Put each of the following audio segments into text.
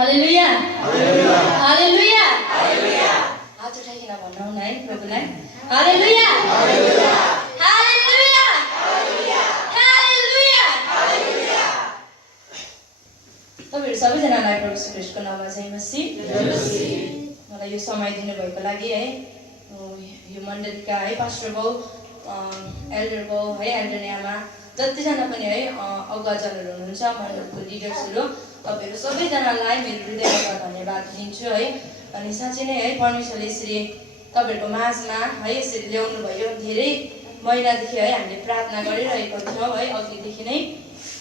हालेलुया हालेलुया हात उठाइकन भन्नु न है प्रभुलाई हालेलुया हालेलुया हालेलुया हालेलुया। तपाईहरु सबैजनालाई प्रभु श्री ख्रीष्टको नाममा जय मसीह। मलाई यो समय दिनुभएको लागि है यो मण्डलीका है पास्टर बाउ एल्डर बाउ है एल्डर आमा जतिजना पनि है अगुवाजनहरू हुनुहुन्छ मण्डलीको लिडर्सहरू तपाईहरु सबैजनालाई मेरो हृदयबाट धन्यवाद दिन्छु है। अनि साँच्चै नै है परमेश्वरले यसरी तपाईहरुको माझमा है यसरी ल्याउनु भयो। धेरै महिनादेखि है हामीले प्रार्थना गरिरहेको थियौँ है अघिदेखि नै।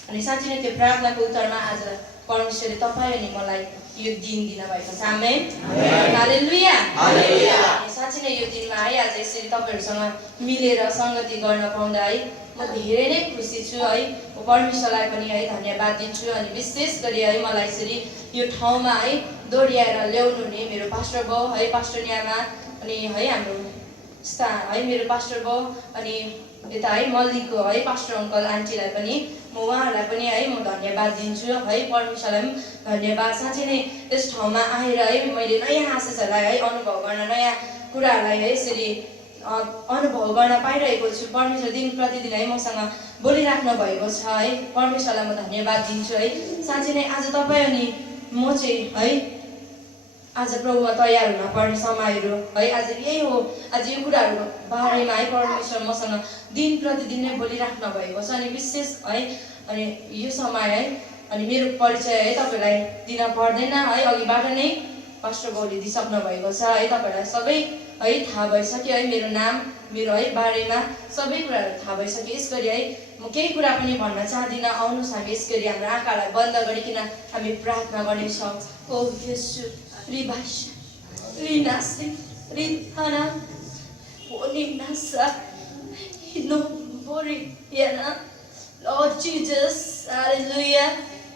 अनि साँच्चै नै त्यो प्रार्थनाको उत्तरमा आज परमेश्वरले तपाईँ अनि मलाई यो दिन दिनु भएको छ। आमेन हालेलुया हालेलुया। साँच्चै नै यो दिनमा है आज यसरी तपाईहरुसँग मिलेर संगति गर्न पाउँदा है म धेरै नै खुसी छु है। परमेश्वरलाई पनि है धन्यवाद दिन्छु। अनि विशेष गरी है मलाई यसरी यो ठाउँमा है दोहोर्याएर ल्याउनु हुने मेरो पास्टर बाउ है पास्टर न्यामा अनि है हाम्रो है मेरो पास्टर बाउ अनि यता है मल्लीको है पास्टर अङ्कल आन्टीलाई पनि म उहाँहरूलाई पनि है म धन्यवाद दिन्छु है। परमेश्वरलाई पनि धन्यवाद। साँच्चै नै यस ठाउँमा आएर है मैले नयाँ आशिषहरूलाई है अनुभव गर्न नयाँ कुराहरूलाई है यसरी अनुभव गर्न पाइरहेको छु। परमेश्वर दिन प्रतिदिन है मसँग बोलिराख्नु भएको छ है। परमेश्वरलाई म धन्यवाद दिन्छु है। साँच्चै नै आज तपाईँ अनि म चाहिँ है आज प्रभुमा तयार हुन पर्ने समयहरू है आज यही हो। आज यो कुराहरूको बारेमा है परमेश्वर मसँग दिन प्रतिदिन नै बोलिराख्नु भएको छ। अनि विशेष है अनि यो समय है अनि मेरो परिचय है तपाईँलाई दिन पर्दैन है अघिबाट नै पास्टर बाउले दिइसक्नु भएको छ है। तपाईँलाई सबै है थाहा भइसक्यो है मेरो नाम मेरो है बारेमा सबै कुराहरू थाहा भइसक्यो। यसगरी है म केही कुरा पनि भन्न चाहदिनँ। आउनुहोस् हामी यसगरी हाम्रो आँखालाई बन्द गरिकन हामी प्रार्थना गर्नेछौँ। ओ येशू रिबाशा रिनासे रिथाना ओनिनासा हिनो बोरी याना लॉर्ड जीसस हालेलुया।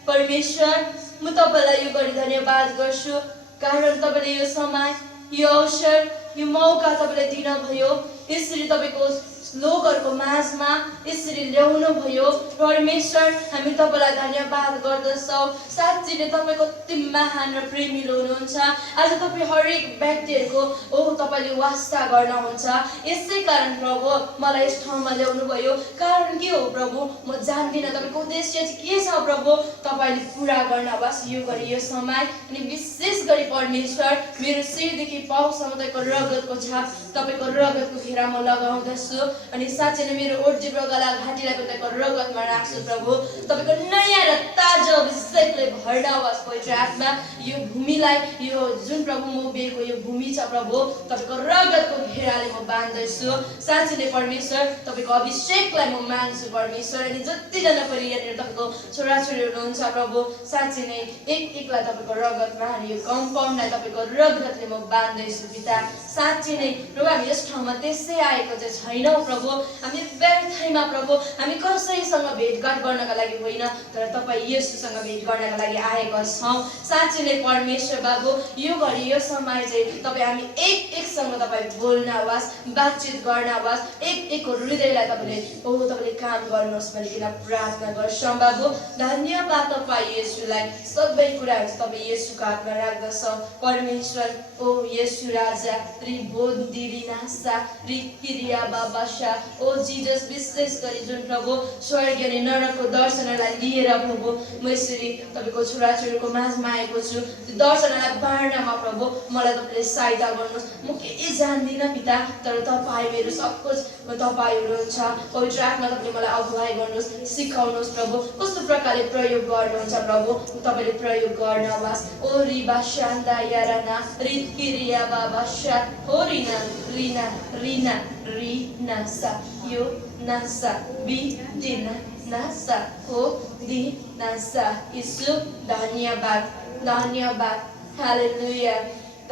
परमेश्वर म तपाईलाई यो गरी धन्यवाद गर्छु कारण तपाईले यो समय यो अवसर यो मौका तपाईले दिनुभयो। यसरी तपाईको लोकहरुको माझमा यसरी ल्याउनु भयो। परमेश्वर हामी तपाईलाई धन्यवाद गर्दछौँ। साँच्चै नै तपाई कति महान र प्रेमिलो हुनुहुन्छ। आज तपाई हरेक व्यक्तिहरुको ओ तपाईले वास्ता गर्नुहुन्छ। यसै कारण प्रभु मलाई यस ठाउँमा ल्याउनु भयो। कारण के हो प्रभु म जान्दिनँ तपाईको उद्देश्य चाहिँ के छ प्रभु तपाईले पूरा गर्न होस् यो गरी यो समय। अनि विशेष गरी परमेश्वर मेरो शिरदेखि पाउसम्म तपाईको रगतको छाप तपाईको रगतको घेरा म लगाउँदछु। अनि साँच्चै नै मेरो ओर्जिब्रो गला घाँटीलाई तपाईको रगतमा राख्छु प्रभु। तपाईको नयाँ र ताजा अभिषेकले भर्न होस् पवित्र आत्मा। यो भूमिलाई यो जुन प्रभु म उभिएको यो भूमि छ प्रभु तपाईको रगतको घेराले म बाँध्दैछु। साँच्चै नै परमेश्वर तपाईको अभिषेकलाई म माग्छु परमेश्वर। अनि जतिजना पनि यहाँनिर तपाईको छोराछोरी हुनुहुन्छ प्रभु साँच्चै नै एक एकलाई तपाईको रगतमा अनि यो कम्पाउन्डलाई तपाईको रगतले म बाँध्दैछु पिता। साँच्चै नै प्रभु हामी यस ठाउँमा त्यसै आएको चाहिँ छैनौँ प्रभु। हामी व्यर्थैमा प्रभु हामी कसैसँग भेटघाट गर्नका लागि होइन तर तपाईँ येशूसँग भेट गर्नका लागि आएका छौँ। साँच्चै नै परमेश्वर बाबु यो घडी यो समय चाहिँ तपाईँ हामी एक एकसँग तपाईँ बोल्न होस् बातचित गर्न होस्। एक एकको हृदयलाई तपाईँले तपाईँले काम गर्नुहोस् भनिकन प्रार्थना गर्छौँ बाबु। धन्यवाद तपाईँ येशूलाई सबै कुराहरू चाहिँ तपाईँ येशूको हातमा राख्दछौँ परमेश्वर। ओ येशू राजा रि बोन्दिरी नासा रि किरिया बाबाशा ओ जीसस विशेष गरी जुन प्रभु स्वर्गीय अनि नरकको दर्शनलाई लिएर प्रभु म यसरी तपाईको छोराछोरीको माझमा आएको छु। त्यो दर्शनलाई बाँड्नमा प्रभु मलाई तपाईँले सहायता गर्नुहोस्। म केही जान्दिनँ पिता तर तपाईँ मेरो सब कुछ तपाईँ हुनुहुन्छ। पवित्र आत्मा तपाईँले मलाई अगुवाई गर्नुहोस् सिकाउनुहोस् प्रभु कस्तो प्रकारले प्रयोग गर्नुहुन्छ प्रभु तपाईँले प्रयोग गर्न होस्। ओ रिबा शान्दा याराना रिकिरिया बाबाशा हो रिना रिना रिना रिना सा यो नासा बी दिना नासा हो दि नासा यीशु धन्यवाद धन्यवाद हालेलुया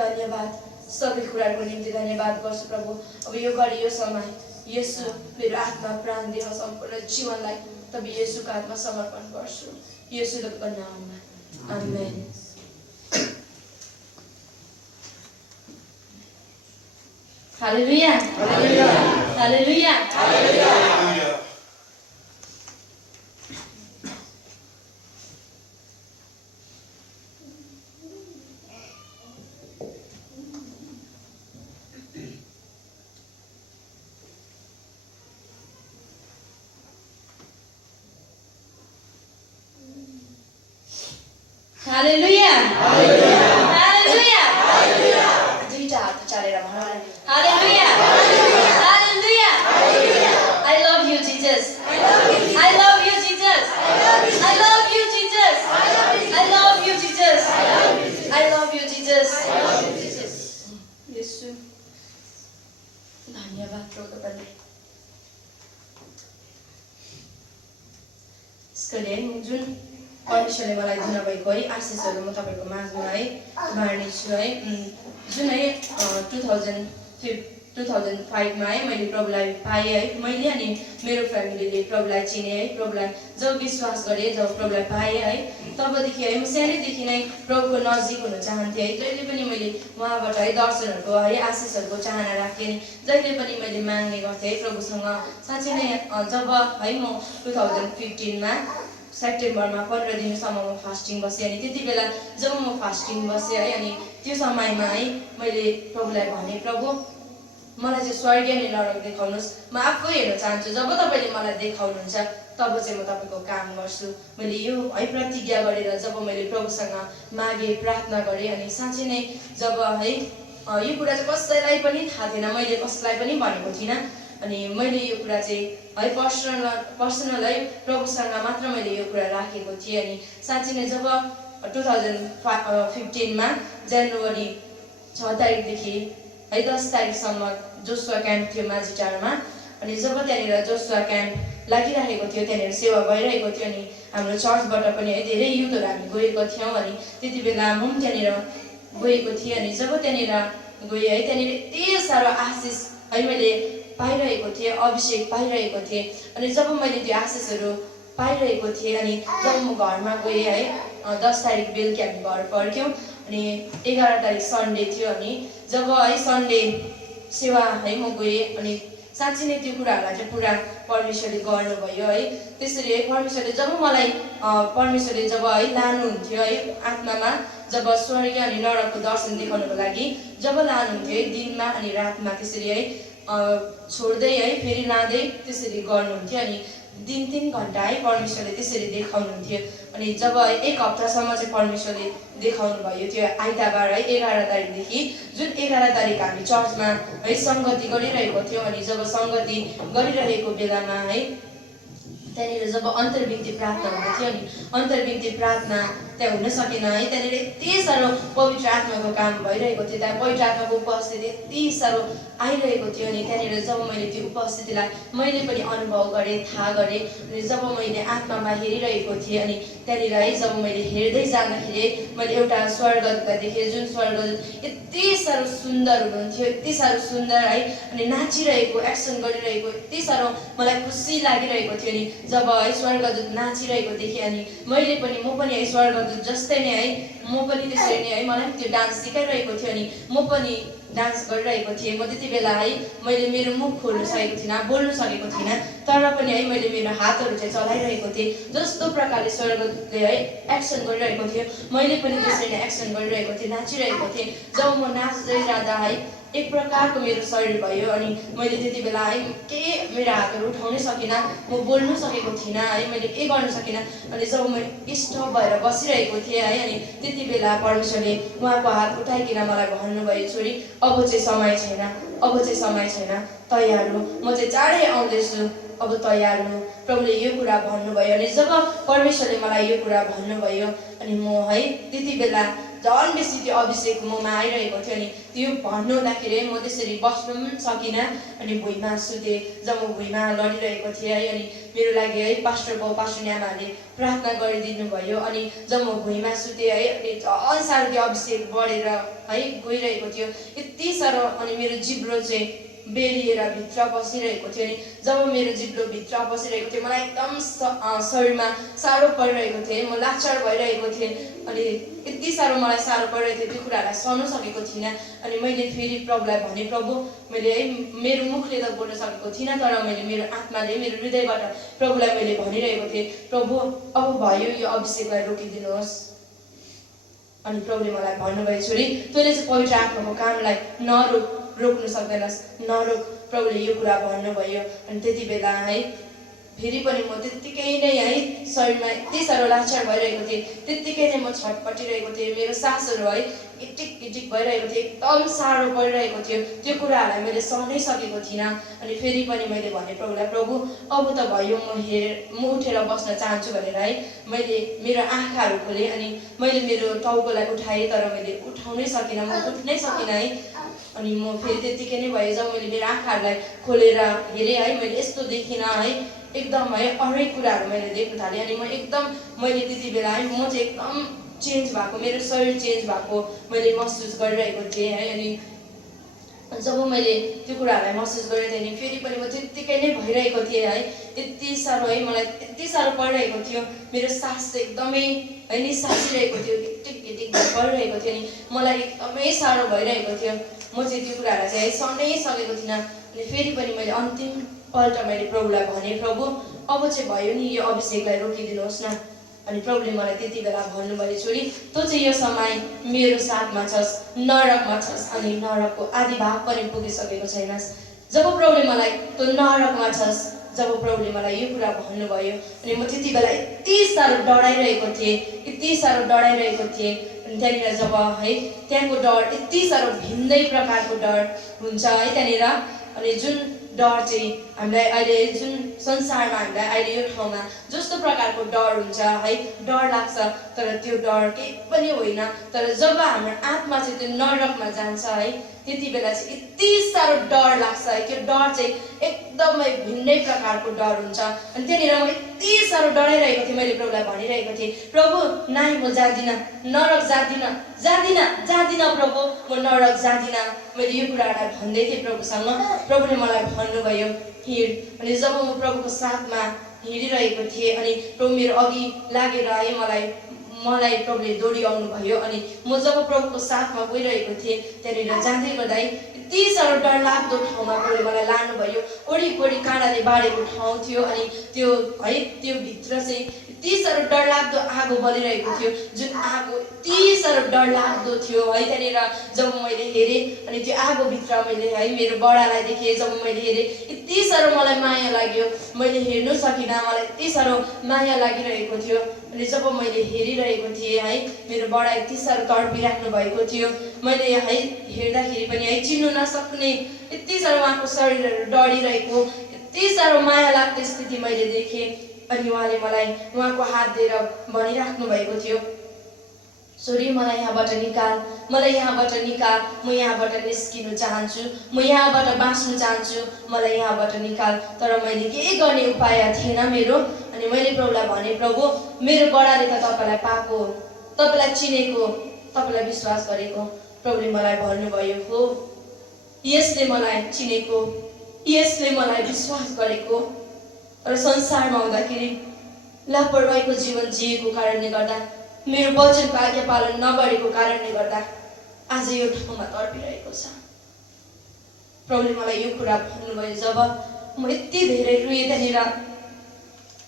धन्यवाद। सबै कुराहरूको निम्ति धन्यवाद गर्छु प्रभु। अब यो गरी यो समय येशू मेरो आत्मा प्राण देह सम्पूर्ण जीवनलाई तपाईँ येशूको हातमा समर्पण गर्छु येशूको नाममा आमेन। हालेलुया हालेलुया हालेलुया हालेलुया। हालेलुया हालेलुया दुईटा हात उचालेर भनौँ न हालेलुया हालेलुया I love you Jesus I love you Jesus I love you Jesus I love you Jesus I love you Jesus येशू धन्यवाद प्रभु तपाईलाई यसको लागि जुन परमेश्वरले मलाई दिनुभएको है आशिषहरू म तपाईको माझमा है बाँड्नेछु है जुन है 2005 मा है मैले प्रभुलाई पाएँ है मैले अनि मेरो फ्यामिलीले प्रभुलाई चिने है प्रभुलाई जब विश्वास गरे जब प्रभुलाई पाएँ है तबदेखि है म सानैदेखि नै प्रभुको नजिक हुन चाहन्थेँ है जहिले पनि मैले उहाँबाट है दर्शनहरूको है आशिषहरूको चाहना राख्थेँ जहिले पनि मैले माग्ने गर्थेँ प्रभुसँग साँच्चै नै जब है म 2015 मा सेप्टेम्बरमा 15 दिनसम्म म फास्टिङ बसेँ अनि त्यति बेला जब म फास्टिङ बसेँ है अनि त्यो समयमा है मैले प्रभुलाई भने प्रभु मलाई चाहिँ स्वर्गीय नरक देखाउनुहोस् म आफै हेर्न चाहन्छु जब तपाईले मलाई देखाउनुहुन्छ तब चाहिँ म तपाईको काम गर्छु मैले यो है प्रतिज्ञा गरेर जब मैले प्रभुसँग मागे प्रार्थना गरेँ अनि साँच्चै नै जब है यो कुरा चाहिँ कसैलाई पनि थाहा थिएन मैले कसैलाई पनि भनेको थिइनँ अनि मैले यो कुरा चाहिँ है पर्सनल है प्रभुसँग मात्र मैले यो कुरा राखेको थिएँ अनि साँच्चै नै जब 2015 मा जनवरी 6 तारिकदेखि है 10 तारिकसम्म जोसुवा क्याम्प थियो माझीटारमा अनि जब त्यहाँनिर जोसुवा क्याम्प लागिरहेको थियो त्यहाँनिर सेवा भइरहेको थियो अनि हाम्रो चर्चबाट पनि है धेरै युथहरू हामी गएको थियौँ अनि त्यति बेला म पनि त्यहाँनिर गएको थिएँ अनि जब त्यहाँनिर गएँ है त्यहाँनिर यति साह्रो आशिष है मैले पाइरहेको थिएँ अभिषेक पाइरहेको थिएँ अनि जब मैले त्यो आशिषहरू पाइरहेको थिएँ अनि जब म घरमा गएँ है 10 तारिक बेलुकी हामी घर फर्क्यौँ अनि 11 तारिक सन्डे थियो अनि जब है सन्डे सेवा है म गएँ अनि साँच्चै नै त्यो कुराहरूलाई चाहिँ पुरा परमेश्वरले गर्नुभयो है त्यसरी है परमेश्वरले जब मलाई परमेश्वरले जब है लानुहुन्थ्यो है आत्मामा जब स्वर्ग अनि नरकको दर्शन देखाउनको लागि जब लानुहुन्थ्यो है दिनमा अनि रातमा त्यसरी है छोड्दै है फेरि लाँदै त्यसरी गर्नुहुन्थ्यो अनि दिन 3 घण्टा है परमेश्वरले त्यसरी देखाउनुहुन्थ्यो अनि जब 1 हप्तासम्म चाहिँ परमेश्वरले देखाउनु भयो त्यो आइतबार है 11 तारिकदेखि जुन 11 तारिक हामी चर्चमा है संगति गरिरहेको थियौँ अनि जब संगति गरिरहेको बेलामा है त्यहाँनिर जब अन्तर्विन्ती प्रार्थना हुँदै थियो अनि अन्तर्विन्ती प्रार्थना त्यहाँ हुन सकेन है त्यहाँनिर यति साह्रो पवित्र आत्माको काम भइरहेको थियो त्यहाँ पवित्र आत्माको उपस्थिति यति साह्रो आइरहेको थियो अनि त्यहाँनिर जब मैले त्यो उपस्थितिलाई मैले पनि अनुभव गरेँ थाहा गरेँ अनि जब मैले आत्मामा हेरिरहेको थिएँ अनि त्यहाँनिर है जब मैले हेर्दै जाँदाखेरि मैले एउटा स्वर्गदूतलाई देखेँ जुन स्वर्गदूत यति साह्रो सुन्दर हुनुहुन्थ्यो यति साह्रो सुन्दर है अनि नाचिरहेको एक्सन गरिरहेको यति साह्रो मलाई खुसी लागिरहेको थियो अनि जब है स्वर्गदूत नाचिरहेको देखेँ अनि मैले पनि म पनि है स्वर्गदूत जस्तै नै है म पनि त्यसरी नै है मलाई त्यो डान्स सिकाइरहेको थियो अनि म पनि डान्स गरिरहेको थिएँ म त्यति बेला है मैले मेरो मुख खोल्न सकेको थिइनँ बोल्न सकेको थिइनँ तर पनि है मैले मेरो हातहरू चाहिँ चलाइरहेको थिएँ जस्तो प्रकारले स्वर्गदूतले है एक्सन गरिरहेको थियो मैले पनि त्यसरी नै एक्सन गरिरहेको थिएँ नाचिरहेको थिएँ जब म नाच्दै जाँदा है एक प्रकारको मेरो शरीर भयो अनि मैले त्यति बेला है केही मेरो हातहरू उठाउनै सकिनँ म बोल्न सकेको थिइनँ है मैले के गर्न सकिनँ अनि जब म स्टप भएर बसिरहेको थिएँ है अनि त्यति बेला परमेश्वरले उहाँको हात उठाइकन मलाई भन्नुभयो छोरी अब चाहिँ समय छैन तयार हो म चाहिँ चाँडै आउँदैछु अब तयार हो प्रभुले यो कुरा भन्नुभयो अनि जब परमेश्वरले मलाई यो कुरा भन्नुभयो अनि म है त्यति बेला झन् बेसी त्यो अभिषेक ममा आइरहेको थियो अनि त्यो भन्नुहुँदाखेरि म त्यसरी बस्न पनि सकिनँ अनि भुइँमा सुतेँ जब म भुइँमा लडिरहेको थिएँ है अनि मेरो लागि है पास्टर न्यामाहरूले प्रार्थना गरिदिनु भयो अनि जब म भुइँमा सुतेँ है अनि झन् साह्रो त्यो अभिषेक बढेर है गइरहेको थियो यति साह्रो अनि मेरो जिब्रो चाहिँ बेरिएर भित्र पसिरहेको थियो अनि जब मेरो जिब्रो भित्र पसिरहेको थियो मलाई एकदम शरीरमा साह्रो परिरहेको थियो म लाचार भइरहेको थिएँ अनि यति साह्रो मलाई साह्रो परिरहेको थियो त्यो कुराहरूलाई सहन सकेको थिइनँ अनि मैले फेरि प्रभुलाई भने प्रभु मैले है मेरो मुखले त बोल्न सकेको थिइनँ तर मैले मेरो आत्माले मेरो हृदयबाट प्रभुलाई मैले भनिरहेको थिएँ प्रभु अब भयो यो अभिषेकलाई रोकिदिनुहोस् अनि प्रभुले मलाई भन्नुभयो छोरी तैँले चाहिँ पवित्र आत्माको कामलाई रोक्नु सक्दैनस् नरोक प्रभुले यो कुरा भन्नुभयो अनि त्यति बेला है फेरि पनि म त्यत्तिकै नै है शरीरमा यति साह्रो लाचार भइरहेको थिएँ त्यत्तिकै नै म म छटपटिरहेको थिएँ, मेरो सासहरू है इटिक इटिक भइरहेको थियो, एकदम साह्रो परिरहेको थियो। त्यो कुराहरूलाई मैले सहनै सकेको थिइनँ। अनि फेरि पनि मैले भने प्रभुलाई, प्रभु अब त भयो, म उठेर बस्न चाहन्छु भनेर है मैले मेरो आँखाहरू खोलेँ। अनि मैले मेरो टाउकोलाई उठाएँ, तर मैले उठाउनै सकिनँ, म उठ्नै सकिनँ है। अनि म फेरि त्यतिकै नै भएँ। जब मैले मेरो आँखाहरूलाई खोलेर हेरेँ है, मैले यस्तो देखिनँ है, एकदम है अरू कुराहरू मैले देख्न थालेँ। अनि मैले त्यति बेला है म चाहिँ एकदम चेन्ज भएको, मेरो शरीर चेन्ज भएको मैले महसुस गरिरहेको थिएँ है। अनि जब मैले त्यो कुराहरूलाई महसुस गरेँ थिएँ नि फेरि पनि म त्यत्तिकै नै भइरहेको थिएँ है। यति साह्रो है मलाई यति साह्रो परिरहेको थियो, मेरो सास चाहिँ एकदमै है निसासिरहेको थियो, टिक टिक परिरहेको थियो। अनि मलाई एकदमै साह्रो भइरहेको थियो। म चाहिँ त्यो कुराहरूलाई चाहिँ है सहनै सकेको थिइनँ। अनि फेरि पनि मैले अन्तिमपल्ट मैले प्रभुलाई भने, प्रभु अब चाहिँ भयो नि, यो अभिषेकलाई रोकिदिनुहोस् न। अनि प्रभुले मलाई त्यति बेला भन्नुभयो, छोरी तँ चाहिँ यो समय मेरो साथमा छस्, नरकमा छस्, अनि नरकको आधी भाग पनि पुगिसकेको छैनस्। जब प्रभुले मलाई तँ नरकमा छस्, जब प्रभुले मलाई यो कुरा भन्नुभयो, अनि म त्यति बेला यति साह्रो डराइरहेको थिएँ, यति साह्रो डराइरहेको थिएँ। अनि त्यहाँनिर जब है त्यहाँको डर यति साह्रो भिन्दै प्रकारको डर हुन्छ है त्यहाँनिर। अनि जुन डर चाहिँ हामीलाई अहिले जुन संसारमा हामीलाई अहिले यो ठाउँमा जस्तो प्रकारको डर हुन्छ है, डर लाग्छ, तर त्यो डर केही पनि होइन। तर जब हाम्रो आत्मा चाहिँ त्यो नरकमा जान्छ है, त्यति बेला चाहिँ यति साह्रो डर लाग्छ है। त्यो डर चाहिँ एकदमै भिन्नै प्रकारको डर हुन्छ। अनि त्यहाँनिर म यति साह्रो डराइरहेको थिएँ। मैले प्रभुलाई भनिरहेको थिएँ, प्रभु नाइ म जाँदिनँ, नरक जाँदिनँ, जाँदिनँ जाँदिनँ प्रभु, म नरक जाँदिनँ। मैले यो कुराहरूलाई भन्दै थिएँ प्रभुसँग। प्रभुले मलाई भन्नुभयो हिँड। अनि जब म प्रभुको साथमा हिँडिरहेको थिएँ, अनि प्रभु मेरो अघि लागेर है मलाई प्रभुले दौडिआउनु भयो। अनि म जब प्रभुको साथमा गइरहेको थिएँ, त्यहाँनिर जाँदै गर्दा यति साह्रो डरलाग्दो ठाउँमा प्रभुले मलाई लानुभयो। वरिपरि काँडाले बारेको ठाउँ थियो। अनि त्यो है त्यो भित्र चाहिँ यति साह्रो डरलाग्दो आगो बलिरहेको थियो, जुन आगो यति साह्रो डरलाग्दो थियो है। त्यहाँनिर जब मैले हेरेँ, अनि त्यो आगोभित्र मैले है मेरो बडालाई देखेँ। जब मैले हेरेँ यति साह्रो मलाई माया लाग्यो, मैले हेर्नु सकिनँ, मलाई यति साह्रो माया लागिरहेको थियो। अनि जब मैले हेरिरहेको थिएँ है, मेरो बडा यति साह्रो तडपिराख्नु भएको थियो। मैले है हेर्दाखेरि पनि है चिन्नु नसक्ने यति साह्रो उहाँको शरीरहरू डढिरहेको, यति साह्रो माया लाग्दो स्थिति मैले देखेँ। अनि उहाँले मलाई उहाँको हात दिएर भनिराख्नु भएको थियो, छोरी मलाई यहाँबाट निकाल, मलाई यहाँबाट निकाल, म यहाँबाट निस्किनु चाहन्छु, म यहाँबाट बाँच्नु चाहन्छु, मलाई यहाँबाट निकाल। तर मैले केही गर्ने उपाय थिएन मेरो। अनि मैले प्रभुलाई भने, प्रभु मेरो बडाले त तपाईँलाई पाएको, तपाईँलाई चिनेको, तपाईँलाई विश्वास गरेको। प्रभुले मलाई भन्नुभयो, हो यसले मलाई चिनेको, यसले मलाई विश्वास गरेको, र संसारमा हुँदाखेरि लापरवाहीको जीवन जिएको कारणले गर्दा, मेरो वचनको आज्ञा पालन नगरेको कारणले गर्दा आज यो ठाउँमा तडपिरहेको छ। प्रभुले मलाई यो कुरा भन्नुभयो। जब म यति धेरै रुएँ त्यहाँनिर,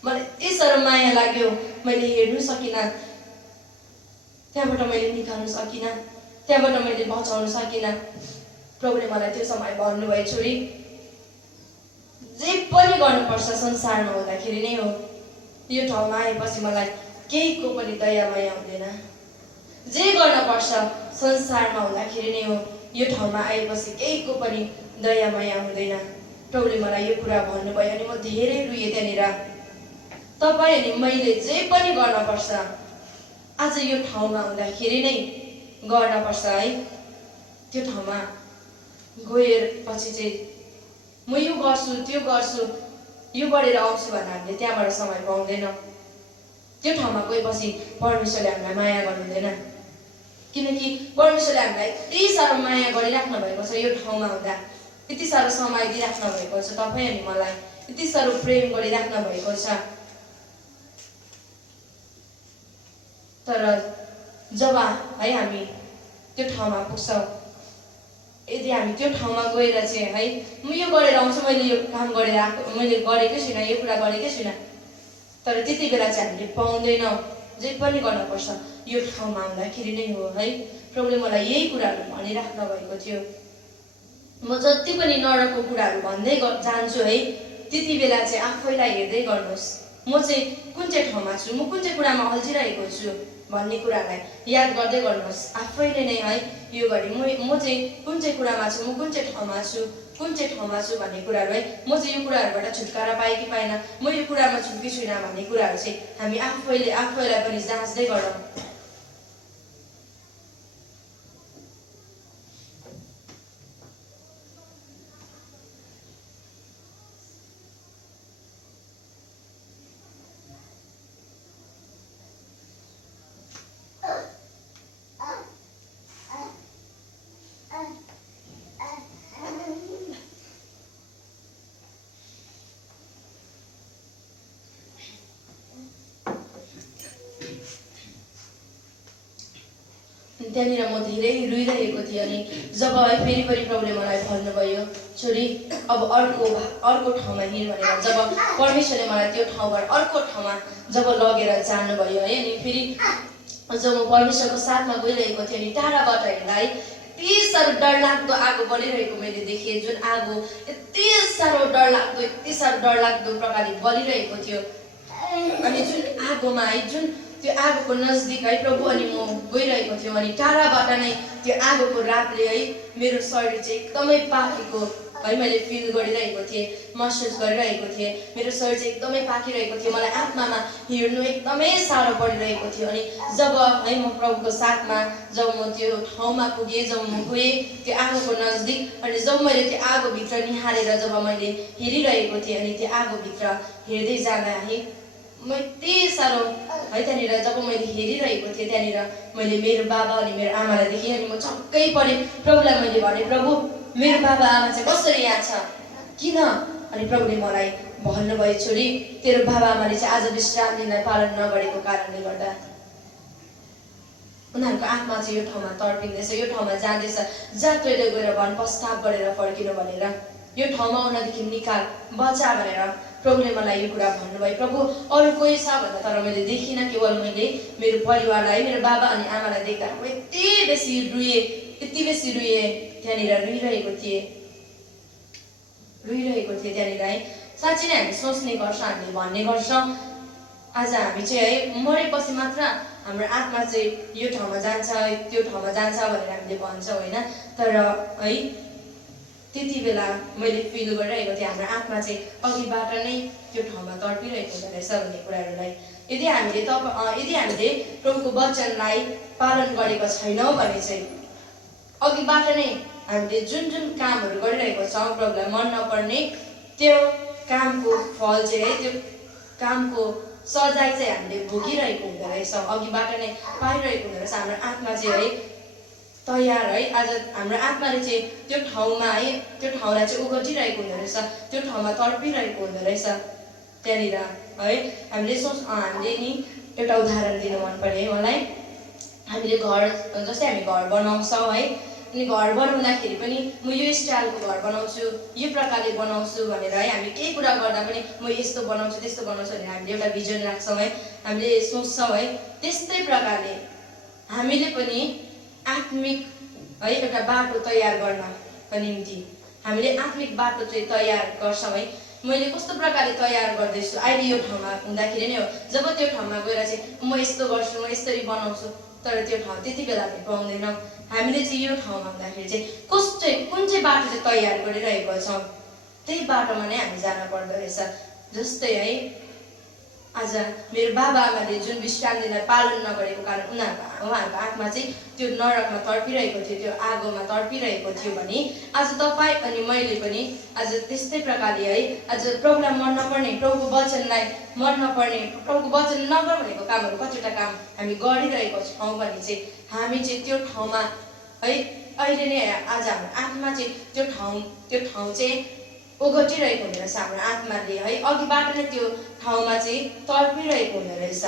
मलाई यति साह्रो माया लाग्यो, मैले हेर्नु सकिनँ, त्यहाँबाट मैले निकाल्नु सकिनँ, त्यहाँबाट मैले बचाउनु सकिनँ। प्रभुले मलाई त्यो समय भन्नुभयो, छोरी जे पनि गर्नुपर्छ संसारमा हुँदाखेरि नै हो, यो ठाउँमा आएपछि मलाई केहीको पनि दया माया हुँदैन। जे गर्नुपर्छ संसारमा हुँदाखेरि नै हो, यो ठाउँमा आएपछि केहीको पनि दया माया हुँदैन। प्रभुले मलाई यो कुरा भन्नुभयो। अनि म धेरै रुएँ त्यहाँनिर। तपाईँ अनि मैले जे पनि गर्नुपर्छ आज यो ठाउँमा हुँदाखेरि नै गर्नुपर्छ है। त्यो ठाउँमा गएपछि चाहिँ म यो गर्छु त्यो गर्छु यो गरेर आउँछु भनेर हामीले त्यहाँबाट समय पाउँदैन। त्यो ठाउँमा गएपछि परमेश्वरले हामीलाई माया गर्नुहुँदैन, किनकि परमेश्वरले हामीलाई यति साह्रो माया गरिराख्नु भएको छ। यो ठाउँमा हुँदा यति साह्रो समय दिइराख्नु भएको छ, तपाईँ अनि मलाई यति साह्रो प्रेम गरिराख्नु भएको छ। तर जब है हामी त्यो ठाउँमा पुग्छौँ, यदि हामी त्यो ठाउँमा गएर चाहिँ है म यो गरेर आउँछु, मैले यो काम गरेर आएको, मैले गरेकै छुइनँ, यो कुरा गरेकै छुइनँ, तर त्यति बेला चाहिँ हामीले पाउँदैनौँ। जे पनि गर्नुपर्छ यो ठाउँमा हुँदाखेरि नै हो है। प्रभुले मलाई यही कुराहरू भनिराख्नु भएको थियो। म जति पनि नरकको कुराहरू भन्दै जान्छु है, त्यति बेला चाहिँ आफैलाई हेर्दै गर्नुहोस्, म चाहिँ कुन चाहिँ ठाउँमा छु, म कुन चाहिँ कुरामा अल्झिरहेको छु भन्ने कुरालाई याद गर्दै गर्नुहोस्। आफैले नै है यो घडी म चाहिँ कुन चाहिँ कुरामा छु, म कुन चाहिँ ठाउँमा छु, भन्ने कुराहरू है, म चाहिँ यो कुराहरूबाट छुटकारा पाएँ कि पाएन, म यो कुरामा छु कि छुइनँ भन्ने कुराहरू चाहिँ हामी आफैलाई पनि जाँच्दै गरौँ। त्यहाँनिर म धेरै रुइरहेको थिएँ अनि जब है फेरि पनि प्रभुले मलाई भन्नुभयो, छोरी अब अर्को ठाउँमा हिँड भनेर जब परमेश्वरले मलाई त्यो ठाउँबाट अर्को ठाउँमा जब लगेर जानुभयो है, अनि फेरि जब म परमेश्वरको साथमा गइरहेको थिएँ अनि टाढाबाट हेर्दा है यति साह्रो डरलाग्दो आगो बलिरहेको मैले देखेँ। जुन आगो यति साह्रो डरलाग्दो प्रकारले बलिरहेको थियो अनि जुन आगोमा है, जुन त्यो आगोको नजिक है प्रभु अनि म गइरहेको थियौँ अनि टाढाबाट नै त्यो आगोको रापले है मेरो शरीर चाहिँ एकदमै पाकेको है मैले फिल गरिरहेको थिएँ, महसुस गरिरहेको थिएँ। मेरो शरीर चाहिँ एकदमै पाकिरहेको थियो, मलाई आत्मामा हिँड्नु एकदमै साह्रो परिरहेको थियो। अनि जब है म प्रभुको साथमा जब म त्यो ठाउँमा पुगेँ, जब म गएँ त्यो आगोको नजिक अनि जब मैले त्यो आगोभित्र निहालेर जब मैले हेरिरहेको थिएँ अनि त्यो आगोभित्र हेर्दै जाँदा है म यति साह्रो है त्यहाँनिर जब मैले हेरिरहेको थिएँ त्यहाँनिर मैले मेरो बाबा अनि मेरो आमालाई देखेँ अनि म छक्कै परेँ। प्रभुलाई मैले भने, प्रभु मेरो बाबा आमा चाहिँ कसरी यहाँ छ, किन? अनि प्रभुले मलाई भन्नुभयो, छोरी तेरो बाबा आमाले चाहिँ आज विश्राम दिनलाई पालन नगरेको कारणले गर्दा उनीहरूको आत्मा चाहिँ यो ठाउँमा तडपिँदैछ, यो ठाउँमा जाँदैछ, जा तैँले गएर भन प्रस्ताव गरेर फर्किनु भनेर, यो ठाउँमा उनीदेखि निकाल, बचा भनेर प्रभुले मलाई यो कुरा भन्नुभयो। प्रभु अरू कोही छ भन्दा तर मैले देखिनँ, केवल मैले मेरो परिवारलाई मेरो बाबा अनि आमालाई देख्दा म यति बेसी रुएँ त्यहाँनिर रुइरहेको थिएँ त्यहाँनिर है। साँच्चै नै हामी सोच्ने गर्छौँ, हामीले भन्ने गर्छौँ आज हामी चाहिँ है मरेपछि मात्र हाम्रो आत्मा चाहिँ यो ठाउँमा जान्छ त्यो ठाउँमा जान्छ भनेर हामीले भन्छौँ होइन, तर है त्यति बेला मैले फिल गरिरहेको थिएँ हाम्रो आत्मा चाहिँ अघिबाट नै त्यो ठाउँमा तडपिरहेको हुँदो रहेछ भन्ने कुराहरूलाई। यदि हामीले प्रभुको वचनलाई पालन गरेको छैनौँ भने चाहिँ अघिबाट नै हामीले जुन कामहरू गरिरहेको छौँ प्रभुलाई मन नपर्ने त्यो कामको फल चाहिँ है, त्यो कामको सजाय चाहिँ हामीले भोगिरहेको हुँदो रहेछ, अघिबाट नै पाइरहेको हुँदो रहेछ। हाम्रो आत्मा चाहिँ है तयार है, आज हाम्रो आत्माले चाहिँ त्यो ठाउँमा है त्यो ठाउँलाई चाहिँ ओगटिरहेको हुँदो रहेछ, त्यो ठाउँमा तडपिरहेको हुँदो रहेछ त्यहाँनिर है। हामीले नि एउटा उदाहरण दिनु मन पर्यो है मलाई। हामीले जस्तै हामी घर बनाउँछौँ है, अनि घर बनाउँदाखेरि पनि म यो स्टाइलको घर बनाउँछु, यो प्रकारले बनाउँछु भनेर है हामी केही कुरा गर्दा पनि म यस्तो बनाउँछु त्यस्तो बनाउँछु भनेर हामीले एउटा भिजन राख्छौँ है, हामीले सोच्छौँ है। त्यस्तै प्रकारले हामीले पनि आत्मिक है एउटा बाटो तयार गर्नको निम्ति हामीले आत्मिक बाटो चाहिँ तयार गर्छौँ है। मैले कस्तो प्रकारले तयार गर्दैछु अहिले यो ठाउँमा हुँदाखेरि नै हो, जब त्यो ठाउँमा गएर चाहिँ म यस्तो गर्छु, म यसरी बनाउँछु, तर त्यो ठाउँ त्यति बेला हामी पाउँदैनौँ। हामीले चाहिँ यो ठाउँमा हुँदाखेरि चाहिँ कुन चाहिँ बाटो चाहिँ तयार गरिरहेको छौँ त्यही बाटोमा नै हामी जान पर्दो रहेछ। जस्तै है आज मेरो बाबा आमाले जुन विश्राम दिनलाई पालन नगरेको कारण उहाँहरूको आत्मा चाहिँ त्यो नरकमा तडपिरहेको थियो, त्यो आगोमा तडपिरहेको थियो भने आज तपाईँ अनि मैले पनि आज त्यस्तै प्रकारले है आज प्रभुलाई मन नपर्ने, प्रभुको वचनलाई मन नपर्ने, प्रभुको वचन नगर भनेको कामहरू कतिवटा काम हामी गरिरहेको छौँ भने चाहिँ हामी चाहिँ त्यो ठाउँमा है अहिले नै आज हाम्रो आत्मा चाहिँ त्यो ठाउँ चाहिँ ओगटिरहेको हुँदो रहेछ। हाम्रो आत्माले है अघिबाट नै त्यो ठाउँमा चाहिँ तडपिरहेको हुँदो रहेछ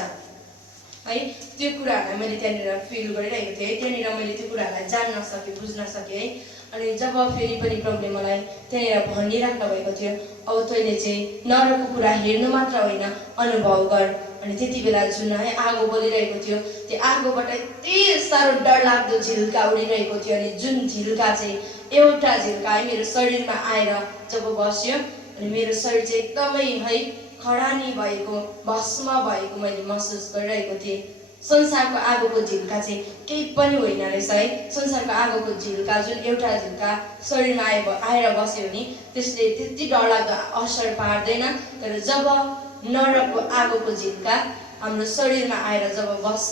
है। त्यो कुराहरूलाई मैले त्यहाँनिर फिल गरिरहेको थिएँ, त्यहाँनिर मैले त्यो कुराहरूलाई जान्न सकेँ, बुझ्न सकेँ है। अनि जब फेरि पनि प्रभुले मलाई त्यहाँनिर भनिराख्नु भएको थियो, अब तैँले चाहिँ नरकको कुरा हेर्नु मात्र होइन अनुभव गर। अनि त्यति बेला जुन है आगो बलिरहेको थियो त्यो आगोबाट यति साह्रो डरलाग्दो झिल्का उडिरहेको थियो अनि जुन झिल्का चाहिँ एउटा झिल्का है मेरो शरीरमा आएर जब बस्यो अनि मेरो शरीर चाहिँ एकदमै है खरानी भएको भस्म भएको मैले महसुस गरिरहेको थिएँ। संसारको आगोको झिल्का चाहिँ केही पनि होइन रहेछ है। संसारको आगोको झिल्का जुन एउटा झिल्का शरीरमा आएर बस्यो भने त्यसले त्यति डरलाग्दो असर पार्दैन। तर जब नरकको आगोको झिल्का हाम्रो शरीरमा आएर जब बस्छ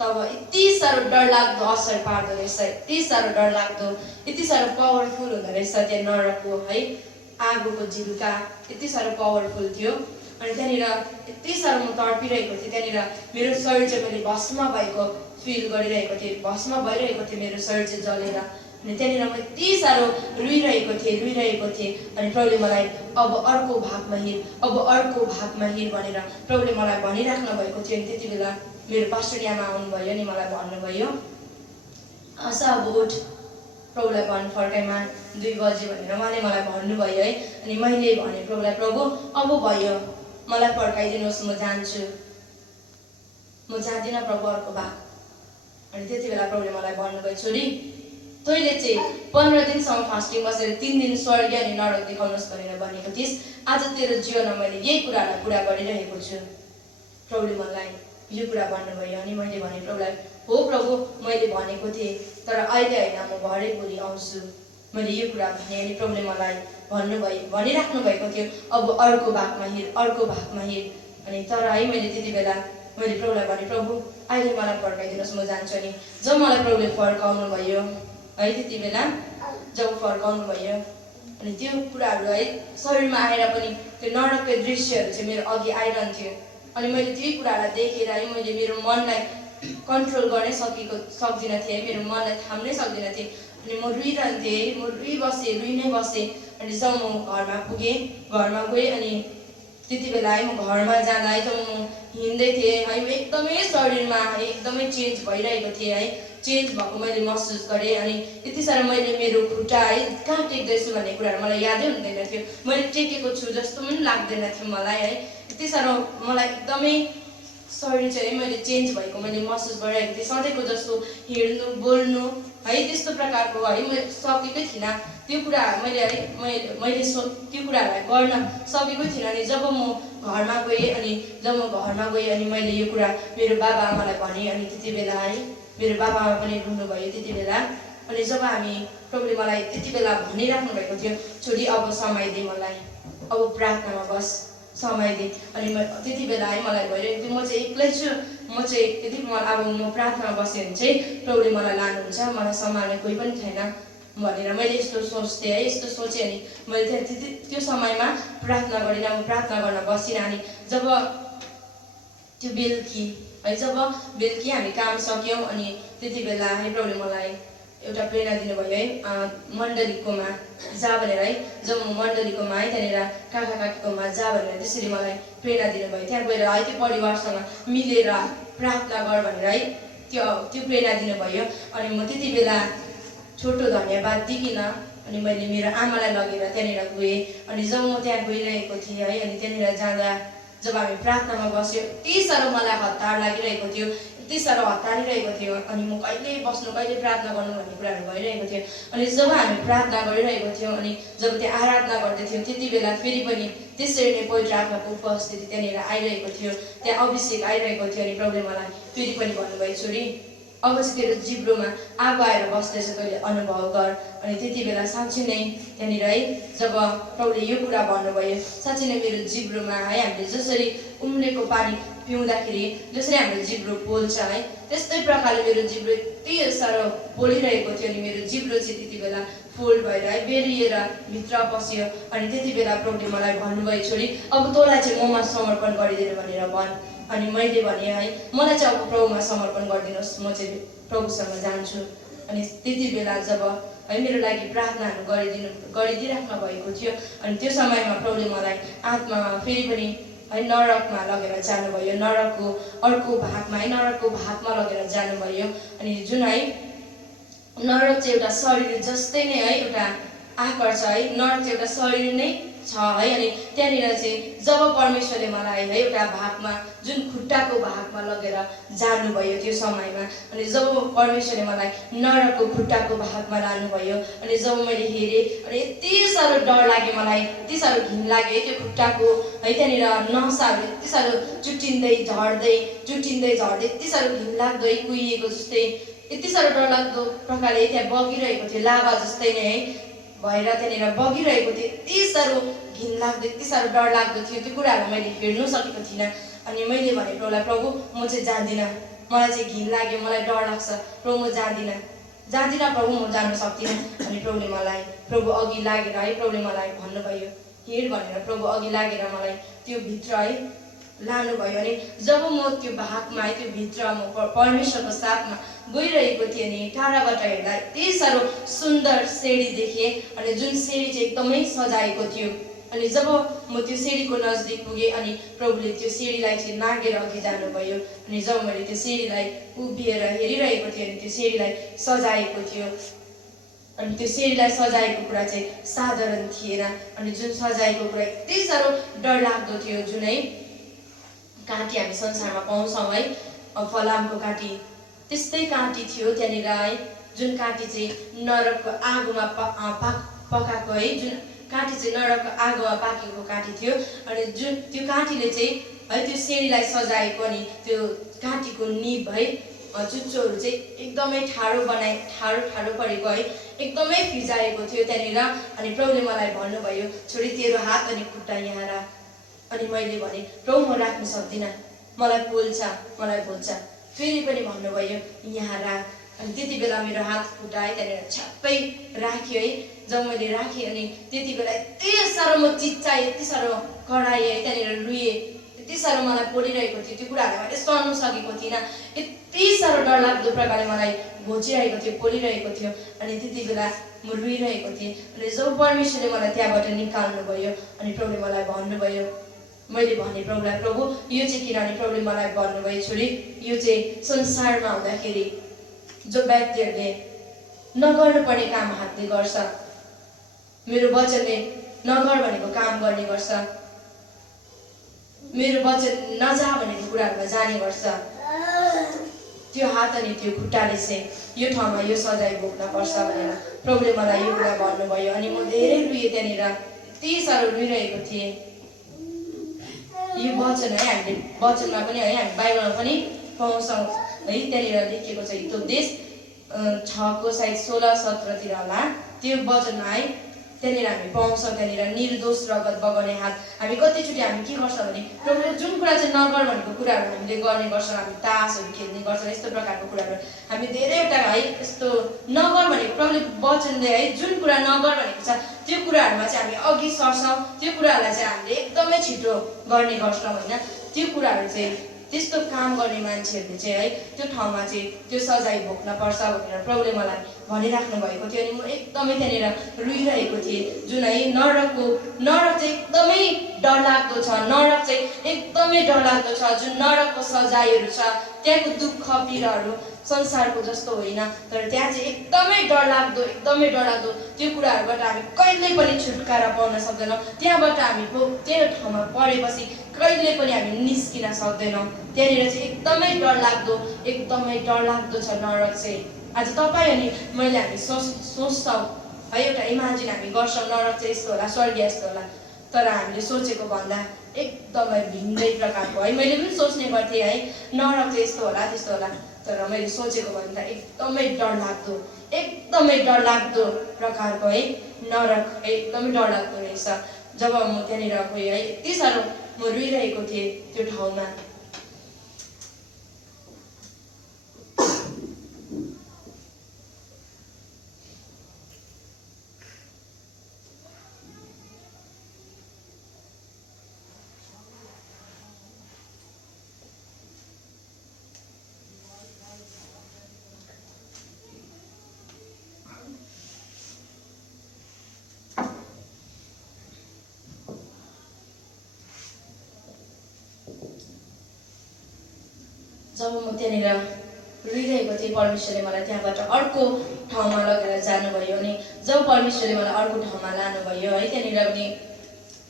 तब यति साह्रो डरलाग्दो असर पार्दो रहेछ, यति साह्रो डरलाग्दो, यति साह्रो पावरफुल हुँदो रहेछ त्यहाँ नरकको है आगोको झिल्का यति साह्रो पावरफुल थियो। अनि त्यहाँनिर यति साह्रो म तडपिरहेको थिएँ, त्यहाँनिर मेरो शरीर चाहिँ मैले भस्म भएको फिल गरिरहेको थिएँ, भस्म भइरहेको थिएँ मेरो शरीर चाहिँ जलेर। अनि त्यहाँनिर म यति साह्रो रोइरहेको थिएँ। अनि प्रभुले मलाई अब अर्को भागमा हिँड, अब अर्को भागमा हिँड भनेर प्रभुले मलाई भनिराख्नु भएको थियो। अनि त्यति बेला मेरो पास्टर आमा आउनुभयो अनि मलाई भन्नुभयो, आशा अब उठ, प्रभुलाई भन्नु फर्काइमा 2 बजे भनेर उहाँले मलाई भन्नुभयो है। अनि मैले भने प्रभुलाई, प्रभु अब भयो, मलाई फर्काइदिनुहोस्, म जान्छु, म जाँदिनँ प्रभु अर्को भाग। अनि त्यति बेला प्रभुले मलाई भन्नुभयो, छोरी तैँले चाहिँ 15 दिनसम्म फास्टिङ बसेर 3 दिन स्वर्ग अनि नरक देखाउनुहोस् भनेर भनेको थिइस्, आज तेरो जीवनमा मैले यही कुरालाई पुरा गरिरहेको छु। प्रभुले मलाई यो कुरा भन्नुभयो। अनि मैले भने प्रभुलाई, हो प्रभु मैले भनेको थिएँ, तर अहिले होइन, म भरे भोलि आउँछु, मैले यो कुरा भने। अनि प्रभुले मलाई भनिराख्नु भएको थियो, अब अर्को भागमा हिँड, अर्को भागमा हिँड। अनि तर है मैले त्यति बेला मैले प्रभुलाई भने, प्रभु अहिले मलाई फर्काइदिनुहोस्, म जान्छु। अनि जब मलाई प्रभुले फर्काउनु भयो है, त्यति बेला जब फर्काउनु भयो अनि त्यो कुराहरू है शरीरमा आएर पनि त्यो नरकको दृश्यहरू चाहिँ मेरो अघि आइरहन्थ्यो। अनि मैले त्यही कुरालाई देखेर है मैले मेरो मनलाई कन्ट्रोल गर्नै सक्दिनँ थिएँ है, मेरो मनलाई थाम्नै सक्दिनँ थिएँ। अनि म रोइरहन्थेँ, म रोइ नै बसेँ। अनि जब म घरमा पुगेँ, घरमा गएँ, अनि त्यति बेला है म घरमा जाँदा है जब म हिँड्दै थिएँ है, म एकदमै शरीरमा है एकदमै चेन्ज भइरहेको थिएँ है, चेन्ज भएको मैले महसुस गरेँ। अनि यति साह्रो मैले मेरो खुट्टा है कहाँ टेक्दैछु भन्ने कुराहरू मलाई यादै हुँदैन थियो, मैले टेकेको छु जस्तो पनि लाग्दैन थियो मलाई है। यति साह्रो मलाई एकदमै शरीर चाहिँ है मैले चेन्ज भएको मैले महसुस गरिरहेको थिएँ। सधैँको जस्तो हिँड्नु बोल्नु है त्यस्तो प्रकारको है म सकेकै थिइनँ। त्यो कुरा मैले है मैले त्यो कुराहरूलाई गर्न सकेकै थिइनँ। अनि जब म घरमा गएँ अनि मैले यो कुरा मेरो बाबा आमालाई भनेँ। अनि त्यति बेला है मेरो बाबा आमा पनि रुनुभयो त्यति बेला। अनि जब हामी प्रभुले मलाई त्यति बेला भनिराख्नु भएको थियो, छोरी अब समय दे मलाई, अब प्रार्थनामा बस, समय दे। अनि त्यति बेला है मलाई भइरहेको थियो म चाहिँ एक्लै छु, म चाहिँ यदि अब म प्रार्थनामा बसेँ भने चाहिँ प्रभुले मलाई लानुहुन्छ, मलाई सम्हाल्ने कोही पनि छैन भनेर मैले यस्तो सोच्थेँ है, यस्तो सोचेँ। अनि मैले त्यहाँ त्यो समयमा प्रार्थना गरिनँ, म प्रार्थना गर्न बसिनँ। अनि जब त्यो बेलुकी हामी काम सक्यौँ अनि त्यति बेला है प्रभुले मलाई एउटा प्रेरणा दिनुभयो है, मण्डलीकोमा जा भनेर है। जब म मण्डलीकोमा है त्यहाँनिर काका काकीकोमा जा भनेर त्यसरी मलाई प्रेरणा दिनुभयो, त्यहाँ गएर है त्यो परिवारसँग मिलेर प्रार्थना गर भनेर है त्यो प्रेरणा दिनुभयो। अनि म त्यति बेला छोटो धन्यवाद दिइकन अनि मैले मेरो आमालाई लगेर त्यहाँनिर गएँ। अनि जब म त्यहाँ गइरहेको थिएँ है अनि त्यहाँनिर जाँदा जब हामी प्रार्थनामा बस्यो यति साह्रो मलाई हतार लागिरहेको थियो, यति साह्रो हतारिरहेको थियो। अनि म कहिले बस्नु कहिले प्रार्थना गर्नु भन्ने कुराहरू भइरहेको थियो। अनि जब हामी प्रार्थना गरिरहेको थियौँ अनि जब त्यहाँ आराधना गर्दै थियौँ त्यति बेला फेरि पनि त्यसरी नै पवित्र आत्माको उपस्थिति त्यहाँनिर आइरहेको थियो, त्यहाँ अभिषेक आइरहेको थियो। अनि प्रभुले मलाई फेरि पनि भन्नुभयो, छोरी अब चाहिँ तेरो जिब्रोमा आगो आएर बस्दैछ, तैँले अनुभव गर। अनि त्यति बेला साँच्चै नै त्यहाँनिर है जब प्रभुले यो कुरा भन्नुभयो, साँच्चै नै मेरो जिब्रोमा है हामीले जसरी उम्लेको पानी पिउँदाखेरि जसरी हाम्रो जिब्रो पोल्छ है त्यस्तै प्रकारले मेरो जिब्रो यति साह्रो पोलिरहेको थियो। अनि मेरो जिब्रो चाहिँ त्यति बेला फोल्ड भएर है बेरिएर भित्र पस्यो। अनि त्यति बेला प्रभुले मलाई भन्नुभयो, छोरी अब तँलाई चाहिँ ममा समर्पण गरिदिनु भनेर भन्। अनि मैले भने है मलाई चाहिँ अब प्रभुमा समर्पण गरिदिनुहोस्, म चाहिँ प्रभुसँग जान्छु। अनि त्यति बेला जब है मेरो लागि प्रार्थनाहरू गरिदिइराख्नु भएको थियो अनि त्यो समयमा प्रभुले मलाई आत्मामा फेरि पनि है नरकमा लगेर जानुभयो, नरकको अर्को भागमा है नरकको भागमा लगेर जानुभयो। अनि जुन है नरक चाहिँ एउटा शरीर जस्तै नै है एउटा आकार छ है, नरक चाहिँ एउटा शरीर नै छ है। अनि त्यहाँनिर चाहिँ जब परमेश्वरले मलाई है एउटा भागमा जुन खुट्टाको भागमा लगेर जानुभयो त्यो समयमा, अनि जब परमेश्वरले मलाई नरकको खुट्टाको भागमा लानुभयो, अनि जब मैले हेरेँ अनि यति साह्रो डर लाग्यो, मलाई यति साह्रो घिन लाग्यो त्यो खुट्टाको है। त्यहाँनिर नसाहरू यति साह्रो चुटिँदै झर्दै यति साह्रो घिन लाग्दो है, कुहिएको जस्तै यति साह्रो डरलाग्दो प्रकारले त्यहाँ बगिरहेको थियो, लाभा जस्तै नै है भएर त्यहाँनिर बगिरहेको थियो। यति साह्रो घिन लाग्दो, यति साह्रो डर लाग्दो थियो, त्यो कुराहरू मैले हेर्नु सकेको थिइनँ। अनि मैले भने प्रभुलाई, प्रभु म चाहिँ जान्दिनँ, मलाई चाहिँ घिन लाग्यो, मलाई डर लाग्छ, प्रभु म जान्दिनँ प्रभु, म जान सक्दिनँ। अनि प्रभु अघि लागेर है प्रभुले मलाई भन्नुभयो हेर भनेर, प्रभु अघि लागेर मलाई त्यो भित्र है लानुभयो। अनि जब म त्यो भागमा है त्यो भित्र म परमेश्वरको साथमा गइरहेको थिएँ नि, टाढाबाट हेर्दा यति साह्रो सुन्दर सिँढी देखेँ, अनि जुन सिँढी चाहिँ एकदमै सजाएको थियो। अनि जब म त्यो सिँढीको नजिक पुगेँ अनि प्रभुले त्यो सिँढीलाई चाहिँ नागेर अघि जानुभयो। अनि जब मैले त्यो सिँढीलाई उभिएर हेरिरहेको थिएँ अनि त्यो सिँढीलाई सजाएको थियो, अनि त्यो सिँढीलाई सजाएको कुरा चाहिँ साधारण थिएन। अनि जुन सजाएको कुरा यति साह्रो डरलाग्दो थियो, जुन है काँटी हामी संसारमा पाउँछौँ है फलामको काँटी, त्यस्तै काँटी थियो त्यहाँनिर है। जुन काँटी चाहिँ नरकको आगोमा पकाएको है, जुन काँटी चाहिँ नरकको आगोमा पाकेको काँटी थियो। अनि जुन त्यो काँटीले चाहिँ है त्यो सिँढीलाई सजाएको, अनि त्यो काँटीको निब है चुच्चोहरू चाहिँ एकदमै ठाडो परेको है, एकदमै फिजाएको थियो त्यहाँनिर। अनि प्रभुले मलाई भन्नुभयो छोरी तेरो हात अनि खुट्टा यहाँ राख। अनि मैले भने प्रभु म राख्न सक्दिनँ, मलाई पोल्छ। फेरि पनि भन्नुभयो यहाँ राख। अनि त्यति बेला मेरो हात खुट्टा है त्यहाँनिर छ्याप्पै राख्यो है। जब मैले राखेँ अनि त्यति बेला यति साह्रो म चिच्चाएँ, यति साह्रो कराएँ है, त्यहाँनिर रुएँ, यति साह्रो मलाई पोलिरहेको थियो, त्यो कुराहरू मैले सहनु सकेको थिइनँ। यति साह्रो डरलाग्दो प्रकारले मलाई घोचिरहेको थियो, पोलिरहेको थियो। अनि त्यति बेला म रुइरहेको थिएँ। अनि जब परमेश्वरले मलाई त्यहाँबाट निकाल्नुभयो अनि प्रभुले मलाई भन्नुभयो, मैले भने प्रभुलाई प्रभु यो चाहिँ किनभने प्रभुले मलाई भन्नुभयो छोरी यो चाहिँ संसारमा हुँदाखेरि जो व्यक्तिहरूले नगर्नुपर्ने काम हातले गर्छ, मेरो वचनले नगर भनेको काम गर्ने गर्छ, मेरो वचन नजा भनेको कुराहरूमा जाने गर्छ, त्यो हात अनि त्यो खुट्टाले चाहिँ यो ठाउँमा यो सजाय भोग्न पर्छ भनेर प्रभुले मलाई यो कुरा भन्नुभयो। अनि म धेरै रुएँ त्यहाँनिर, यति साह्रो रुइरहेको थिएँ। यो वचन है हामीले वचनमा पनि है हामी बाइबलमा पनि पाउँछौँ है, त्यहाँनिर लेखिएको छ हितोपदेश 6 को सायद 16-17 होला त्यो वचनमा है, त्यहाँनिर हामी पाउँछौँ त्यहाँनिर निर्दोष रगत बगाउने हात। हामी कतिचोटि हामी के गर्छ भने प्रभुले जुन कुरा चाहिँ नगर भनेको कुराहरू हामीले गर्ने गर्छौँ, हामी तासहरू खेल्ने गर्छौँ, यस्तो प्रकारको कुराहरू हामी धेरैवटा है यस्तो नगर भनेको प्रभुले वचनले है जुन कुरा नगर भनेको छ त्यो कुराहरूमा चाहिँ हामी अघि सर्छौँ, त्यो कुराहरूलाई चाहिँ हामीले एकदमै छिटो गर्ने गर्छौँ होइन। त्यो कुराहरू चाहिँ त्यस्तो काम गर्ने मान्छेहरूले चाहिँ है त्यो ठाउँमा चाहिँ त्यो सजाय भोग्न पर्छ भनेर प्रभुले मलाई भनिराख्नु भएको थियो। अनि म एकदमै त्यहाँनिर रुइरहेको थिएँ। जुन है नरक चाहिँ एकदमै डरलाग्दो छ, नरक चाहिँ एकदमै डरलाग्दो छ। जुन नरकको सजायहरू छ त्यहाँको दुःख पीडाहरू संसारको जस्तो होइन, तर त्यहाँ चाहिँ एकदमै डरलाग्दो त्यो कुराहरूबाट हामी कहिले पनि छुटकारा पाउन सक्दैनौँ। त्यहाँबाट हामी त्यो ठाउँमा परेपछि कहिले पनि हामी निस्किन सक्दैनौँ। त्यहाँनिर चाहिँ एकदमै डरलाग्दो छ नरक चाहिँ। आज तपाईँ अनि मैले हामी सोच्छौँ है, एउटा इमाजिन हामी गर्छौँ नरक चाहिँ यस्तो होला, स्वर्ग यस्तो होला, तर हामीले सोचेको भन्दा एकदमै भिन्दै प्रकारको है। मैले पनि सोच्ने गर्थेँ है नरक चाहिँ यस्तो होला त्यस्तो होला, तर मैले सोचेको भन्दा एकदमै डरलाग्दो प्रकारको है नरक एकदमै डरलाग्दो रहेछ। जब म त्यहाँनिर गएँ है यति साह्रो म रुइरहेको थिएँ त्यो ठाउँमा। जब म त्यहाँनिर रुइरहेको थिएँ परमेश्वरले मलाई त्यहाँबाट अर्को ठाउँमा लगेर जानुभयो। अनि जब परमेश्वरले मलाई अर्को ठाउँमा लानुभयो है त्यहाँनिर पनि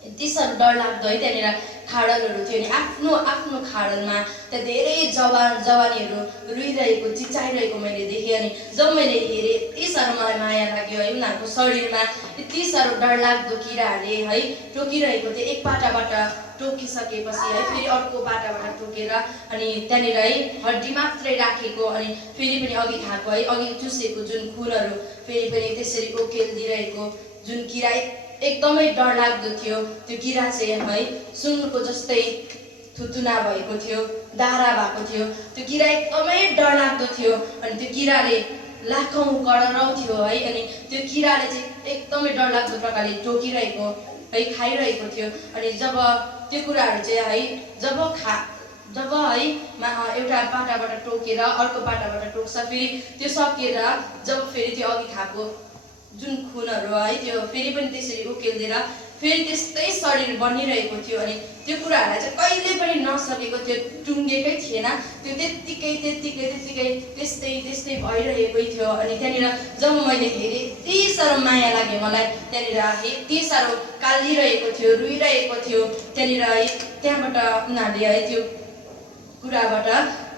यति साह्रो डरलाग्दो है त्यहाँनिर खाडलहरू थियो। अनि आफ्नो आफ्नो खाडलमा त्यहाँ धेरै जवानीहरू रुइरहेको चिचाइरहेको मैले देखेँ। अनि जब मैले हेरेँ यति साह्रो मलाई माया लाग्यो है। उनीहरूको शरीरमा यति साह्रो डरलाग्दो किराहरूले है टोकिरहेको थियो। एक पाटाबाट टोकिसकेपछि है फेरि अर्को पाटाबाट टोकेर अनि त्यहाँनिर है हड्डी मात्रै राखेको अनि फेरि पनि अघि खाएको है अघि चुसेको जुन खुनहरू फेरि पनि त्यसरी ओकेलिदिरहेको जुन किरा एकदमै डरलाग्दो थियो। त्यो किरा चाहिँ है सुँगुरको जस्तै थुतुना भएको थियो, दारा भएको थियो। त्यो किरा एकदमै डरलाग्दो थियो। अनि त्यो किराले लाखौँ करोडौँ थियो है। अनि त्यो किराले चाहिँ एकदमै डरलाग्दो प्रकारले टोकिरहेको है खाइरहेको थियो। अनि जब त्यो कुराहरू चाहिँ है जब है एउटा पाटाबाट टोकेर अर्को पाटाबाट टोक्छ फेरि त्यो सकेर जब फेरि त्यो अघि खाएको जुन खुनहरू है त्यो फेरि पनि त्यसरी उकेलिदिएर फेरि त्यस्तै शरीर बनिरहेको थियो। अनि त्यो कुराहरूलाई चाहिँ कहिले पनि नसकेको थियो, टुङ्गेकै थिएन। त्यो त्यत्तिकै त्यस्तै भइरहेकै थियो। अनि त्यहाँनिर जब मैले हेरेँ यति साह्रो माया लाग्यो मलाई। त्यहाँनिर यति साह्रो कालिरहेको थियो, रुइरहेको थियो। त्यहाँनिर है त्यहाँबाट उनीहरूले है त्यो कुराबाट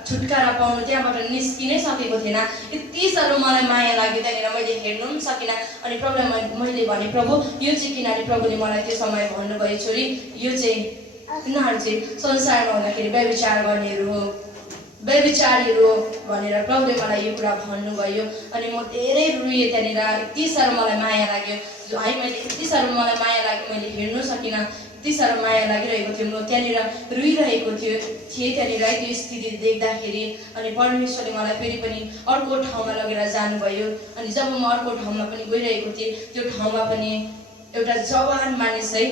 छुटकारा पाउनु त्यहाँबाट निस्किनै सकेको थिएन। यति साह्रो मलाई माया लाग्यो त्यहाँनिर मैले हेर्नु पनि सकिनँ। अनि प्रभुलाई मैले भने प्रभु यो चाहिँ किनभने प्रभुले मलाई त्यो समय भन्नुभयो छोरी यो चाहिँ उनीहरू चाहिँ संसारमा हुँदाखेरि व्यभिचार गर्नेहरू हो, व्यभिचारीहरू हो भनेर प्रभुले मलाई यो कुरा भन्नुभयो। अनि म धेरै रुएँ त्यहाँनिर। यति साह्रो मलाई माया लाग्यो है। मैले यति साह्रो मलाई माया लाग्यो मैले हेर्नु सकिनँ। यति साह्रो माया लागिरहेको थियो। म त्यहाँनिर रुइरहेको थिएँ त्यहाँनिर त्यो स्थिति देख्दाखेरि। अनि परमेश्वरले मलाई फेरि पनि अर्को ठाउँमा लगेर जानुभयो। अनि जब म अर्को ठाउँमा पनि गइरहेको थिएँ त्यो ठाउँमा पनि एउटा जवान मानिस है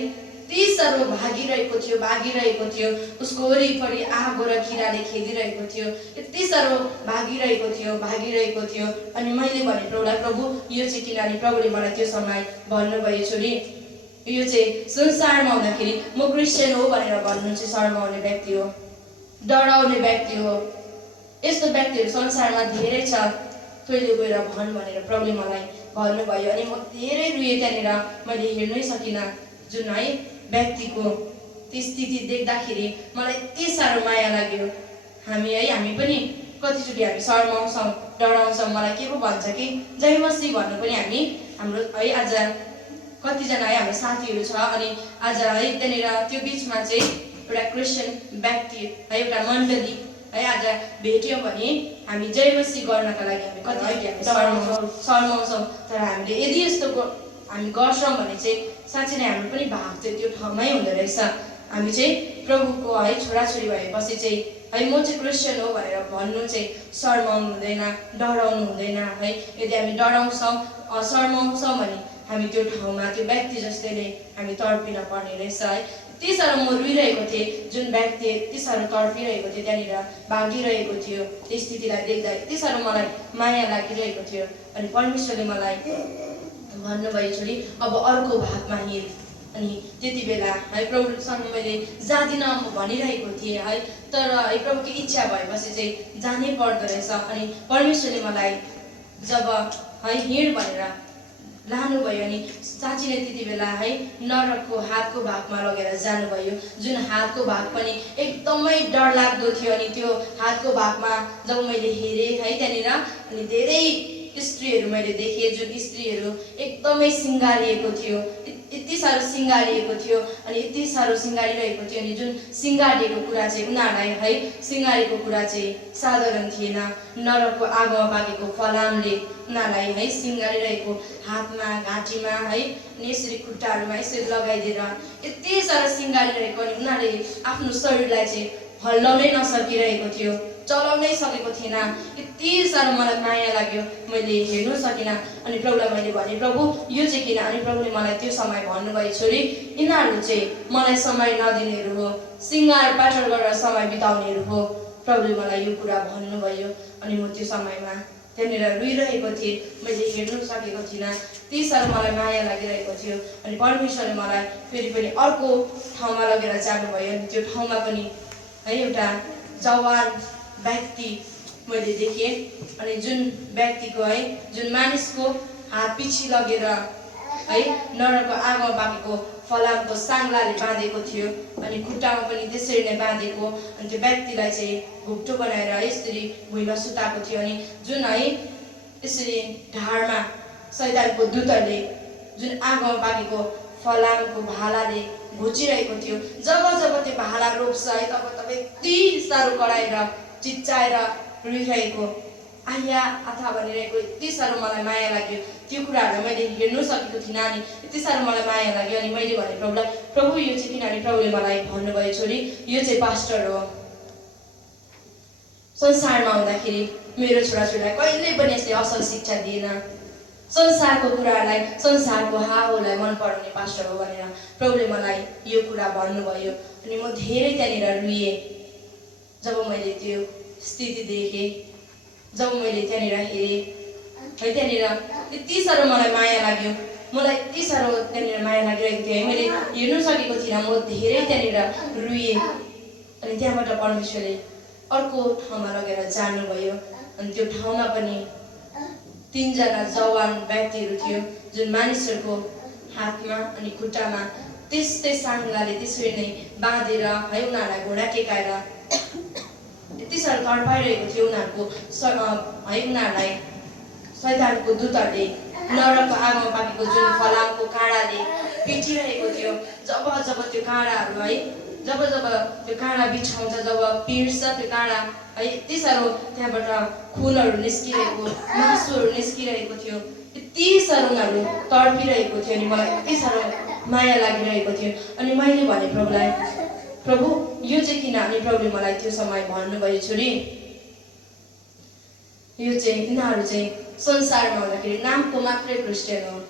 यति साह्रो भागिरहेको थियो। उसको वरिपरि आगो र किराले खेदिरहेको थियो। यति साह्रो भागिरहेको थियो। अनि मैले भने प्रभुलाई प्रभु यो चाहिँ किनभने प्रभुले मलाई त्यो समय भन्नुभयो छोरी यो चाहिँ संसारमा हुँदाखेरि म क्रिस्चियन हो भनेर भन्नु चाहिँ शर्माउने व्यक्ति हो, डराउने व्यक्ति हो। यस्तो व्यक्तिहरू संसारमा धेरै छ, तैँले गएर भन् भनेर प्रभुले मलाई भन्नुभयो। अनि म धेरै रुएँ त्यहाँनिर। मैले हेर्नै सकिनँ जुन है व्यक्तिको त्यो स्थिति देख्दाखेरि मलाई यति साह्रो माया लाग्यो। हामी पनि कतिचोटि हामी शर्माउँछौँ, डराउँछौँ। मलाई के पो भन्छ कि जय मसीह भन्नु पनि हाम्रो है आज कतिजना है हाम्रो साथीहरू छ। अनि आज है त्यहाँनिर त्यो बिचमा चाहिँ एउटा क्रिस्चियन व्यक्ति है एउटा मण्डली है आज भेट्यौँ भने हामी जय मसीह गर्नका लागि हामी कतिचोटि शर्माउँछौँ। तर हामीले यदि यस्तो हामी गर्छौँ भने चाहिँ साँच्चै नै हाम्रो पनि भाग चाहिँ त्यो ठाउँमै हुँदो रहेछ। हामी चाहिँ प्रभुको है छोराछोरी भएपछि चाहिँ है म चाहिँ क्रिस्चियन हो भनेर भन्नु चाहिँ शर्माउनु हुँदैन, डराउनु हुँदैन है। यदि हामी डराउँछौँ शर्माउँछौँ भने हामी त्यो ठाउँमा त्यो व्यक्ति जस्तै नै हामी तर्पिन पर्ने रहेछ है। यति साह्रो म रुइरहेको थिएँ। जुन व्यक्ति यति साह्रो तर्पिरहेको थियो त्यहाँनिर भागिरहेको थियो त्यो स्थितिलाई देख्दा यति साह्रो मलाई माया लागिरहेको थियो। अनि परमेश्वरले मलाई भन्नुभयो छोरी अब अर्को भागमा हिँड। अनि त्यति बेला है प्रभुसँग मैले जाँदिनँ म भनिरहेको थिएँ है। तर है प्रभुको इच्छा भएपछि चाहिँ जानै पर्दो रहेछ। अनि परमेश्वरले मलाई जब है हिँड भनेर लानुभयो अनि साँच्चै नै त्यति बेला है नरकको हातको भागमा लगेर जानुभयो। जुन हातको भाग पनि एकदमै डरलाग्दो थियो। अनि त्यो हातको भागमा जब मैले हेरेँ है त्यहाँनिर अनि धेरै स्त्रीहरू मैले देखेँ जुन स्त्रीहरू एकदमै सिँगारिएको थियो, यति साह्रो सिँगारिएको थियो। अनि यति साह्रो सिँगारिरहेको थियो। अनि जुन सिँगारिएको कुरा चाहिँ उनीहरूलाई है सिँगारेको कुरा चाहिँ साधारण थिएन। नरकको आगोमा पाकेको फलामले उनीहरूलाई है सिँगारिरहेको हातमा घाँटीमा है अनि यसरी खुट्टाहरूमा यसरी लगाइदिएर यति साह्रो सिँगारिरहेको। अनि उनीहरूले आफ्नो शरीरलाई चाहिँ हल्लाउनै नसकिरहेको थियो, चलाउनै सकेको थिएन। यति साह्रो मलाई माया लाग्यो मैले हेर्नु सकिनँ। अनि प्रभुलाई मैले भने प्रभु यो चाहिँ किन। अनि प्रभुले मलाई त्यो समय भन्नुभयो छोरी यिनीहरू चाहिँ मलाई समय नदिनेहरू हो, सिँगार पाठर गरेर समय बिताउनेहरू हो। प्रभुले मलाई यो कुरा भन्नुभयो। अनि म त्यो समयमा त्यहाँनिर रुइरहेको थिएँ, मैले हेर्नु सकेको थिइनँ। त्यति साह्रो मलाई माया लागिरहेको थियो। अनि परमेश्वरले मलाई फेरि पनि अर्को ठाउँमा लगेर जानुभयो। अनि त्यो ठाउँमा पनि है एउटा जवान व्यक्ति मैले देखेँ। अनि जुन व्यक्तिको है जुन मानिसको हात पछि लगेर है नरकको आगोमा पाकेको फलामको साङ्लाले बाँधेको थियो अनि खुट्टामा पनि त्यसरी नै बाँधेको अनि त्यो व्यक्तिलाई चाहिँ घुप्टो बनाएर यसरी भुइँमा सुताएको थियो अनि जुन है यसरी ढाडमा शैतानको दूतहरूले जुन आगोमा पाकेको फलामको भालाले घोचिरहेको थियो जब जब त्यो भाला रोप्छ है तब यति साह्रो कराएर चिच्चाएर रुइरहेको आया आथा भनिरहेको यति साह्रो मलाई माया लाग्यो त्यो कुराहरूलाई मैले हेर्नु सकेको थिइनँ अनि यति साह्रो मलाई माया लाग्यो अनि मैले भने प्रभुलाई प्रभु यो चाहिँ किनभने प्रभुले मलाई भन्नुभयो छोरी यो चाहिँ पास्टर हो संसारमा हुँदाखेरि मेरो छोराछोरीलाई कहिले पनि यसले असल शिक्षा दिएन संसारको कुराहरूलाई संसारको हावालाई मन पराउने पास्टर हो भनेर प्रभुले मलाई यो कुरा भन्नुभयो अनि म धेरै त्यहाँनिर रुएँ जब मैले त्यो स्थिति देखेँ जब मैले त्यहाँनिर हेरेँ है त्यहाँनिर यति साह्रो मलाई माया लाग्यो मलाई यति साह्रो त्यहाँनिर माया लागिरहेको थियो है मैले हेर्नु सकेको थिइनँ म धेरै त्यहाँनिर रुएँ अनि त्यहाँबाट परमेश्वरले अर्को ठाउँमा लगेर जानुभयो अनि त्यो ठाउँमा पनि 3 जना जवान व्यक्तिहरू थियो जुन मानिसहरूको हातमा अनि खुट्टामा त्यस्तै साङ्लाले त्यसरी नै बाँधेर है उनीहरूलाई घोडा टेकाएर यति साह्रो तडपाइरहेको थियो उनीहरूको है उनीहरूलाई शैतानको दूतहरूले नरकको आगोमा पाकेको जुन फलामको काँडाले पिटिरहेको थियो जब जब त्यो काँडाहरू है जब जब त्यो काँडा बिछाउँछ जब पिर्छ त्यो काँडा है यति साह्रो त्यहाँबाट खुनहरू निस्किरहेको मासुहरू निस्किरहेको थियो यति साह्रो उनीहरू तडपिरहेको थियो अनि मलाई यति साह्रो माया लागिरहेको थियो अनि मैले भने प्रभुलाई प्रभु यो चाहिँ किन अनि प्रभुले मलाई त्यो समय भन्नुभयो छोरी यो चाहिँ यिनीहरू चाहिँ संसारमा हुँदाखेरि नामको मात्रै क्रिस्चियन हो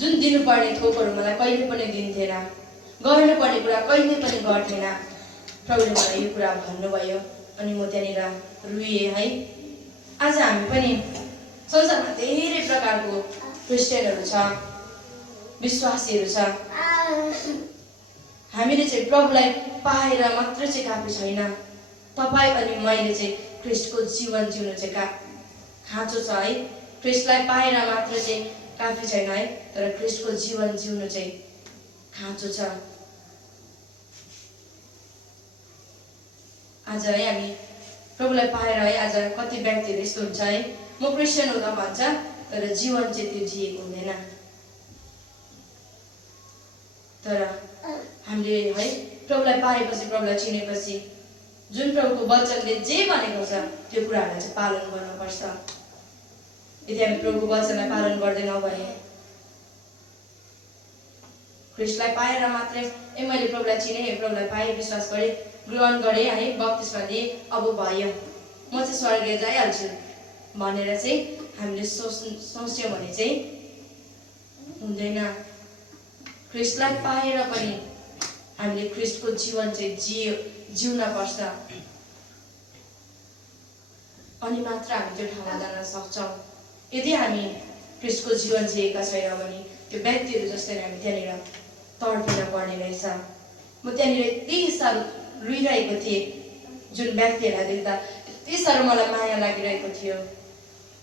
जुन दिनुपर्ने थोकहरू मलाई कहिले पनि दिन्थेन गर्नुपर्ने कुरा कहिले पनि गर्थेन प्रभुले मलाई यो कुरा भन्नुभयो अनि म त्यहाँनिर रुएँ है आज हामी पनि संसारमा धेरै प्रकारको क्रिस्चियनहरू छ विश्वासीहरू छ हामीले चाहिँ प्रभुलाई पाएर मात्र चाहिँ काफी छैन तपाईँ अनि मैले चाहिँ ख्रिस्टको जीवन जिउनु चाहिँ खाँचो छ है ख्रिस्टलाई पाएर मात्र चाहिँ काफी छैन है तर ख्रिस्टको जीवन जिउनु चाहिँ खाँचो छ आज है हामी प्रभुलाई पाएर है आज कति व्यक्तिहरू यस्तो हुन्छ है म क्रिस्चियन हुँदा भन्छ तर जीवन चाहिँ त्यो जिएको हुँदैन तर हामीले है प्रभुलाई पाएपछि प्रभुलाई चिनेपछि जुन प्रभुको वचनले जे भनेको छ त्यो कुराहरूलाई चाहिँ पालन गर्नुपर्छ यदि हामी प्रभुको वचनलाई पालन गर्दैनौँ भने ख्रिस्टलाई पाएर मात्रै मैले प्रभुलाई चिने प्रभुलाई पाएँ विश्वास गरेँ ग्रहण गरेँ है बप्तिस्मा दिएँ अब भयो म चाहिँ स्वर्ग जाइहाल्छु भनेर चाहिँ हामीले सोच्यौँ भने चाहिँ हुँदैन ख्रिस्टलाई पाएर पनि हामीले ख्रिस्टको जीवन चाहिँ जिउन पर्छ अनि मात्र हामी त्यो ठाउँमा जान सक्छौँ यदि हामी ख्रिस्टको जीवन जिएका छैनौँ भने त्यो व्यक्तिहरू जस्तै हामी त्यहाँनिर तडपिन पर्ने रहेछ म त्यहाँनिर यति साह्रो रुइरहेको थिएँ जुन व्यक्तिहरूलाई देख्दा यति साह्रो मलाई माया लागिरहेको थियो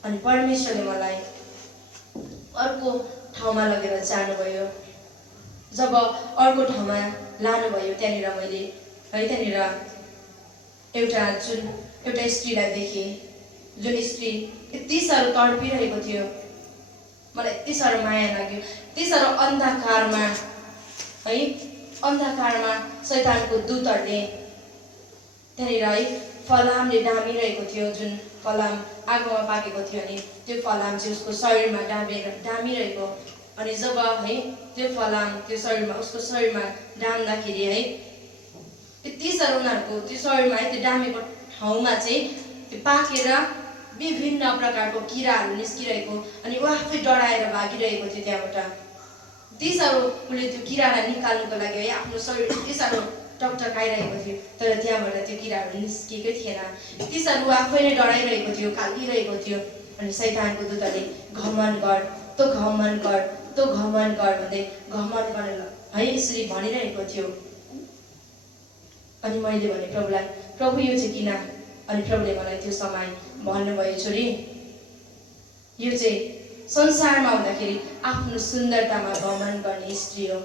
अनि परमेश्वरले मलाई अर्को ठाउँमा लगेर जानुभयो जब अर्को ठाउँमा लानुभयो त्यहाँनिर मैले है त्यहाँनिर एउटा स्त्रीलाई देखेँ जुन स्त्री यति साह्रो तडपिरहेको थियो मलाई यति साह्रो माया लाग्यो यति साह्रो अन्धकारमा है अन्धकारमा शैतानको दूतहरूले त्यहाँनिर है फलामले डामिरहेको थियो जुन फलाम आगोमा पाकेको थियो अनि त्यो फलाम चाहिँ उसको शरीरमा डामिरहेको अनि जब है त्यो फलाम त्यो शरीरमा उसको शरीरमा डाम्दाखेरि है यति साह्रो उनीहरूको त्यो शरीरमा है त्यो डामेको ठाउँमा चाहिँ त्यो पाकेर विभिन्न प्रकारको किराहरू निस्किरहेको अनि ऊ आफै डराएर भागिरहेको थियो त्यहाँबाट यति साह्रो उसले त्यो किरालाई निकाल्नुको लागि है आफ्नो शरीर यति साह्रो टकटकाइरहेको थियो तर त्यहाँबाट त्यो किराहरू निस्किएकै थिएन यति साह्रो आफै नै डराइरहेको थियो कालिरहेको थियो अनि शैतानको दूतले घमण्ड गर तँ घमण्ड गर तँ घमण्ड गर भन्दै घमण्ड गर्न है यसरी भनिरहेको थियो अनि मैले भने प्रभुलाई प्रभु यो चाहिँ किन अनि प्रभुले मलाई त्यो समय भन्नुभयो छोरी यो चाहिँ संसारमा हुँदाखेरि आफ्नो सुन्दरतामा घमण्ड गर्ने स्त्री हो,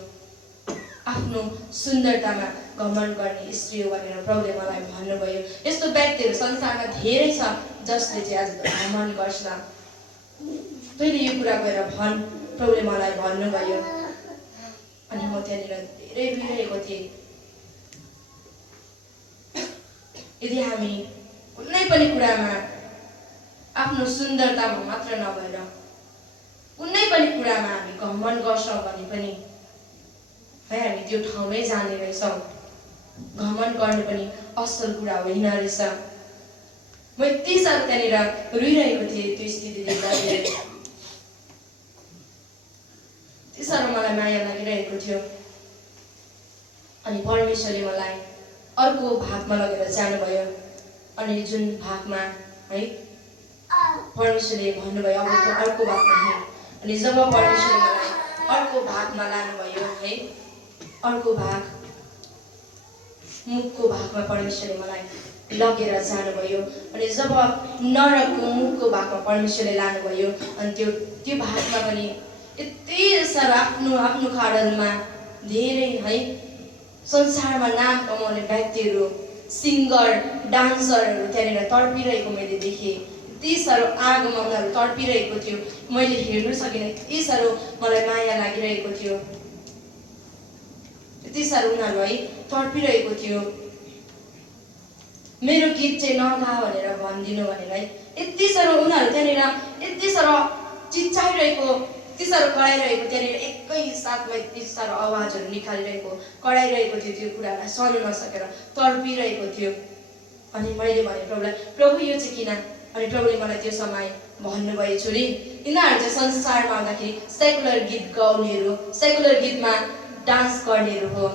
आफ्नो सुन्दरतामा घमण्ड गर्ने स्त्री हो भनेर प्रभुले मलाई भन्नुभयो। यस्तो व्यक्तिहरू संसारमा धेरै छ जसले चाहिँ आज घमण्ड गर्छ। तैँले यो कुरा गएर भन्, प्रभुले मलाई भन्नुभयो। अनि म त्यहाँनिर धेरै रुइरहेको थिएँ। यदि हामी कुनै पनि कुरामा आफ्नो सुन्दरतामा मात्र नभएर कुनै पनि कुरामा हामी घमण्ड गर्छौँ भने पनि है हामी त्यो ठाउँमै जाने रहेछौँ। घमण्ड गर्ने पनि असल कुरा होइन रहेछ। म यति साह्रो त्यहाँनिर रुइरहेको थिएँ त्यो स्थिति देख्दाखेरि। यति साह्रो मलाई माया लागिरहेको थियो। अनि परमेश्वरले मलाई अर्को भागमा लगेर जानुभयो। अनि जुन भागमा है परमेश्वरले भन्नुभयो अब त्यो अर्को भागमा हिँड। अनि जब परमेश्वरले मलाई अर्को भागमा लानुभयो है, अर्को भाग मुखको भागमा परमेश्वरले मलाई लगेर जानुभयो। अनि जब नरकको मुखको भागमा परमेश्वरले लानुभयो अनि त्यो भागमा पनि यति साह्रो आफ्नो खाडलमा धेरै है संसारमा नाम कमाउने व्यक्तिहरू, सिङ्गर, डान्सरहरू त्यहाँनिर तडपिरहेको मैले देखेँ। यति साह्रो आगोमा उनीहरू तडपिरहेको थियो, मैले हेर्नु सकिनँ। यति साह्रो मलाई माया लागिरहेको थियो, यति साह्रो उनीहरू है तडपिरहेको थियो। मेरो गीत चाहिँ नगा भनेर भनिदिनु भनेर है यति साह्रो उनीहरू त्यहाँनिर यति साह्रो चिच्चाइरहेको, यति साह्रो कराइरहेको, त्यहाँनिर एकैसाथमा यति साह्रो आवाजहरू निकालिरहेको, कराइरहेको थियो। त्यो कुरालाई सहनु नसकेर तडपिरहेको थियो। अनि मैले भने प्रभुलाई, प्रभु यो चाहिँ किन? अनि प्रभुले मलाई त्यो समय भन्नुभयो, छोरी यिनीहरू चाहिँ संसारमा आउँदाखेरि सेकुलर गीत गाउनेहरू, सेकुलर गीतमा डान्स गर्नेहरू हो,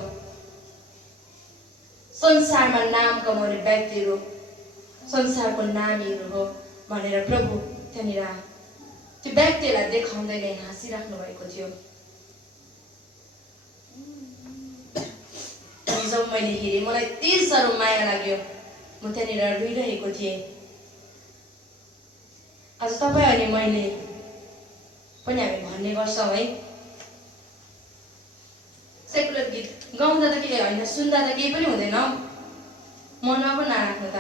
संसारमा नाम कमाउने व्यक्तिहरू, संसारको नामीहरू हो भनेर प्रभु त्यहाँनिर त्यो व्यक्तिलाई देखाउँदै नै हाँसिराख्नु भएको थियो। अनि जब मैले हेरेँ मलाई यति साह्रो माया लाग्यो, म त्यहाँनिर रुइरहेको थिएँ। आज तपाईँ अनि मैले पनि हामी भन्ने गर्छौँ है सेकुलर गीत गाउँदा त के होइन, सुन्दा त केही पनि हुँदैन, मनमा पो नराख्नु त,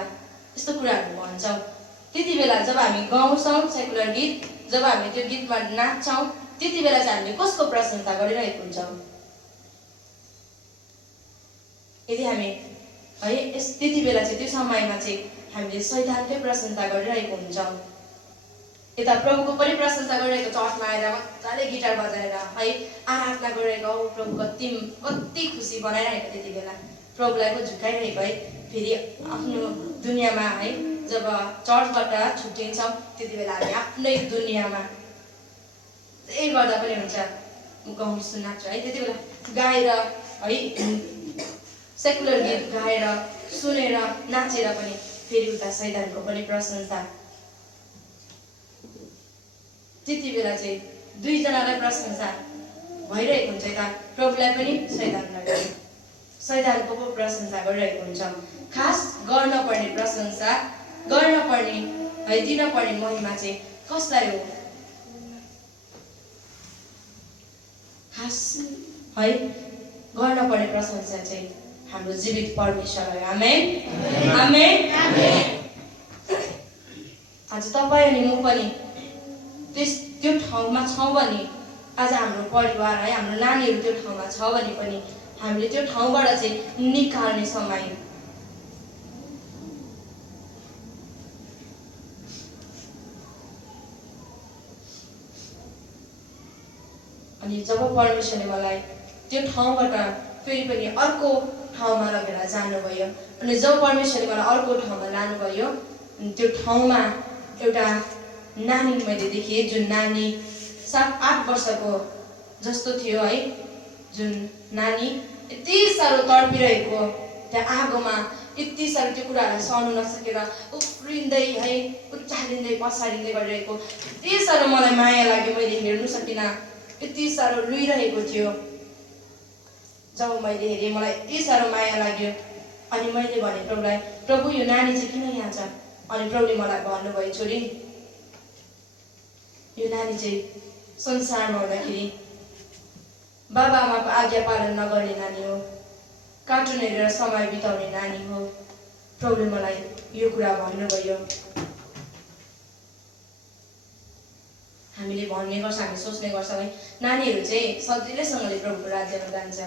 यस्तो कुराहरू भन्छौँ। त्यति बेला जब हामी गाउँछौँ सेकुलर गीत, जब हामी त्यो गीतमा नाच्छौँ, त्यति बेला चाहिँ हामीले कसको प्रशंसा गरिरहेको हुन्छौँ? यदि हामी है त्यति बेला चाहिँ त्यो समयमा चाहिँ हामीले शैतानकै प्रशंसा गरिरहेको हुन्छौँ। यता प्रभुको पनि प्रशंसा गरिरहेको, चर्चमा आएर मजाले गिटार बजाएर है आराधना गरिरहेको, प्रभु कति खुसी बनाइरहेको, त्यति बेला प्रभुलाई पो झुकाइरहेको है। फेरि आफ्नो दुनियाँमा है जब चर्चबाट छुट्टिन्छौँ त्यति बेला हामी आफ्नै दुनियाँमा जे गर्दा पनि हुन्छ, गाउँछु नाच्छु है, त्यति बेला गाएर है सेकुलर गीत गाएर सुनेर नाचेर पनि फेरि उता शैतानको पनि प्रशंसा। त्यति बेला चाहिँ दुईजनालाई प्रशंसा भइरहेको हुन्छ, यता प्रभुलाई पनि शैतानलाई पनि, शैतानको पो प्रशंसा गरिरहेको हुन्छ। खास गर्नुपर्ने प्रशंसा, गर्नुपर्ने है दिनपर्ने महिमा चाहिँ कसलाई हो? खास है गर्नुपर्ने प्रशंसा चाहिँ हाम्रो जीवित परमेश्वरलाई। आमेन आमेन। आज तपाईँ अनि म पनि त्यो ठाउँमा छौँ भने, आज हाम्रो परिवार है हाम्रो नानीहरू त्यो ठाउँमा छ भने पनि हामीले त्यो ठाउँबाट चाहिँ निकाल्ने समय। अनि जब परमेश्वरले मलाई त्यो ठाउँबाट फेरि पनि अर्को ठाउँमा लगेर जानुभयो, अनि जब परमेश्वरले मलाई अर्को ठाउँमा लानुभयो, त्यो ठाउँमा एउटा नानी मैले देखेँ, जुन नानी 7-8 वर्षको जस्तो थियो है, जुन नानी यति साह्रो तडपिरहेको त्यहाँ आगोमा, यति साह्रो त्यो कुरालाई सहनु नसकेर उफ्रिँदै है उचालिँदै पछाडिँदै गरिरहेको, यति साह्रो मलाई माया लाग्यो, मैले हेर्नु सकिनँ, यति साह्रो रुइरहेको थियो। जब मैले हेरेँ मलाई यति साह्रो माया लाग्यो। अनि मैले भने प्रभुलाई, प्रभु यो नानी चाहिँ किन यहाँ छ? अनि प्रभुले मलाई भन्नुभयो, छोरी यो नानी चाहिँ संसारमा हुँदाखेरि बाबा आमाको आज्ञा पालन नगर्ने नानी हो, कार्टुन हेरेर समय बिताउने नानी हो। प्रभुले मलाई यो कुरा भन्नुभयो। हामीले भन्ने गर्छ, हामी सोच्ने गर्छौँ है नानीहरू चाहिँ सजिलैसँगले प्रभुको राज्यमा जान्छ,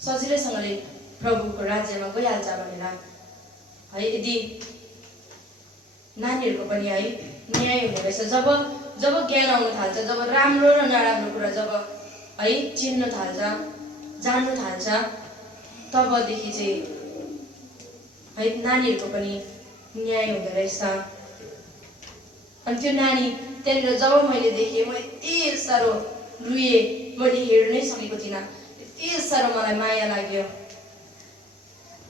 सजिलैसँगले प्रभुको राज्यमा गइहाल्छ भनेर है। यदि नानीहरूको पनि है न्याय हुने रहेछ। जब जब ज्ञान आउनु थाल्छ, जब राम्रो र नराम्रो कुरा जब है चिन्नु थाल्छ, जान्नु थाल्छ, तबदेखि चाहिँ है नानीहरूको पनि न्याय हुँदो रहेछ। अनि त्यो नानी त्यहाँनिर जब मैले देखेँ, म यति साह्रो रुएँ, मैले हेर्नै सकेको थिइनँ, यति साह्रो मलाई माया लाग्यो,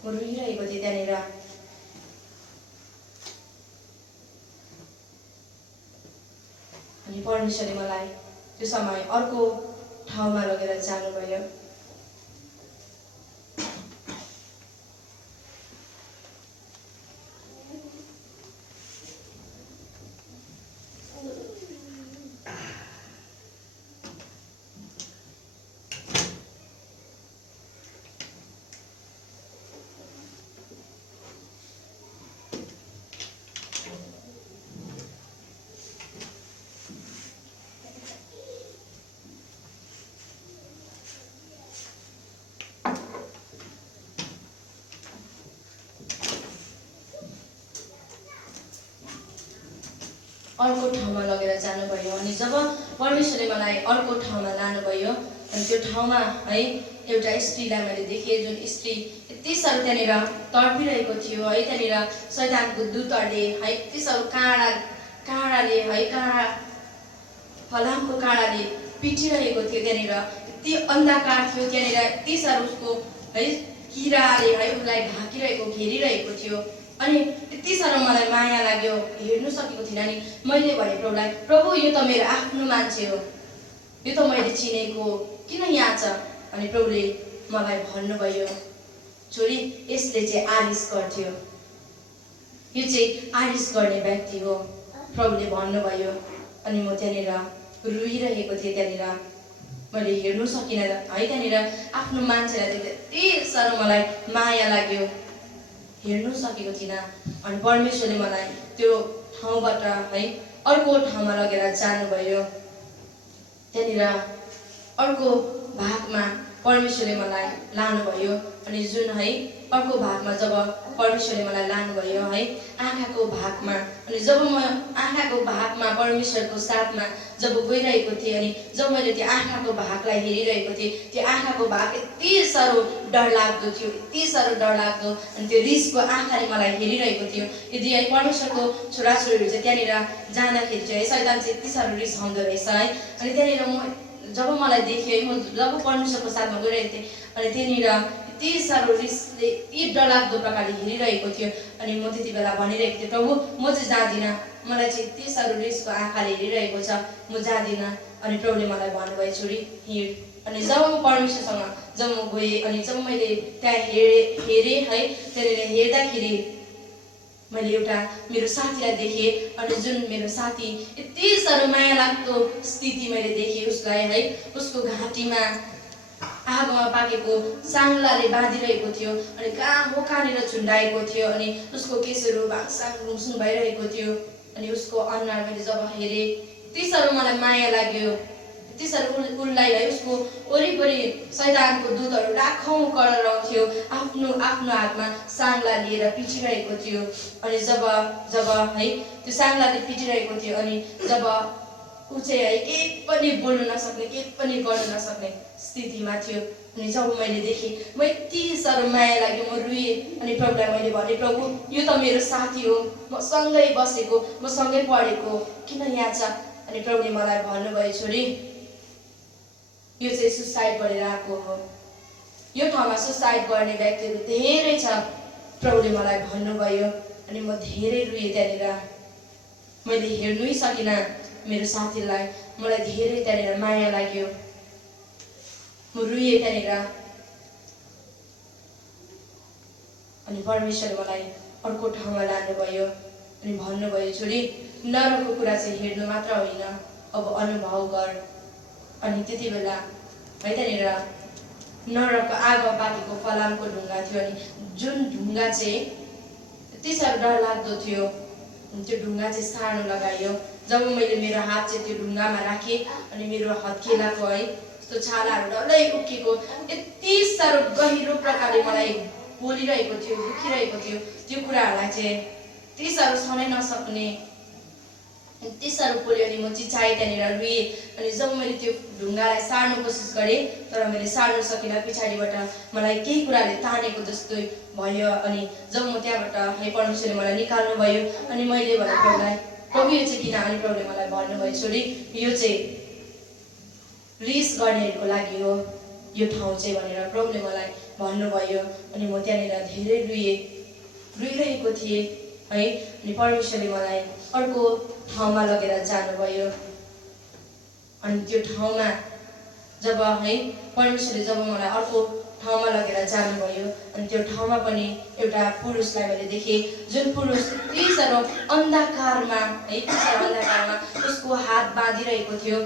म रुइरहेको थिएँ त्यहाँनिर। अनि परमेश्वरले मलाई त्यो समय अर्को ठाउँमा लगेर जानुभयो। अर्को ठाउँमा लगेर जानुभयो। अनि जब परमेश्वरले मलाई अर्को ठाउँमा लानुभयो, अनि त्यो ठाउँमा है एउटा स्त्रीलाई मैले देखेँ, जुन स्त्री यति साह्रो त्यहाँनिर तडपिरहेको थियो है। त्यहाँनिर शैतानको दूतहरूले है यति साह्रो काँडाले है काँडा फलामको काँडाले पिटिरहेको थियो। त्यहाँनिर यति अन्धकार थियो, त्यहाँनिर यति साह्रो उसको है किराले है उसलाई ढाकिरहेको, घेरिरहेको थियो। अनि यति साह्रो मलाई माया लाग्यो, हेर्नु सकेको थिइनँ। नि मैले भने प्रभुलाई, प्रभु यो त मेरो आफ्नो मान्छे हो, यो त मैले चिनेको, किन यहाँ छ? अनि प्रभुले मलाई भन्नुभयो, छोरी यसले चाहिँ आरिस गर्थ्यो, यो चाहिँ आरिस गर्ने व्यक्ति हो, प्रभुले भन्नुभयो। अनि म त्यहाँनिर रुइरहेको थिएँ, त्यहाँनिर मैले हेर्नु सकिनँ है। त्यहाँनिर आफ्नो मान्छेलाई देख्दा यति साह्रो मलाई माया लाग्यो, हेर्नु सकेको थिइनँ। अनि परमेश्वरले मलाई त्यो ठाउँबाट है अर्को ठाउँमा लगेर जानुभयो। त्यहाँनिर अर्को भागमा परमेश्वरले मलाई लानुभयो। अनि जुन है अर्को भागमा जब परमेश्वरले मलाई लानुभयो है आँखाको भागमा, अनि जब म आँखाको भागमा परमेश्वरको साथमा जब गइरहेको थिएँ, अनि जब मैले त्यो आँखाको भागलाई हेरिरहेको थिएँ, त्यो आँखाको भाग यति साह्रो डरलाग्दो थियो, यति साह्रो डरलाग्दो। अनि त्यो रिसको आँखाले मलाई हेरिरहेको थियो। यदि है परमेश्वरको छोराछोरीहरू चाहिँ त्यहाँनिर जाँदाखेरि चाहिँ है शैतान चाहिँ यति साह्रो रिस आउँदो रहेछ है। अनि त्यहाँनिर म जब मलाई देखेँ, म जब परमेश्वरको साथमा गइरहेको थिएँ, अनि त्यहाँनिर यति साह्रो रिसले यति डरलाग्दो प्रकारले हेरिरहेको थियो। अनि म त्यति बेला भनिरहेको थिएँ, प्रभु म चाहिँ जाँदिनँ, मलाई चाहिँ यति साह्रो रिसको आँखाले हेरिरहेको छ, म जाँदिनँ। अनि प्रभुले मलाई भन्नुभयो, छोरी हिँड। अनि जब म परमेश्वरसँग जब म गएँ, अनि जब मैले त्यहाँ हेरेँ है, त्यहाँनिर हेर्दाखेरि मैले एउटा मेरो साथीलाई देखेँ। अनि जुन मेरो साथी यति साह्रो माया लाग्दो स्थिति मैले देखेँ उसलाई है, उसको घाँटीमा आगोमा पाकेको साङ्लाले बाँधिरहेको थियो, अनि कहाँ हो कहाँनिर झुन्डाएको थियो, अनि उसको केसहरू भाङसाङ रुङसुङ भइरहेको थियो। अनि उसको अनुहार मैले जब हेरेँ, यति साह्रो मलाई माया लाग्यो, यति साह्रो उसलाई है उसको वरिपरि शैतानको दूतहरू राखौँ गरेर आउँथ्यो, आफ्नो आफ्नो हातमा साङ्ला लिएर पिटिरहेको थियो। अनि जब जब है त्यो साङ्लाले पिटिरहेको थियो, अनि जब ऊ चाहिँ है केही पनि बोल्नु नसक्ने, केही पनि गर्नु नसक्ने स्थितिमा थियो। अनि जब मैले देखेँ, म यति साह्रो माया लाग्यो, म रुएँ। अनि प्रभुलाई मैले भने, प्रभु यो त मेरो साथी हो, म सँगै बसेको, म सँगै पढेको, किन यहाँ छ? अनि प्रभुले मलाई भन्नुभयो, छोरी यो चाहिँ सुसाइड गरेर आएको हो, यो ठाउँमा सुसाइड गर्ने व्यक्तिहरू धेरै छ, प्रभुले मलाई भन्नुभयो। अनि म धेरै रुएँ त्यहाँनिर, मैले हेर्नै सकिनँ मेरो साथीलाई, मलाई धेरै त्यहाँनिर माया लाग्यो, म रुएँ त्यहाँनिर। अनि परमेश्वरले मलाई अर्को ठाउँमा लानुभयो। अनि भन्नुभयो, छोरी नरकको कुरा चाहिँ हेर्नु मात्र होइन, अब अनुभव गर। अनि त्यति बेला है त्यहाँनिर नरकको आगो पाकेको फलामको ढुङ्गा थियो। अनि जुन ढुङ्गा चाहिँ यति साह्रो डरलाग्दो थियो, त्यो ढुङ्गा चाहिँ सार्नु लगायो। जब मैले मेरो हात चाहिँ त्यो ढुङ्गामा राखेँ अनि मेरो हत्केलाको है यस्तो छालाहरू डल्लै उक्केको, यति साह्रो गहिरो प्रकारले मलाई बोलिरहेको थियो, दुखिरहेको थियो। त्यो कुराहरूलाई चाहिँ यति साह्रो सहनै नसक्ने, यति साह्रो पोल्यो। अनि म चिचाएँ, त्यहाँनिर रुएँ। अनि जब मैले त्यो ढुङ्गालाई सार्नु कोसिस गरेँ तर मैले सार्नु सकिनँ। पछाडिबाट मलाई केही कुराले तानेको जस्तो भयो। अनि जब म त्यहाँबाट है परमेश्वरले मलाई निकाल्नु भयो अनि मैले भने प्रभुलाई, प्रभु यो चाहिँ किन? अनि प्रभुले मलाई भन्नुभयो, छोरी यो चाहिँ रिस गर्नेहरूको लागि हो यो ठाउँ चाहिँ भनेर प्रभुले मलाई भन्नुभयो। अनि म त्यहाँनिर धेरै रुइरहेको थिएँ है। अनि परमेश्वरले मलाई अर्को ठाउँमा लगेर जानुभयो। अनि त्यो ठाउँमा जब है परमेश्वरले जब मलाई अर्को ठाउँमा लगेर जानुभयो अनि त्यो ठाउँमा पनि एउटा पुरुषलाई मैले देखेँ, जुन पुरुष यति साह्रो अन्धकारमा है, यति साह्रो अन्धकारमा उसको हात बाँधिरहेको थियो,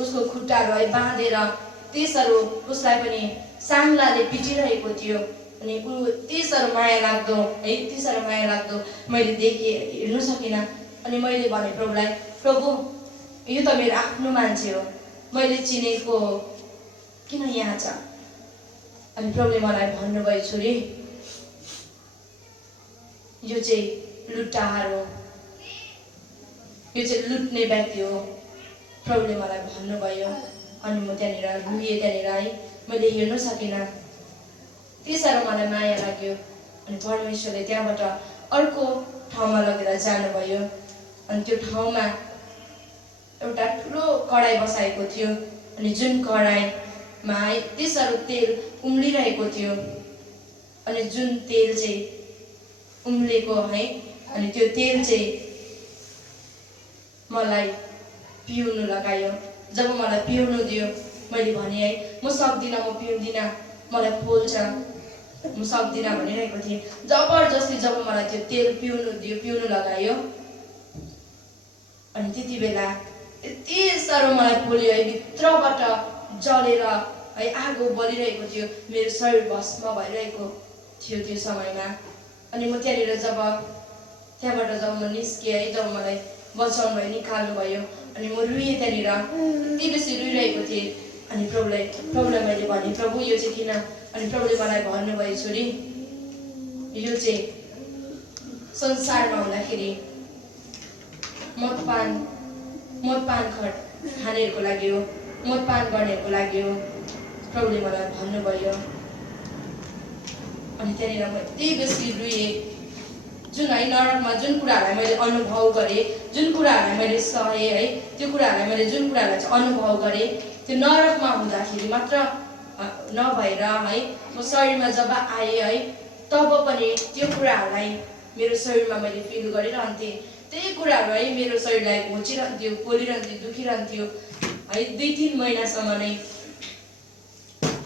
उसको खुट्टाहरू है बाँधेर यति साह्रो उसलाई पनि साङ्लाले पिटिरहेको थियो। अनि ऊ यति साह्रो माया लाग्दो है, यति साह्रो माया लाग्दो मैले देखेँ, हेर्नु सकिनँ। अनि मैले भने प्रभुलाई, प्रभु यो त मेरो आफ्नो मान्छे हो, मैले चिनेको हो, किन यहाँ छ? अनि प्रभुले मलाई भन्नुभयो, छोरी यो चाहिँ लुट्टाहार हो, यो चाहिँ लुट्ने व्यक्ति हो, प्रभुले मलाई भन्नुभयो। अनि म त्यहाँनिर रुएँ, त्यहाँनिर है मैले हेर्नु सकिनँ, त्यति साह्रो मलाई माया लाग्यो। अनि परमेश्वरले त्यहाँबाट अर्को ठाउँमा लगेर जानुभयो। अनि त्यो ठाउँमा एउटा ठुलो कराई बसाएको थियो। अनि जुन कराईमा यति साह्रो तेल उम्लिरहेको थियो। अनि जुन तेल चाहिँ उम्लेको है, अनि त्यो तेल चाहिँ मलाई पिउनु लगायो। जब मलाई पिउनु दियो मैले भने है म सक्दिनँ, म पिउँदिनँ, मलाई पोल्छ, म सक्दिनँ भनिरहेको थिएँ। जबरजस्ती जब मलाई त्यो तेल पिउनु दियो, पिउनु लगायो, अनि त्यति बेला यति साह्रो मलाई पोल्यो है, भित्रबाट जलेर है आगो बलिरहेको थियो, मेरो शरीर भस्म भइरहेको थियो त्यो समयमा। अनि म त्यहाँनिर त्यहाँबाट जब म निस्केँ है, जब मलाई बचाउनु भयो, निकाल्नु भयो, अनि म रुएँ, त्यहाँनिर यति बेसी रुइरहेको थिएँ। अनि प्रभुलाई मैले भने, प्रभु यो चाहिँ किन? अनि प्रभुले मलाई भन्नुभयो, छोरी यो चाहिँ संसारमा हुँदाखेरि मदपान खानेहरूको लागि हो, मदपान गर्नेहरूको लागि हो, प्रभुले मलाई भन्नुभयो। अनि त्यहाँनिर म यति बेसी रुएँ, जुन है नरकमा जुन कुराहरूलाई मैले अनुभव गरेँ, जुन कुराहरूलाई मैले सहेँ है, त्यो कुराहरूलाई मैले जुन कुराहरूलाई चाहिँ अनुभव गरेँ, त्यो नरकमा हुँदाखेरि मात्र नभएर है म शरीरमा जब आएँ है तब पनि त्यो कुराहरूलाई मेरो शरीरमा मैले फिल गरिरहन्थेँ। त्यही कुराहरू है मेरो शरीरलाई घोचिरहन्थ्यो, पोलिरहन्थ्यो, दुखिरहन्थ्यो है। 2-3 महिनासम्म नै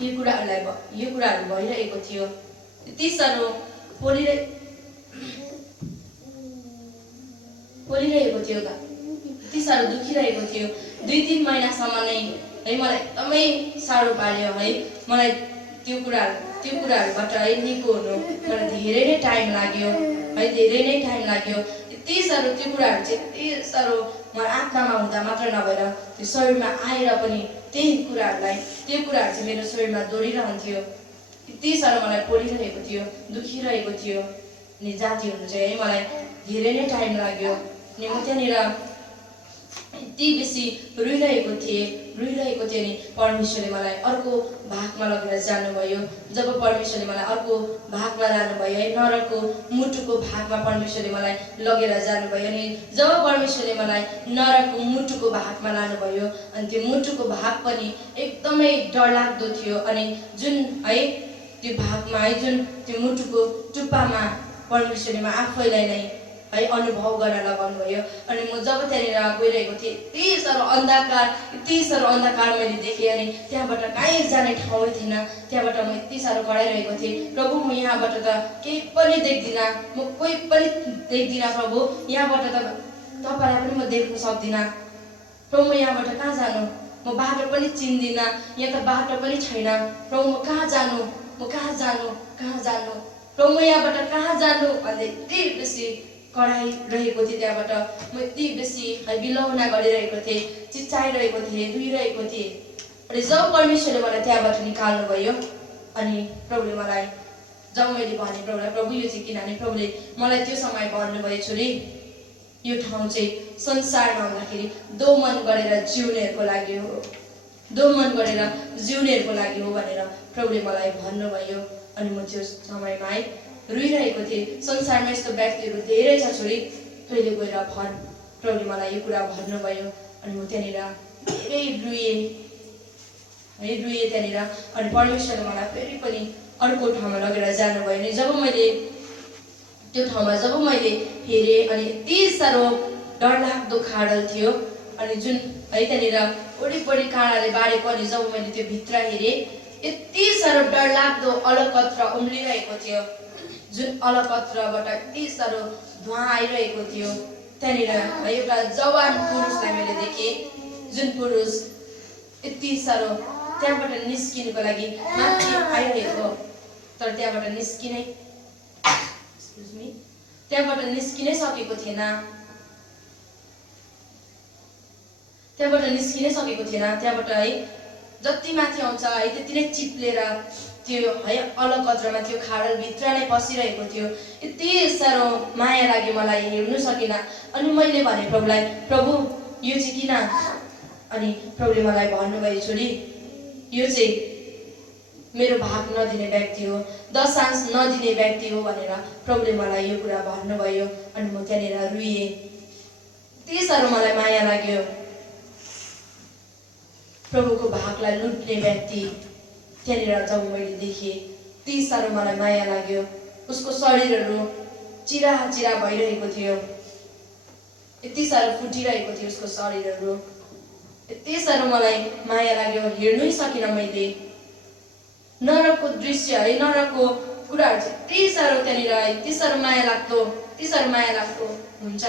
यो कुराहरू भइरहेको थियो। यति साह्रो पोलिरहेको थियो, यति साह्रो दुखिरहेको थियो। 2-3 महिनासम्म नै है मलाई एकदमै साह्रो पार्यो है। मलाई त्यो कुराहरूबाट है निको हुनु मलाई धेरै नै टाइम लाग्यो है, धेरै नै टाइम लाग्यो। यति साह्रो त्यो कुराहरू चाहिँ यति साह्रो म आत्मामा हुँदा मात्र नभएर त्यो शरीरमा आएर पनि त्यही कुराहरू चाहिँ मेरो शरीरमा दौडिरहन्थ्यो। यति साह्रो मलाई पोलिरहेको थियो, दुखिरहेको थियो। अनि जाति हुनु चाहिँ है मलाई धेरै नै टाइम लाग्यो। अनि म त्यहाँनिर यति बेसी रुइरहेको थिएँ अनि परमेश्वरले मलाई अर्को भागमा लगेर जानुभयो। जब परमेश्वरले मलाई अर्को भागमा लानुभयो है, नरकको मुटुको भागमा परमेश्वरले मलाई लगेर जानुभयो। अनि जब परमेश्वरले मलाई नरकको मुटुको भागमा लानुभयो अनि त्यो मुटुको भाग पनि एकदमै डरलाग्दो थियो। अनि जुन है त्यो भागमा है, जुन त्यो मुटुको टुप्पामा परमेश्वरले आफैलाई नै है अनुभव गर्न लगाउनु भयो। अनि म जब त्यहाँनिर गइरहेको थिएँ, यति साह्रो अन्धकार मैले देखेँ। अनि त्यहाँबाट कहीँ जाने ठाउँै थिएन, त्यहाँबाट म यति साह्रो कराइरहेको थिएँ, प्रभु म यहाँबाट त केही पनि देख्दिनँ, म कोही पनि देख्दिनँ, प्रभु यहाँबाट त तपाईँलाई पनि म देख्न सक्दिनँ। प्रभु म यहाँबाट कहाँ जानु, म बाटो पनि चिन्दिनँ, यहाँ त बाटो पनि छैन। प्रभु म कहाँ जानु, म कहाँ जानु, कहाँ जानु, प्रभु म यहाँबाट कहाँ जानु भन्दै यति बेसी कराइरहेको थिएँ। त्यहाँबाट म यति बेसी बिलौना गरिरहेको थिएँ, चिच्चाइरहेको थिएँ, रुइरहेको थिएँ। अनि जब परमेश्वरले मलाई त्यहाँबाट निकाल्नुभयो अनि प्रभुले मलाई जब मैले भने प्रभुलाई, प्रभु यो चाहिँ किनभने प्रभुले मलाई त्यो समय भन्नुभयो, छोरी यो ठाउँ चाहिँ संसारमा हुँदाखेरि दोमन गरेर जिउनेहरूको लागि हो, दोमन गरेर जिउनेहरूको लागि हो भनेर प्रभुले मलाई भन्नुभयो। अनि म त्यो समयमा रुइरहेको थिएँ। संसारमा यस्तो व्यक्तिहरू धेरै छ छोरी, तैँले गएर भन, प्रभुले मलाई यो कुरा भन्नुभयो। अनि म त्यहाँनिर धेरै रुएँ त्यहाँनिर। अनि परमेश्वरले मलाई फेरि पनि अर्को ठाउँमा लगेर जानुभयो। अनि जब मैले त्यो ठाउँमा हेरेँ अनि यति साह्रो डरलाग्दो खाडल थियो। अनि जुन त्यहाँनिर वरिपरि काँडाले बारेको। अनि जब मैले त्यो भित्र हेरेँ, यति साह्रो डरलाग्दो अलकत्र उम्लिरहेको थियो, जुन अलकत्रबाट यति साह्रो धुवा आइरहेको थियो। त्यहाँनिर एउटा जवान पुरुषलाई मैले देखेँ, जुन पुरुष यति साह्रो त्यहाँबाट निस्किनुको लागि माथि आइरहेको, तर त्यहाँबाट निस्किनै सकेको थिएन। त्यहाँबाट जति माथि आउँछ त्यति नै चिप्लेर त्यो अलकत्रमा त्यो खाडल भित्र नै पसिरहेको थियो। यति साह्रो माया लाग्यो मलाई, हेर्नु सकिनँ। अनि मैले भने प्रभुलाई, प्रभु यो चाहिँ किन? अनि प्रभुले मलाई भन्नुभयो, छोरी यो चाहिँ मेरो भाग नदिने व्यक्ति हो, दशांश नदिने व्यक्ति हो भनेर प्रभुले मलाई यो कुरा भन्नुभयो। अनि म त्यहाँनिर रुएँ, यति साह्रो मलाई माया लाग्यो। प्रभुको भागलाई लुट्ने व्यक्ति त्यहाँनिर जब मैले देखेँ, यति साह्रो मलाई माया लाग्यो। उसको शरीरहरू चिरा चिरा भइरहेको थियो, यति साह्रो फुटिरहेको थियो उसको शरीरहरू। यति साह्रो मलाई माया लाग्यो, हेर्नै सकिनँ मैले। नरकको दृश्य नरकको कुराहरू चाहिँ यति साह्रो त्यहाँनिर यति साह्रो माया लाग्दो हुन्छ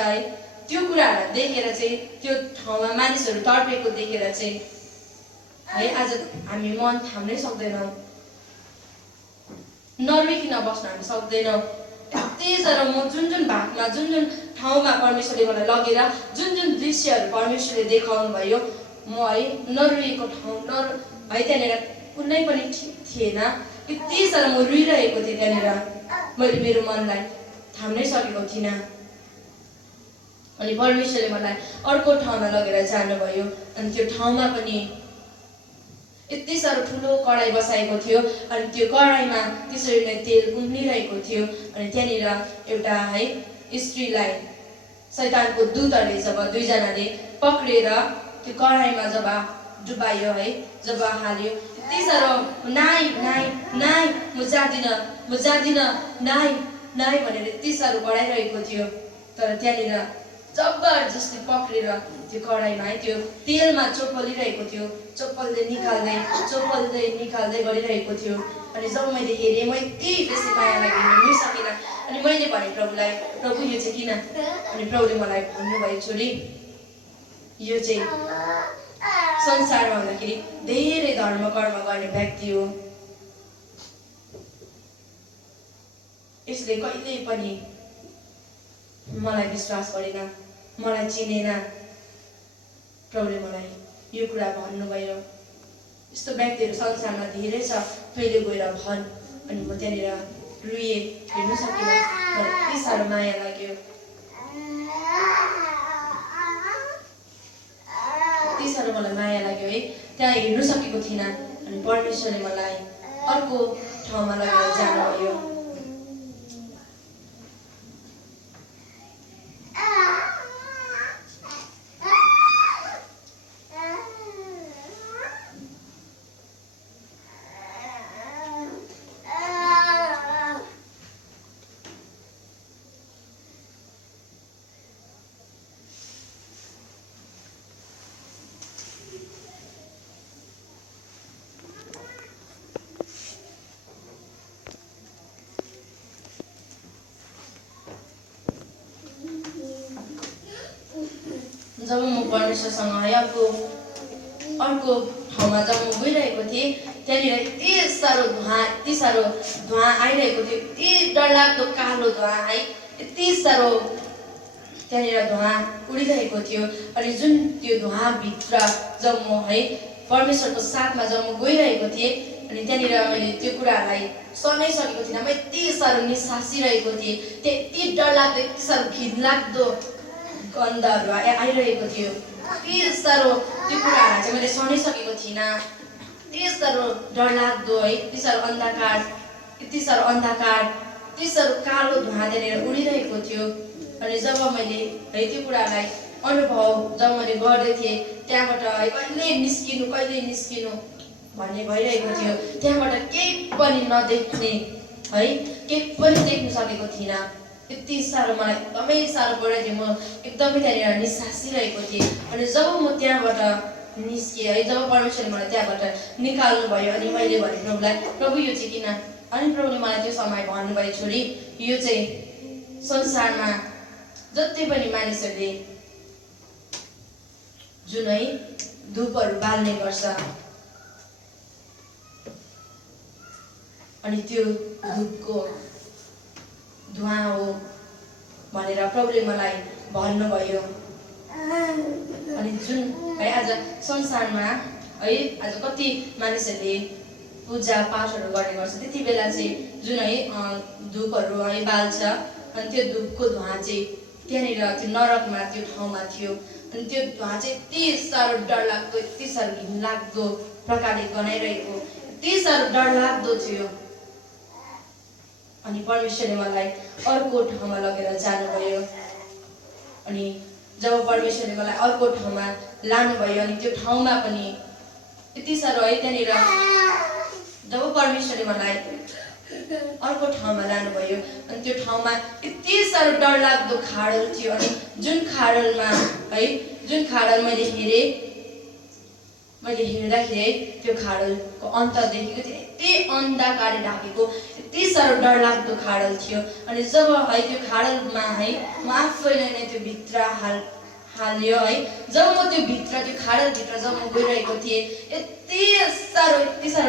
त्यो कुराहरूलाई देखेर चाहिँ, त्यो ठाउँमा मानिसहरू तडपेको देखेर चाहिँ आज हामी मन थाम्नै सक्दैनौँ, नरुइकन बस्न हामी सक्दैनौँ। यति साह्रो म जुन भागमा जुन ठाउँमा परमेश्वरले मलाई लगेर जुन दृश्यहरू परमेश्वरले देखाउनु भयो, म नरुइएको ठाउँ त्यहाँनिर कुनै पनि ठिक थिएन। यति साह्रो म रुइरहेको थिएँ त्यहाँनिर, मैले मेरो मनलाई थाम्नै सकेको थिइनँ। अनि परमेश्वरले मलाई अर्को ठाउँमा लगेर जानुभयो। अनि त्यो ठाउँमा पनि यति साह्रो ठुलो कराई बसाएको थियो। अनि त्यो कराईमा त्यसरी नै तेल उम्लिरहेको थियो। अनि त्यहाँनिर एउटा स्त्रीलाई शैतानको दूतहरूले जब दुईजनाले पक्रेर त्यो कराईमा जब डुबायो जब हाल्यो, यति साह्रो नाइ म जाँदिनँ नाइ भनेर यति साह्रो बढाइरहेको थियो। तर त्यहाँनिर जबरजस्ती पक्रेर त्यो कराईमा त्यो तेलमा चोपलिरहेको थियो, चोपल्दै निकाल्दै गरिरहेको थियो। अनि जब मैले हेरेँ, म यति बेसी माया लाग्यो, हेर्नै सकिनँ। अनि मैले भने प्रभुलाई, प्रभु यो चाहिँ किन? अनि प्रभुले मलाई भन्नुभयो, छोरी यो चाहिँ संसारमा हुँदाखेरि धेरै धर्म कर्म गर्ने व्यक्ति हो, यसले कहिल्यै पनि मलाई विश्वास गरेन, मलाई चिनेन। प्रभुले मलाई यो कुरा भन्नुभयो, यस्तो व्यक्तिहरू संसारमा धेरै छ, तैँले गएर भन। अनि म त्यहाँनिर रुएँ, हेर्नु सकिनँ, मलाई यति साह्रो माया लाग्यो, यति साह्रो मलाई माया लाग्यो त्यहाँ हेर्नु सकेको थिइनँ। अनि परमेश्वरले मलाई अर्को ठाउँमा लगेर जानुभयो। जब म परमेश्वरसँग है अर्को ठाउँमा जब म गइरहेको थिएँ त्यहाँनिर यति साह्रो धुवा आइरहेको थियो, यति डरलाग्दो कालो धुवा है, यति साह्रो त्यहाँनिर धुवा उडिरहेको थियो। अनि जुन त्यो धुवाभित्र जब म है परमेश्वरको साथमा जब म गइरहेको थिएँ अनि त्यहाँनिर मैले त्यो कुराहरूलाई सहनै सकेको थिइनँ। म यति साह्रो निसासिरहेको थिएँ, त्यति डरलाग्दो यति साह्रो घिनलाग्दो गन्धहरू आइरहेको थियो। यति साह्रो त्यो कुराहरूलाई चाहिँ मैले सहनै सकेको थिइनँ। यति साह्रो डरलाग्दो है, यति साह्रो अन्धकार, यति साह्रो कालो धुवा त्यहाँनिर उडिरहेको थियो। अनि जब मैले है त्यो कुरालाई अनुभव जब मैले गर्दै थिएँ त्यहाँबाट है कहिले निस्किनु भन्ने भइरहेको थियो। त्यहाँबाट केही पनि नदेख्ने है, केही पनि देख्न सकेको थिइनँ। यति साह्रो मलाई एकदमै साह्रो परिरहेको थियो। म एकदमै त्यहाँनिर निसासिरहेको थिएँ। अनि जब म त्यहाँबाट निस्केँ है, जब परमेश्वरले मलाई त्यहाँबाट निकाल्नु भयो अनि मैले भने प्रभुलाई, प्रभु यो चाहिँ किन? अनि प्रभुले मलाई त्यो समय भन्नुभयो, छोरी यो चाहिँ संसारमा जति पनि मानिसहरूले जुन है धुपहरू बाल्ने गर्छ अनि त्यो धुपको धुवा हो भनेर प्रभुले मलाई भन्नुभयो। अनि जुन है आज संसारमा है आज कति मानिसहरूले पूजा पाठहरू गर्ने गर्छ, त्यति बेला चाहिँ जुन है धुपहरू है बाल्छ अनि त्यो धुपको धुवा चाहिँ त्यहाँनिर त्यो नरकमा त्यो ठाउँमा थियो। अनि त्यो धुवा चाहिँ यति साह्रो डरलाग्दो, यति साह्रो घिनलाग्दो प्रकारले गनाइरहेको, यति साह्रो डरलाग्दो थियो। अनि परमेश्वरले मलाई अर्को ठाउँमा लगेर जानुभयो। अनि जब परमेश्वरले मलाई अर्को ठाउँमा लानुभयो अनि त्यो ठाउँमा पनि यति साह्रो है त्यहाँनिर जब परमेश्वरले मलाई अर्को ठाउँमा लानुभयो अनि त्यो ठाउँमा यति साह्रो डरलाग्दो खाडल थियो। अनि जुन खाडल मैले हेर्दाखेरि त्यो खाडलको अन्त देखेको थिएँ, यति अन्धकारले ढाकेको, यति साह्रो डरलाग्दो खाडल थियो। अनि जब है त्यो खाडलमा है म आफैलाई नै त्यो भित्र हाल्यो है, जब म त्यो खाडलभित्र जब म गइरहेको थिएँ यति साह्रो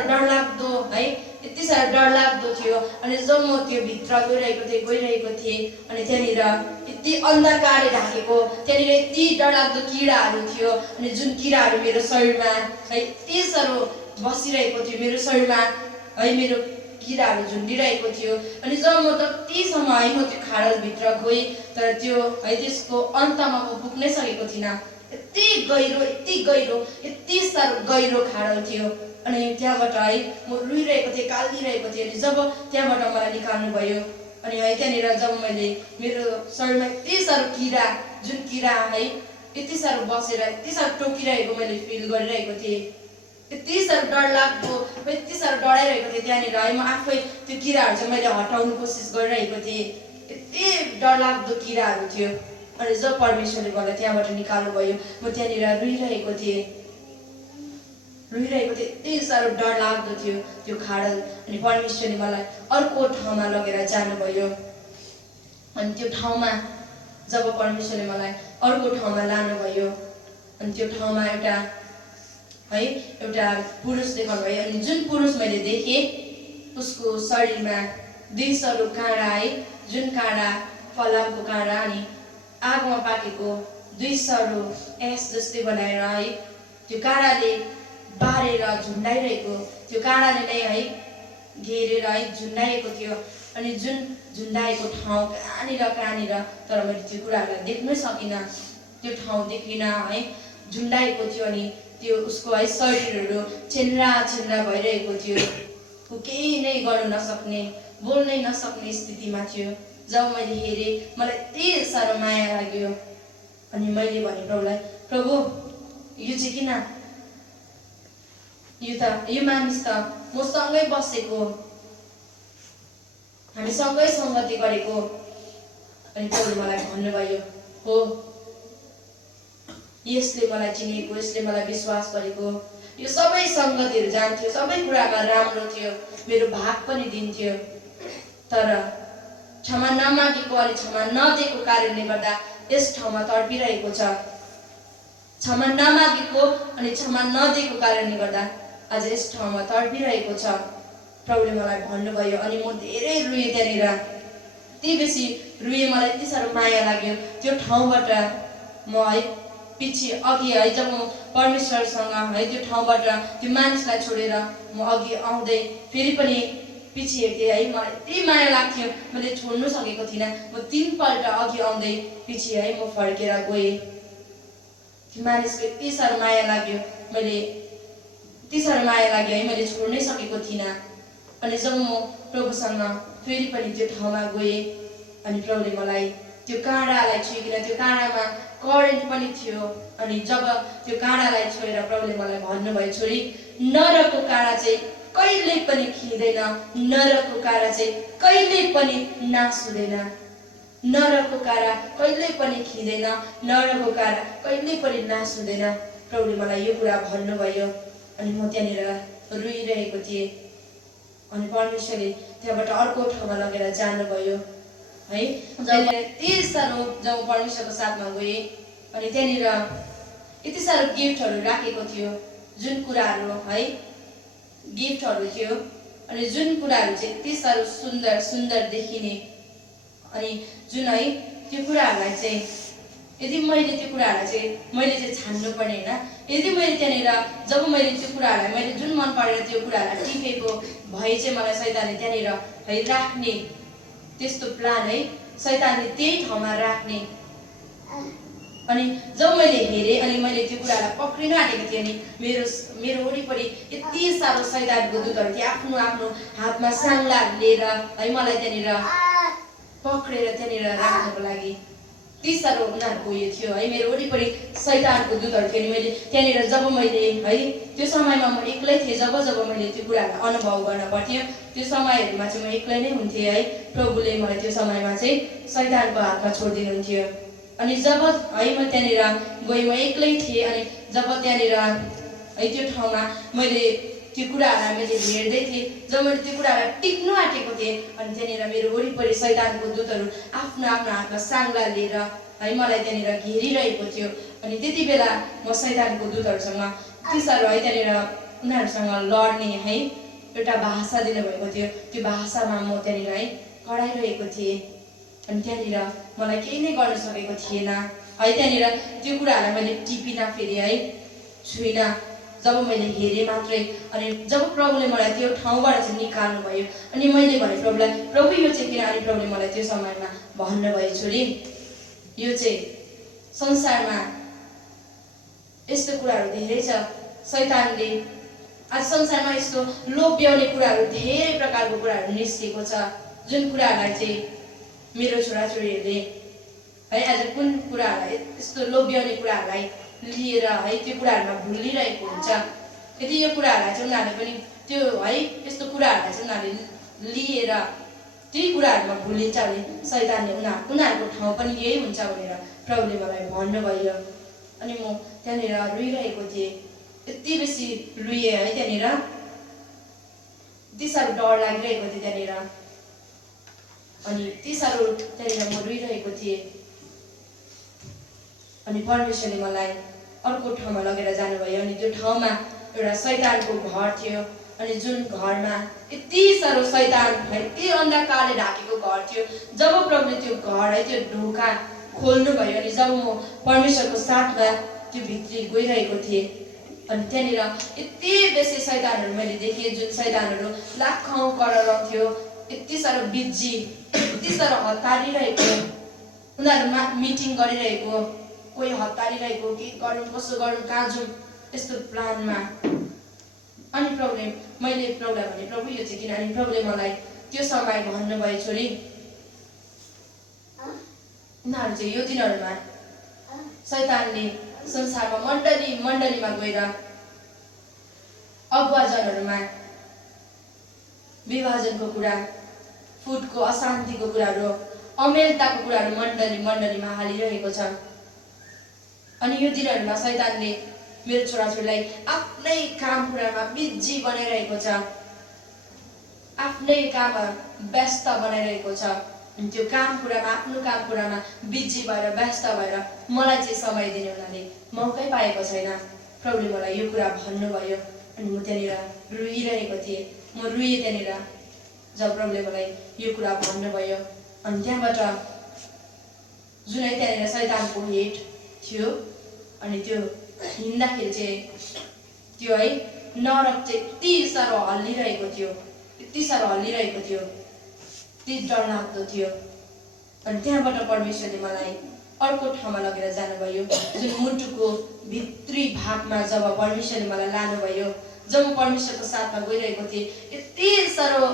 डरलाग्दो है, यति साह्रो डरलाग्दो थियो। अनि जब म त्यो भित्र गइरहेको थिएँ अनि त्यहाँनिर यति अन्धकारले ढाकेको, त्यहाँनिर यति डरलाग्दो किराहरू थियो। अनि जुन किराहरू मेरो शरीरमा है यति साह्रो बसिरहेको थियो, मेरो शरीरमा है मेरो किराहरू झुन्डिरहेको थियो। अनि जब म जतिसम्म है म त्यो खाडलभित्र गएँ तर त्यो है त्यसको अन्तमा म पुग्नै सकेको थिइनँ। यति गहिरो यति साह्रो गहिरो खाडल थियो। अनि त्यहाँबाट है म रुइरहेको थिएँ, काल्दिरहेको थिएँ। अनि जब त्यहाँबाट मलाई निकाल्नु भयो अनि है त्यहाँनिर जब मैले मेरो शरीरमा यति साह्रो जुन किरा है यति साह्रो बसेर यति साह्रो टोकिरहेको मैले फिल गरिरहेको थिएँ, यति साह्रो डरलाग्दो, यति साह्रो डराइरहेको थिएँ। त्यहाँनिर है म आफै त्यो किराहरू चाहिँ मैले हटाउनु कोसिस गरिरहेको थिएँ, यति डरलाग्दो किराहरू थियो। अनि जब परमेश्वरले मलाई त्यहाँबाट निकाल्नु भयो म त्यहाँनिर रुइरहेको थिएँ, यति साह्रो डरलाग्दो थियो त्यो खाडल। अनि परमेश्वरले मलाई अर्को ठाउँमा लगेर जानुभयो। अनि त्यो ठाउँमा जब परमेश्वरले मलाई अर्को ठाउँमा लानुभयो अनि त्यो ठाउँमा एउटा पुरुष देखाउनु भयो। अनि जुन पुरुष मैले देखेँ उसको शरीरमा 2 सरो काँडा है, जुन काँडा फलामको काँडा अनि आगोमा पाकेको 2 सरो एस जस्तै बनाएर है त्यो काँडाले बारेर झुन्डाइरहेको, त्यो काँडाले नै है घेरेर है झुन्डाएको थियो। अनि जुन झुन्डाएको ठाउँ कहाँनिर तर मैले त्यो कुराहरूलाई देख्नै सकिनँ, त्यो ठाउँ देखिनँ है, झुन्डाएको थियो। अनि त्यो उसको है शरीरहरू छेन्रा भइरहेको थियो, ऊ केही नै गर्नु नसक्ने, बोल्नै नसक्ने स्थितिमा थियो। जब मैले हेरेँ मलाई यति साह्रो माया लाग्यो। अनि मैले भने प्रभुलाई, प्रभु यो चाहिँ किन? यो मानिस त मसँगै बसेको, हामी सँगै सङ्गति गरेको। अनि प्रभुले मलाई भन्नुभयो, हो यसले मलाई चिनेको, यसले मलाई विश्वास गरेको, यो सबै सङ्गतिहरू जान्थ्यो, सबै कुरामा राम्रो थियो, मेरो भाग पनि दिन्थ्यो। तर क्षमा नमागेको अनि क्षमा नदिएको कारणले गर्दा यस ठाउँमा तडपिरहेको छ। क्षमा नमागेको अनि क्षमा नदिएको कारणले गर्दा आज यस ठाउँमा तडपिरहेको छ। प्रभुले मलाई भन्नुभयो अनि म धेरै रुएँ त्यहाँनिर, यति बेसी रुएँ, मलाई यति साह्रो माया लाग्यो। त्यो ठाउँबाट म है पछि अघि है जब म परमेश्वरसँग है त्यो ठाउँबाट त्यो मानिसलाई छोडेर म अघि आउँदै फेरि पनि पछि हेर्थेँ है, मलाई यति माया लाग्थ्यो, मैले छोड्नु सकेको थिइनँ। म 3 पल्ट अघि आउँदै पछि है म फर्केर गएँ। त्यो मानिसको यति साह्रो माया लाग्यो, मैले यति साह्रो माया लाग्यो है, मैले छोड्नै सकेको थिइनँ। अनि जब म प्रभुसँग फेरि पनि त्यो ठाउँमा गएँ अनि प्रभुले मलाई त्यो काँडालाई छुइकन, त्यो काँडामा करेन्ट पनि थियो, अनि जब त्यो काँडालाई छोएर प्रभुले मलाई भन्नुभयो, छोरी नरकको काँडा चाहिँ कहिले पनि खिँदैन, नरकको काँडा चाहिँ कहिले पनि नाश हुँदैन, नरकको काँडा कहिले पनि खिँदैन, नरकको काँडा कहिले पनि नाश हुँदैन। प्रभुले मलाई यो कुरा भन्नुभयो अनि म त्यहाँनिर रुइरहेको थिएँ। अनि परमेश्वरले त्यहाँबाट अर्को ठाउँमा लगेर जानुभयो है। यति साह्रो जब परमेश्वरको साथमा गएँ अनि त्यहाँनिर यति साह्रो गिफ्टहरू राखेको थियो, जुन कुराहरू है गिफ्टहरू थियो अनि जुन कुराहरू चाहिँ यति साह्रो सुन्दर सुन्दर देखिने, अनि जुन है त्यो कुराहरूलाई चाहिँ यदि मैले त्यो कुराहरूलाई चाहिँ मैले चाहिँ छान्नु पर्ने होइन, यदि मैले त्यहाँनिर जब मैले त्यो कुराहरूलाई मैले जुन मन परेर त्यो कुराहरूलाई टिपेको भए चाहिँ मलाई शैतानले त्यहाँनिर है राख्ने त्यस्तो प्लान है, शैतानले त्यही ठाउँमा राख्ने। अनि जब मैले हेरेँ अनि मैले त्यो कुरालाई पक्रिन आँटेको थिएँ अनि मेरो वरिपरि यति साह्रो शैतानको दूतहरू थिए, आफ्नो आफ्नो हातमा साङ्ला लिएर है मलाई त्यहाँनिर पक्रेर त्यहाँनिर राख्नको लागि यति साह्रो उनीहरूको उयो थियो है। मेरो वरिपरि शैतानको दूतहरू थियो। मैले त्यहाँनिर जब मैले है त्यो समयमा म एक्लै थिएँ, जब मैले त्यो कुराहरूलाई अनुभव गर्न पर्थ्यो त्यो समयहरूमा चाहिँ म एक्लै नै हुन्थेँ है। प्रभुले मलाई त्यो समयमा चाहिँ शैतानको हातमा छोडिदिनुहुन्थ्यो। अनि जब है म त्यहाँनिर गएँ, म एक्लै थिएँ, अनि जब त्यहाँनिर है त्यो ठाउँमा मैले त्यो कुराहरूलाई मैले हेर्दै थिएँ, जब मैले त्यो कुरालाई टिप्नु आँटेको थिएँ अनि त्यहाँनिर मेरो वरिपरि शैतानको दूतहरू आफ्नो आफ्नो हातमा साङ्ला लिएर है मलाई त्यहाँनिर घेरिरहेको थियो। अनि त्यति बेला म शैतानको दूतहरूसँग यति साह्रो है त्यहाँनिर उनीहरूसँग लड्ने है एउटा भाषा दिनुभएको थियो, त्यो भाषामा म त्यहाँनिर है कराइरहेको थिएँ। अनि त्यहाँनिर मलाई केही नै गर्न सकेको थिएन है। त्यहाँनिर त्यो कुराहरूलाई मैले टिपिनँ, फेरि है छुइनँ, जब मैले हेरेँ मात्रै। अनि जब प्रभुले मलाई त्यो ठाउँबाट चाहिँ निकाल्नु भयो अनि मैले भने प्रभुलाई, प्रभु यो चाहिँ किन? अनि प्रभुले मलाई त्यो समयमा भन्नुभयो, छोरी यो चाहिँ संसारमा यस्तो कुराहरू धेरै छ, शैतानले आज संसारमा यस्तो लोभ्याउने कुराहरू धेरै प्रकारको कुराहरू निस्केको छ, जुन कुराहरूलाई चाहिँ मेरो छोराछोरीहरूले है आज कुन कुराहरूलाई यस्तो लोभ्याउने कुराहरूलाई लिएर है त्यो कुराहरूमा भुलिरहेको हुन्छ। यदि यो कुराहरूलाई चाहिँ उनीहरूले पनि त्यो है यस्तो कुराहरूलाई चाहिँ उनीहरूले लिएर त्यही कुराहरूमा भुलिन्छ भने शैतानले उनीहरूको ठाउँ पनि यही हुन्छ भनेर प्रभुले मलाई भन्नुभयो। अनि म त्यहाँनिर रुइरहेको थिएँ, यति बेसी रुएँ है त्यहाँनिर, यति साह्रो डर लागिरहेको थियो त्यहाँनिर। अनि यति साह्रो त्यहाँनिर म रुइरहेको थिएँ। अनि परमेश्वरले मलाई अर्को ठाउँमा लगेर जानुभयो। अनि त्यो ठाउँमा एउटा शैतानको घर थियो। अनि जुन घरमा यति साह्रो शैतान यति अन्धकारले ढाकेको घर थियो, जब प्रभुले त्यो घर है त्यो ढोका खोल्नुभयो अनि जब म परमेश्वरको साथमा त्यो भित्री गइरहेको थिएँ अनि त्यहाँनिर यति बेसी शैतानहरू मैले देखेँ, जुन शैतानहरू लाखौँ करोड थियो, यति साह्रो बिजी, यति साह्रो हतारिरहेको, उनीहरूमा मिटिङ गरिरहेको, कोही हतारिरहेको, के गरौँ कसो गरौँ कहाँ जाउँ यस्तो प्लानमा। अनि प्रभुले मैले प्रभुलाई भने, प्रभु यो चाहिँ किन? अनि प्रभुले मलाई त्यो समय भन्नुभयो, छोरी उनीहरू चाहिँ यो दिनहरूमा शैतानले संसारमा मण्डलीमा गएर अगुवाजनहरूमा विभाजनको कुरा, फुटको अशान्तिको कुराहरू, अमेलताको कुराहरू मण्डलीमा हालिरहेको छ। अनि यो दिनहरूमा शैतानले मेरो छोराछोरीलाई आफ्नै काम कुरामा बिजी बनाइरहेको छ, आफ्नै काममा व्यस्त बनाइरहेको छ। अनि त्यो काम कुरामा आफ्नो काम कुरामा बिजी भएर व्यस्त भएर मलाई चाहिँ समय दिने उनीहरूले मौकै पाएको छैन। प्रभुले मलाई यो कुरा भन्नुभयो अनि म त्यहाँनिर रुइरहेको थिएँ। म रुएँ त्यहाँनिर जब प्रभुले मलाई यो कुरा भन्नुभयो। अनि त्यहाँबाट जुनै त्यहाँनिर शैतानको हेट थियो अनि त्यो हिँड्दाखेरि चाहिँ त्यो है नरक चाहिँ यति साह्रो हल्लिरहेको थियो, यति साह्रो हल्लिरहेको थियो, यति डरलाग्दो थियो। अनि त्यहाँबाट परमेश्वरले मलाई अर्को ठाउँमा लगेर जानुभयो, जुन मुटुको भित्री भागमा। जब परमेश्वरले मलाई लानुभयो, जब म परमेश्वरको साथमा गइरहेको थिएँ, यति साह्रो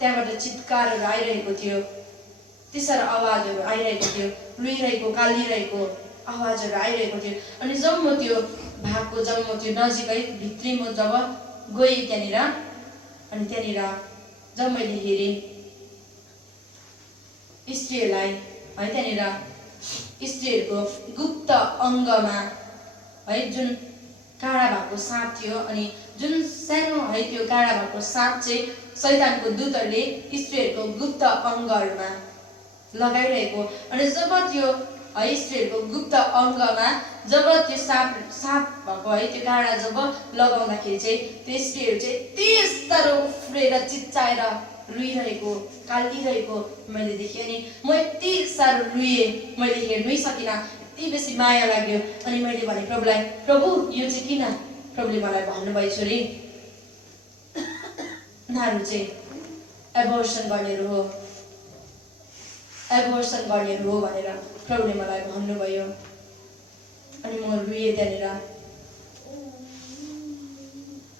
त्यहाँबाट चित्कारहरू आइरहेको थियो, यति साह्रो आवाजहरू आइरहेको थियो, रुइरहेको कालिरहेको आवाजहरू आइरहेको थियो। अनि जब म त्यो भागको जब म त्यो नजिकै भित्री म जब गएँ त्यहाँनिर, अनि त्यहाँनिर जब मैले हेरेँ स्त्रीहरूलाई है, त्यहाँनिर स्त्रीहरूको गुप्त अङ्गमा है जुन काँडा भएको साँप थियो, अनि जुन सानो है त्यो काँडा भएको साँप चाहिँ शैतानको दूतहरूले स्त्रीहरूको गुप्त अङ्गहरूमा लगाइरहेको। अनि जब त्यो है स्त्रीहरूको गुप्त अङ्गमा जब त्यो साँप भएको है त्यो काँडा जब लगाउँदाखेरि चाहिँ त्यो स्त्रीहरू चाहिँ यति साह्रो उफ्रेर चिच्चाएर रुइरहेको कालिरहेको मैले देखेँ। अनि म यति साह्रो रुएँ, मैले हेर्नै सकिनँ, यति बेसी माया लाग्यो। अनि मैले भने प्रभुलाई, प्रभु यो चाहिँ किन? प्रभुले मलाई भन्नुभयो, छोरी उनीहरू चाहिँ एबोर्सन गर्नेहरू हो, एबोर्सन गर्नेहरू हो भनेर प्रभुले मलाई भन्नुभयो। अनि म रुएँ त्यहाँनिर,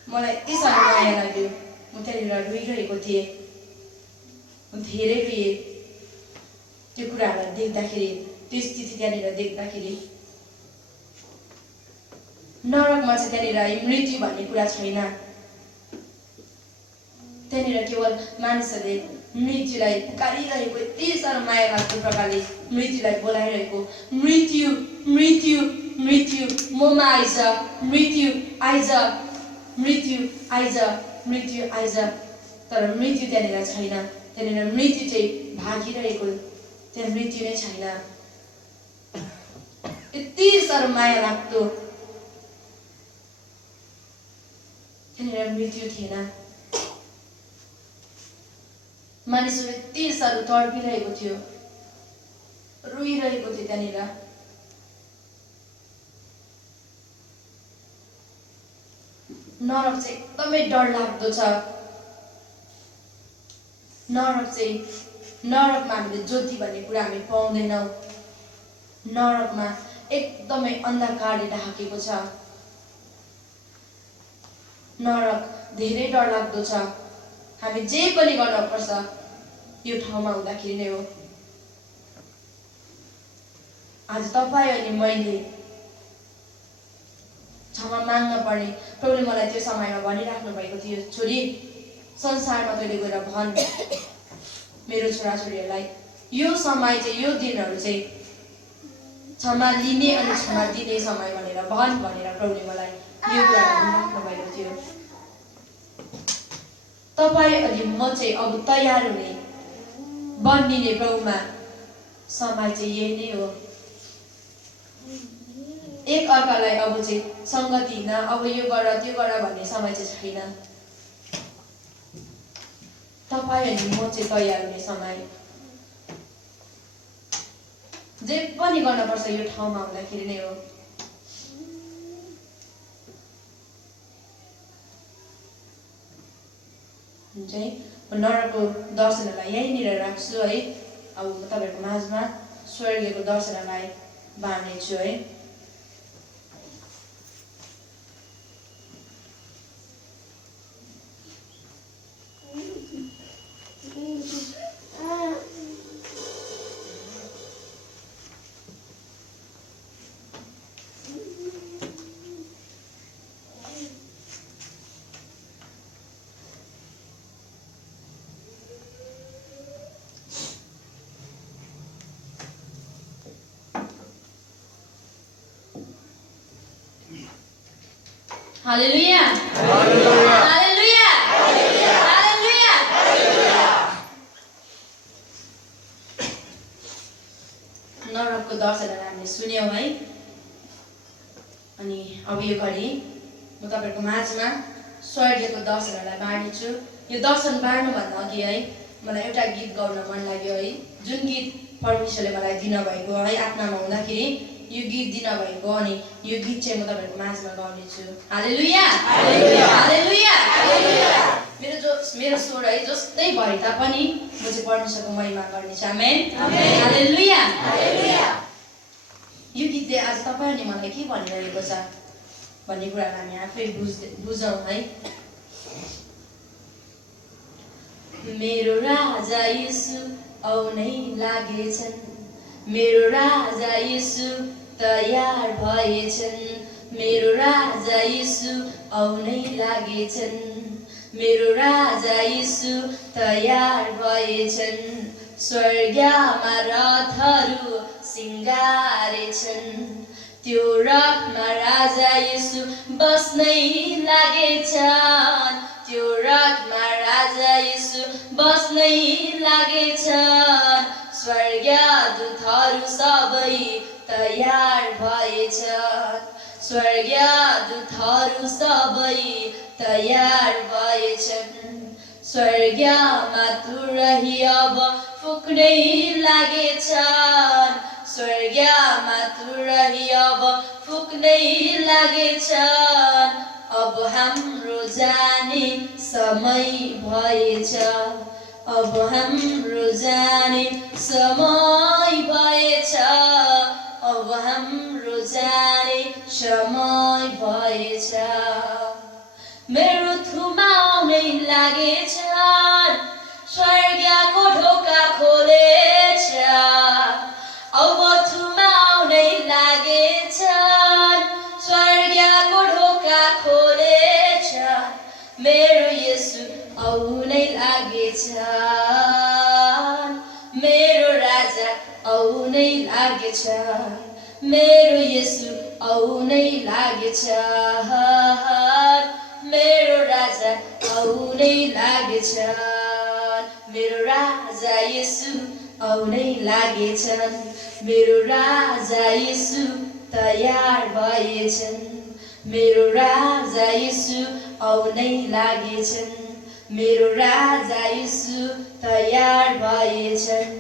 मलाई यति साह्रो माया लाग्यो। म त्यहाँनिर रुइरहेको थिएँ, म धेरै रुएँ त्यो कुराहरूलाई देख्दाखेरि, त्यो स्थिति त्यहाँनिर देख्दाखेरि। नरकमा चाहिँ त्यहाँनिर मृत्यु भन्ने कुरा छैन। त्यहाँनिर केवल मानिसहरूले मृत्युलाई पुकारिरहेको, यति साह्रो माया लाग्दो प्रकारले मृत्युलाई बोलाइरहेको, मृत्यु मृत्यु मृत्यु ममा आइज, मृत्यु आइज, मृत्यु आइज, मृत्यु आइज। तर मृत्यु त्यहाँनिर छैन। त्यहाँनिर मृत्यु चाहिँ भागिरहेको, त्यहाँ मृत्यु नै छैन। यति साह्रो माया लाग्दो त्यहाँनिर मृत्यु थिएन। मानिसहरू यति साह्रो तडपिरहेको थियो, रुइरहेको थियो त्यहाँनिर। नरक चाहिँ एकदमै डरलाग्दो छ। नरकमा हामीले ज्योति भन्ने कुरा हामी पाउँदैनौँ। नरकमा एकदमै अन्धकारले ढाकेको छ। नरक धेरै डरलाग्दो छ। हामी जे पनि गर्नुपर्छ यो ठाउँमा हुँदाखेरि नै हो। आज तपाईँ अनि मैले क्षमा माग्न पर्ने। प्रभुले मलाई त्यो समयमा भनिराख्नु भएको थियो, छोरी संसारमा तैँले गएर भन् मेरो छोराछोरीहरूलाई, यो समय चाहिँ, यो दिनहरू चाहिँ क्षमा लिने अनि क्षमा दिने समय भनेर भन् भनेर प्रभुले मलाई यो कुरा भनिराख्नु भएको थियो। तपाईँ अनि म चाहिँ अब तयार हुने, बनिने प्रभुमा समय चाहिँ यही नै हो। एक अर्कालाई अब चाहिँ सङ्गति न, अब यो गर त्यो गर भन्ने समय चाहिँ छैन। तपाईँ अनि म चाहिँ तयार हुने समय, जे पनि गर्नुपर्छ यो ठाउँमा हुँदाखेरि नै हो। चाहिँ म नरकको दर्शनलाई यहीँनिर राख्छु है। अब म तपाईँहरूको माझमा स्वर्गीयको दर्शनलाई बाँड्नेछु है। हालेलुया, हालेलुया, हालेलुया। नरकको दर्शनहरू हामीले सुन्यौँ है। अनि अब यो घडी म तपाईहरुको माझमा स्वर्गीयको दर्शनहरुलाई बाँड्छु। यो दर्शन बाँड्नुभन्दा अघि है मलाई एउटा गीत गाउन मन लाग्यो है, जुन गीत परमेश्वरले मलाई दिनुभएको है आत्मामा हुँदाखेरि यो गीत दिनुभएको, अनि यो गीत चाहिँ म तपाईहरुको माझमा गाउने छु। हालेलुया हालेलुया हालेलुया हालेलुया। मेरो स्वर है जस्तै भए तापनि म चाहिँ परमेश्वरको महिमा गर्नेछु। आमेन आमेन हालेलुया हालेलुया। यो गीतले आज तपाईहरुले मलाई के भनिरहेको छ भन्ने कुरालाई हामी आफै बुझौँ है। मेरो राजा येशू आउनै लागेछन्, मेरो राजा येशू तयार भएछन्, मेरो राजा येशू आउनै लागेछन्, मेरो राजा येशू तयार भएछन्। स्वर्गमा रथहरू सिंगारेछन्, त्यो रथमा राजा येशू बस्नै लागेछन्, त्यो रथमा राजा येशू बस्नै लागेछन्। स्वर्गदूतहरू सबै तयार भएछन्, स्वर्गदूतहरू सबै तयार भएछन्। स्वर्गमा तुरही अब फुक्नै लागेछन्, स्वर्गमा तुरही अब फुक्नै लागेछन्। अब हाम्रो जाने समय भएछ, अब हाम्रो जाने समय भएछ, अब हाम्रो जाने समय भएछ। मेरो थुमा आउनै लागेछन्, स्वर्गको ढोका खोलेछ, अब थुमा आउनै लागेछन्, स्वर्गको ढोका खोलेछ। मेरो येशू आउनै लागेछन्, मेरो राजा आउनै लागेछन्, मेरो येशू आउनै लागेछन्, मेरो राजा आउनै लागेछन्, मेरो राजा येशू आउनै लागेछन्, मेरो राजा येशू तयार भएछन्, मेरो राजा येशू आउनै लागेछन्, मेरो राजा येशू तयार भएछन्।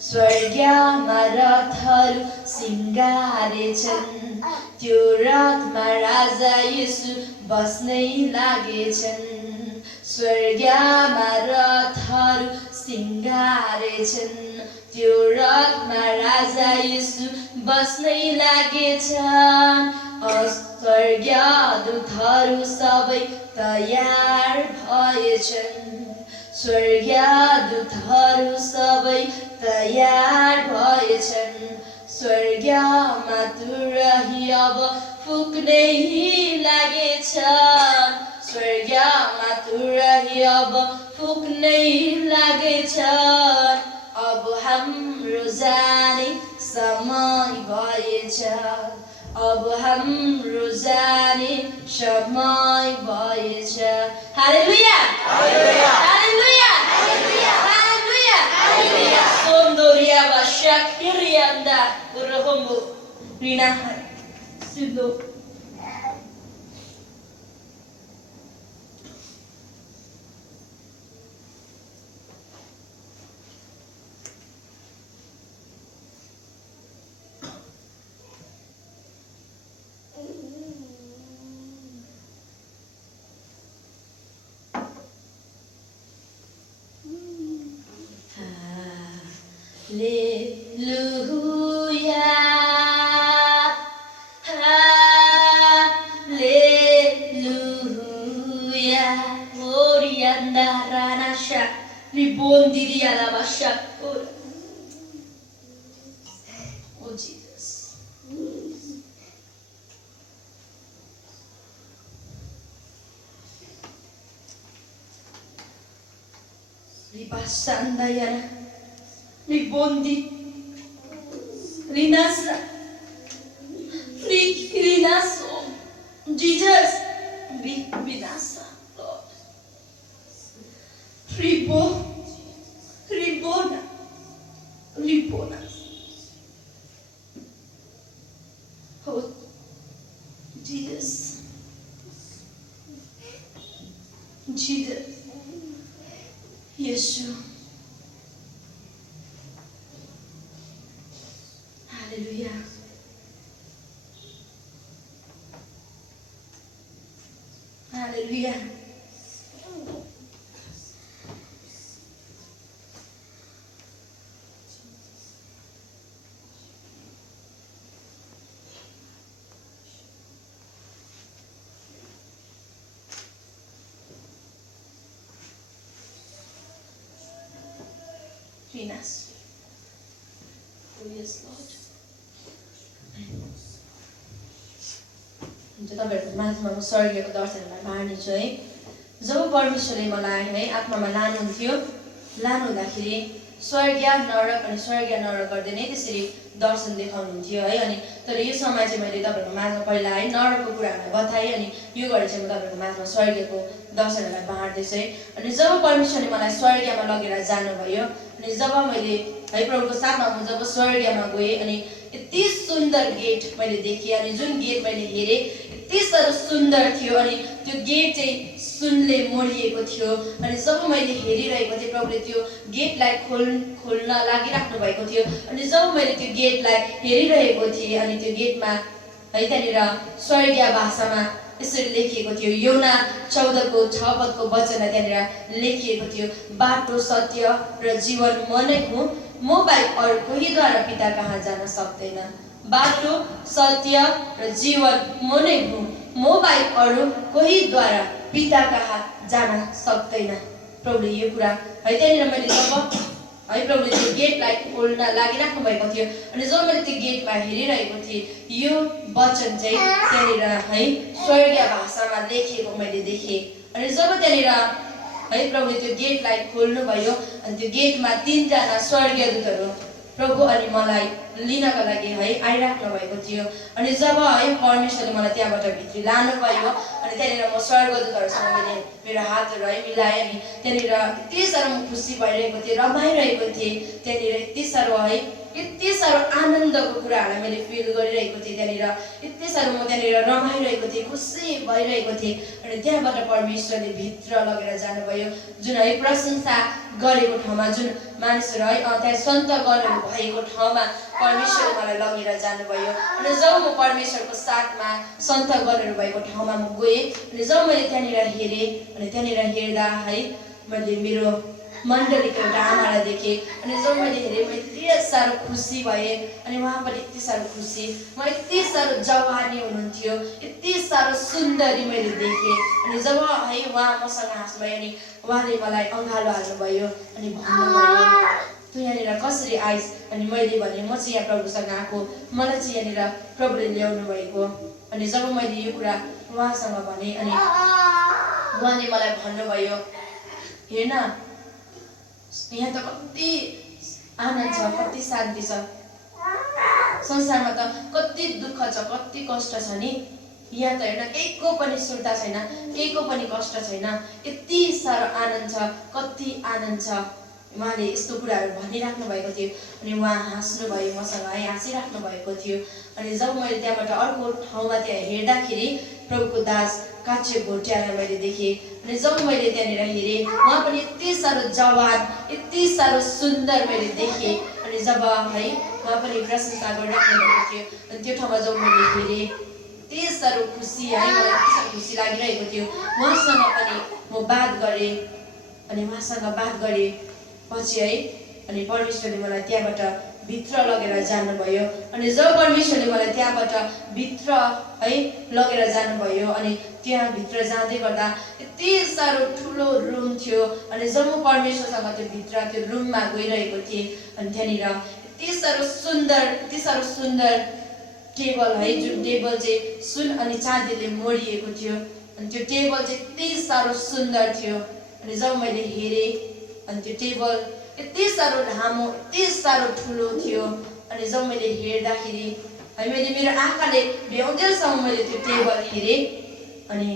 स्वर्गमा रथहरू सिंगारेछन्, त्यो रथमा राजा येशू बस्नै लागेछन्, स्वर्गमा रथहरू सिंगारेछन्, त्यो रथमा राजा येशू बस्नै लागेछन्। स्वर्गदूतहरू सबै तयार भएछन्, स्वर्गदूतहरू सबै तयार भएछन्। स्वर्गमा तुरही अब फुक्नै लागेछन्, स्वर्गमा तुरही अब फुक्नै लागेछन्। अब हाम्रो जाने समय भएछ, अब हाम्रो जाने समय भएछ। हालेलुया हालेलुया हालेलुया हालेलुया हालेलुया। सोमदोरिया भाषा किरियन्दा उरहमु रिना सिद्धो। Hallelujah, hallelujah. Orianda ranasha, ribondiria la basha. Oh Jesus. Ribasanda yana. Ribondi, Rinasa, Rinaso, Jesus, Rinasa, Lord. Ribona, Oh, Jesus. Jesus. Yeshua. Hallelujah. Hallelujah. Venus. Oh yes, Lord. हुन्छ तपाईहरुको माझमा म स्वर्गीयको दर्शनलाई बाँड्नेछु है। जब परमेश्वरले मलाई है आत्मामा लानुहुन्थ्यो, लानुहुँदाखेरि स्वर्गीय नरक अनि स्वर्गीय नरक गर्दै नै त्यसरी दर्शन देखाउनुहुन्थ्यो है। अनि तर यो समय चाहिँ मैले तपाईहरुको माझमा पहिला है नरकको कुराहरूलाई बताएँ, अनि यो गरेर चाहिँ म तपाईहरुको माझमा स्वर्गीयको दर्शनलाई बाँड्दैछु है। अनि जब परमेश्वरले मलाई स्वर्गीयमा लगेर जानुभयो, अनि जब मैले है प्रभुको साथमा म जब स्वर्गीयमा गएँ, अनि यति सुन्दर गेट मैले देखेँ, अनि जुन गेट मैले हेरेँ यति साह्रो सुन्दर थियो, अनि त्यो गेट चाहिँ सुनले मोडिएको थियो। अनि जब मैले हेरिरहेको थिएँ प्रभुले त्यो गेटलाई खोल्न लागिराख्नु भएको थियो, अनि जब मैले त्यो गेटलाई हेरिरहेको थिएँ, अनि त्यो गेटमा है त्यहाँनिर स्वर्गीय भाषामा यसरी लेखिएको थियो, योना 14को 6 पदको वचनलाई त्यहाँनिर लेखिएको थियो, बाटो सत्य र जीवन म नै हुँ, म बाहेक अरू कोहीद्वारा पिता कहाँ जान सक्दैन। बाटो सत्य र जीवन म नै हुँ, म बाहेक अरू कोहीद्वारा पिता कहाँ जान सक्दैन। प्रभुले यो कुरा है त्यहाँनिर मैले जब है प्रभुले त्यो गेटलाई खोल्न लागिराख्नु भएको थियो, अनि जब मैले त्यो गेटमा हेरिरहेको थिएँ यो वचन चाहिँ त्यहाँनिर है स्वर्गीय भाषामा लेखिएको मैले देखेँ। अनि जब त्यहाँनिर है प्रभुले त्यो गेटलाई खोल्नु भयो, अनि त्यो गेटमा 3 जना स्वर्गीय दूतहरू प्रभु अनि मलाई लिनका लागि है आइराख्नु भएको थियो। अनि जब है परमेश्वरले मलाई त्यहाँबाट भित्री लानुभयो, अनि त्यहाँनिर म स्वर्गदूतहरूसँग मेरो हातहरू है मिलाएँ, अनि त्यहाँनिर यति साह्रो म खुसी भइरहेको थिएँ, रमाइरहेको थिएँ। त्यहाँनिर यति साह्रो है यति साह्रो आनन्दको कुराहरूलाई मैले फिल गरिरहेको थिएँ। त्यहाँनिर यति साह्रो म त्यहाँनिर रमाइरहेको थिएँ, खुसी भइरहेको थिएँ। अनि त्यहाँबाट परमेश्वरले भित्र लगेर जानुभयो, जुन है प्रशंसा गरेको ठाउँमा, जुन मानिसहरू है त्यहाँ सन्तगणहरू भएको ठाउँमा परमेश्वरले मलाई लगेर जानुभयो। अनि जब म परमेश्वरको साथमा सन्तगणहरू भएको ठाउँमा म गएँ, अनि जब मैले त्यहाँनिर हेरेँ, अनि त्यहाँनिर हेर्दा है मैले मेरो मण्डलीको एउटा आमालाई देखेँ। अनि जब मैले हेरेँ म यति साह्रो खुसी भएँ, अनि उहाँ पनि यति साह्रो खुसी, म यति साह्रो जवानी हुनुहुन्थ्यो, यति साह्रो सुन्दरी मैले देखेँ। अनि जब है उहाँ मसँग हाँस्नुभयो, अनि उहाँले मलाई अँगालो हाल्नुभयो, अनि भन्नुभयो तँ यहाँनिर कसरी आइस्? अनि मैले भने म चाहिँ यहाँ प्रभुसँग आएको, मलाई चाहिँ यहाँनिर प्रभुले ल्याउनु भएको। अनि जब मैले यो कुरा उहाँसँग भने, अनि उहाँले मलाई भन्नुभयो हेर्न यहाँ त कति आनन्द छ, कति शान्ति छ, संसारमा त कति दुःख छ, कति कष्ट छ नि, यहाँ त हेर्न केहीको पनि सुर्ता छैन, केहीको पनि कष्ट छैन, यति साह्रो आनन्द छ, कति आनन्द छ। उहाँले यस्तो कुराहरू भनिराख्नु भएको थियो। अनि उहाँ हाँस्नुभयो, मसँग है हाँसिराख्नु भएको थियो। अनि जब मैले त्यहाँबाट अर्को ठाउँमा त्यहाँ हेर्दाखेरि प्रभुको दास कान्छे भोटियालाई मैले देखेँ। अनि जब मैले त्यहाँनिर हेरेँ उहाँ पनि यति साह्रो जवान, यति साह्रो सुन्दर मैले देखेँ। अनि जब है उहाँ पनि प्रशंसा गरिराख्नु भएको थियो, अनि त्यो ठाउँमा जब मैले हेरेँ यति साह्रो खुसी है, मलाई यति साह्रो खुसी लागिरहेको थियो। उहाँसँग पनि म बात गरेँ, अनि उहाँसँग बात गरेँ पछि है अनि परमेश्वरले मलाई त्यहाँबाट भित्र लगेर जानुभयो। अनि जब परमेश्वरले मलाई त्यहाँबाट भित्र है लगेर जानुभयो, अनि त्यहाँ भित्र जाँदै गर्दा यति साह्रो ठुलो रुम थियो। अनि जब म परमेश्वरसँग त्यो भित्र त्यो रुममा गइरहेको थिएँ, अनि त्यहाँनिर यति साह्रो सुन्दर टेबल है, जुन टेबल चाहिँ सुन अनि चाँदीले मोडिएको थियो। अनि त्यो टेबल चाहिँ यति साह्रो सुन्दर थियो। अनि जब मैले हेरेँ, अनि त्यो टेबल यति साह्रो लामो, यति साह्रो ठुलो थियो। अनि जब मैले हेर्दाखेरि है मैले मेरो आँखाले भ्याउँजेलसम्म मैले त्यो टेबल हेरेँ, अनि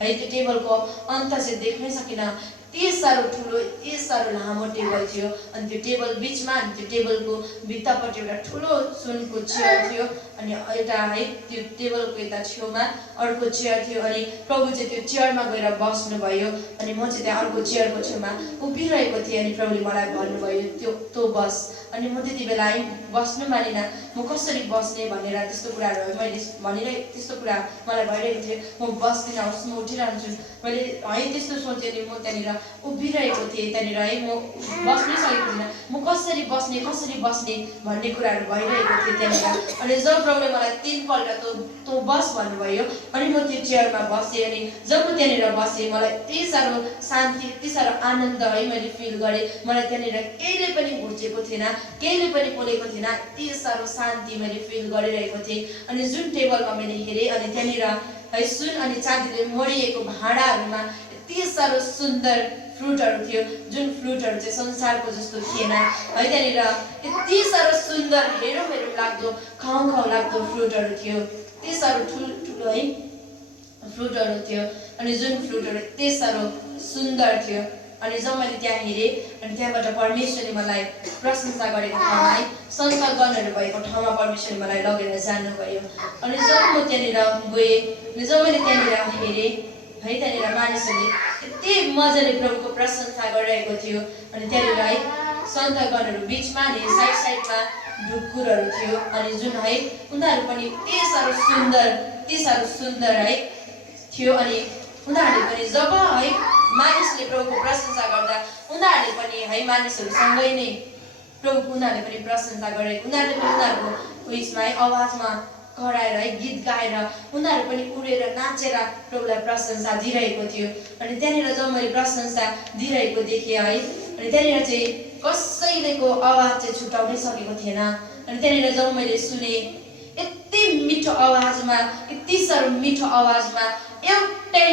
है त्यो टेबलको अन्त चाहिँ देख्नै सकिनँ। यति साह्रो ठुलो यति साह्रो लामो टेबल थियो अनि त्यो टेबल बिचमा अनि त्यो टेबलको भित्तापट्टि एउटा ठुलो सुनको चेयर थियो अनि एउटा है त्यो टेबलको यता छेउमा अर्को चेयर थियो अनि प्रभु चाहिँ त्यो चेयरमा गएर बस्नुभयो अनि म चाहिँ त्यहाँ अर्को चेयरको छेउमा उभिरहेको थिएँ अनि प्रभुले मलाई भन्नुभयो त्यो बस अनि म त्यति बेला है बस्नु मानिनँ म कसरी बस्ने भनेर त्यस्तो कुराहरू मैले भनिरहे त्यस्तो कुरा मलाई भइरहेको थियो म बस्दिनँ होस् म उठिरहन्छु मैले है त्यस्तो सोचेँ अनि म त्यहाँनिर उभिरहेको थिएँ त्यहाँनिर है म बस्नै सकेको थिइनँ म कसरी बस्ने भन्ने कुराहरू भइरहेको थिएँ त्यहाँनिर अनि जब प्रभुले मलाई 3 पल्ट तँ बस भन्नुभयो अनि म त्यो चेयरमा बसेँ अनि जब म त्यहाँनिर बसेँ मलाई यति साह्रो शान्ति यति साह्रो आनन्द है मैले फिल गरेँ मलाई त्यहाँनिर केहीले पनि घुचेको थिएन केहीले पनि बोलेको थिएन यति साह्रो शान्ति मैले फिल गरिरहेको थिएँ अनि जुन टेबलमा मैले हेरेँ अनि त्यहाँनिर है सुन अनि चाँदीले मरिएको भाँडाहरूमा यति साह्रो सुन्दर फ्रुटहरू थियो जुन फ्रुटहरू चाहिँ संसारको जस्तो थिएन है त्यहाँनिर यति साह्रो सुन्दर हेरौँ लाग्दो खाउँ लाग्दो फ्रुटहरू थियो यति साह्रो ठुलो है फ्रुटहरू थियो अनि जुन फ्रुटहरू यति साह्रो सुन्दर थियो अनि जब मैले त्यहाँ हेरेँ अनि त्यहाँबाट परमेश्वरले मलाई प्रशंसा गरेको ठाउँमा है सन्तगणहरू भएको ठाउँमा परमेश्वरले मलाई लगेर जानुभयो अनि जब म त्यहाँनिर गएँ अनि जब मैले त्यहाँनिर हेरेँ है त्यहाँनिर मानिसहरूले यति मजाले प्रभुको प्रशंसा गरिरहेको थियो अनि त्यहाँनिर है सन्तगणहरू बिचमा अनि साइडमा ढुकुरहरू थियो अनि जुन है उनीहरू पनि यति साह्रो सुन्दर है थियो अनि उनीहरूले पनि जब है मानिसले प्रभुको प्रशंसा गर्दा उनीहरूले पनि है मानिसहरूसँगै नै उनीहरूले पनि प्रशंसा गरेको उनीहरूले पनि उनीहरूको उयसमा है आवाजमा कराएर है गीत गाएर उनीहरू पनि उडेर नाचेर प्रभुलाई प्रशंसा दिइरहेको थियो अनि त्यहाँनिर जब मैले प्रशंसा दिइरहेको देखेँ है अनि त्यहाँनिर चाहिँ कसैलेको आवाज चाहिँ छुटाउनै सकेको थिएन अनि त्यहाँनिर जब मैले सुने यति मिठो आवाजमा यति साह्रो मिठो आवाजमा एउटै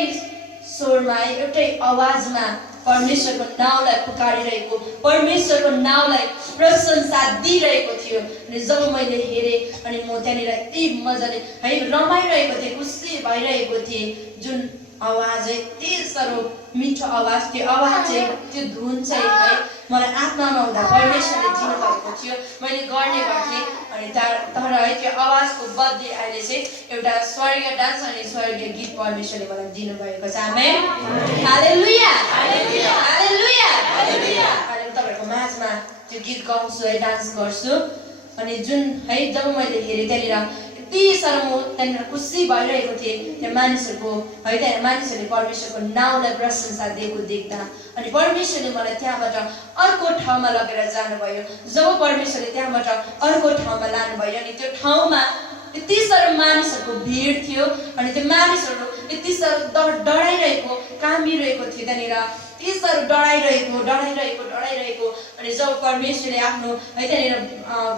स्वरमा एउटै आवाजमा परमेश्वरको नाउँलाई पुकारिरहेको परमेश्वरको नाउँलाई प्रशंसा दिइरहेको थियो अनि जब मैले हेरेँ अनि म त्यहाँनिर यति मजाले है रमाइरहेको थिएँ खुसी भइरहेको थिएँ जुन आवाज है यति साह्रो मिठो आवाज त्यो आवाज चाहिँ त्यो धुन चाहिँ है मलाई आत्मामा हुँदा परमेश्वरले दिनुभएको थियो मैले गर्ने गर्थेँ अनि तर है त्यो आवाजको बदली अहिले चाहिँ एउटा स्वर्गीय डान्स अनि स्वर्गीय गीत परमेश्वरले मलाई दिनुभएको छ आमेन हालेलुया हालेलुया हालेलुया हालेलुया अहिले तपाईहरुको माझमा त्यो गीत गाउँछु है डान्स गर्छु अनि जुन है जब मैले हेरेँ त्यहाँनिर यति साह्रो म त्यहाँनिर खुसी भइरहेको थिएँ त्यहाँ मानिसहरूको है त्यहाँ मानिसहरूले परमेश्वरको नाउँलाई प्रशंसा दिएको देख्दा अनि परमेश्वरले मलाई त्यहाँबाट अर्को ठाउँमा लगेर जानुभयो जब परमेश्वरले त्यहाँबाट अर्को ठाउँमा लानुभयो अनि त्यो ठाउँमा यति साह्रो मानिसहरूको भिड थियो अनि त्यो मानिसहरू यति साह्रो डराइरहेको कामिरहेको थियो त्यहाँनिर यति साह्रो डराइरहेको अनि जब परमेश्वरले आफ्नो है त्यहाँनिर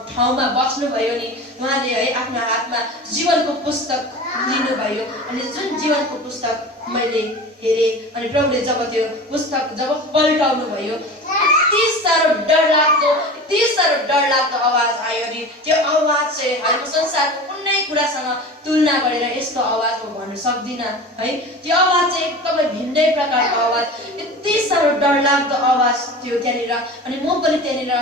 ठाउँमा बस्नुभयो नि उहाँले है आफ्नो हातमा जीवनको पुस्तक लिनुभयो अनि जुन जीवनको पुस्तक मैले हेरेँ अनि प्रभुले जब त्यो पुस्तक जब पल्टाउनु भयो यति साह्रो डरलाग्दो आवाज आयो अनि त्यो आवाज चाहिँ है संसारको कुनै कुरासँग तुलना गरेर यस्तो आवाज म भन्न सक्दिनँ है त्यो आवाज चाहिँ एकदमै भिन्दै प्रकारको आवाज यति साह्रो डरलाग्दो आवाज थियो त्यहाँनिर अनि म पनि त्यहाँनिर